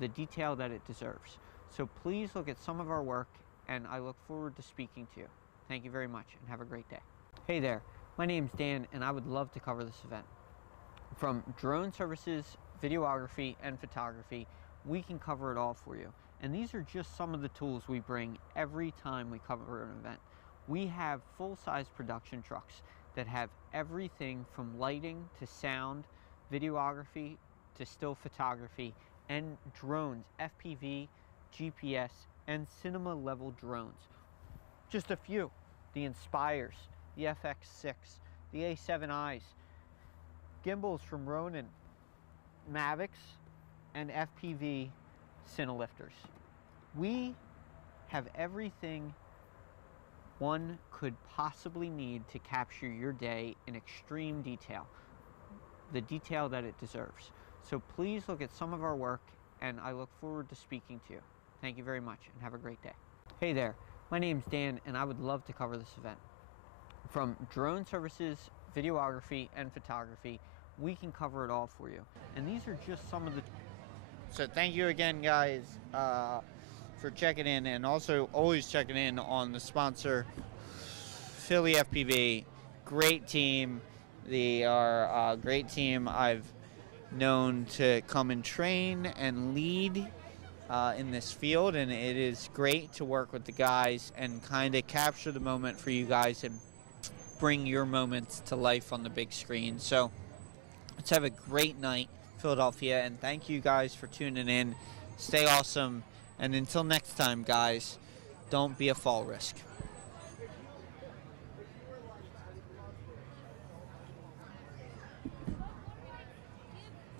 the detail that it deserves. So please look at some of our work, and I look forward to speaking to you. Thank you very much, and have a great day. Hey there, my name's Dan, and I would love to cover this event. From drone services, videography, and photography, we can cover it all for you. And these are just some of the tools we bring every time we cover an event. We have full-size production trucks that have everything from lighting to sound, videography to still photography, and drones, FPV, GPS, and cinema-level drones. Just a few: the Inspires, the FX6, the A7Is, gimbals from Ronin, Mavics, and FPV Cinelifters. We have everything one could possibly need to capture your day in extreme detail, the detail that it deserves. So please look at some of our work, and I look forward to speaking to you. Thank you very much, and have a great day. Hey there, my name's Dan, and I would love to cover this event. From drone services, videography, and photography, we can cover it all for you. And these are just some of the... So thank you again, guys, for checking in, and also always checking in on the sponsor, Philly FPV. Great team. They are a great team I've known to come and train and lead in this field, and it is great to work with the guys and kind of capture the moment for you guys and bring your moments to life on the big screen. So let's have a great night, Philadelphia, and thank you guys for tuning in. Stay awesome, and until next time, guys, don't be a fall risk.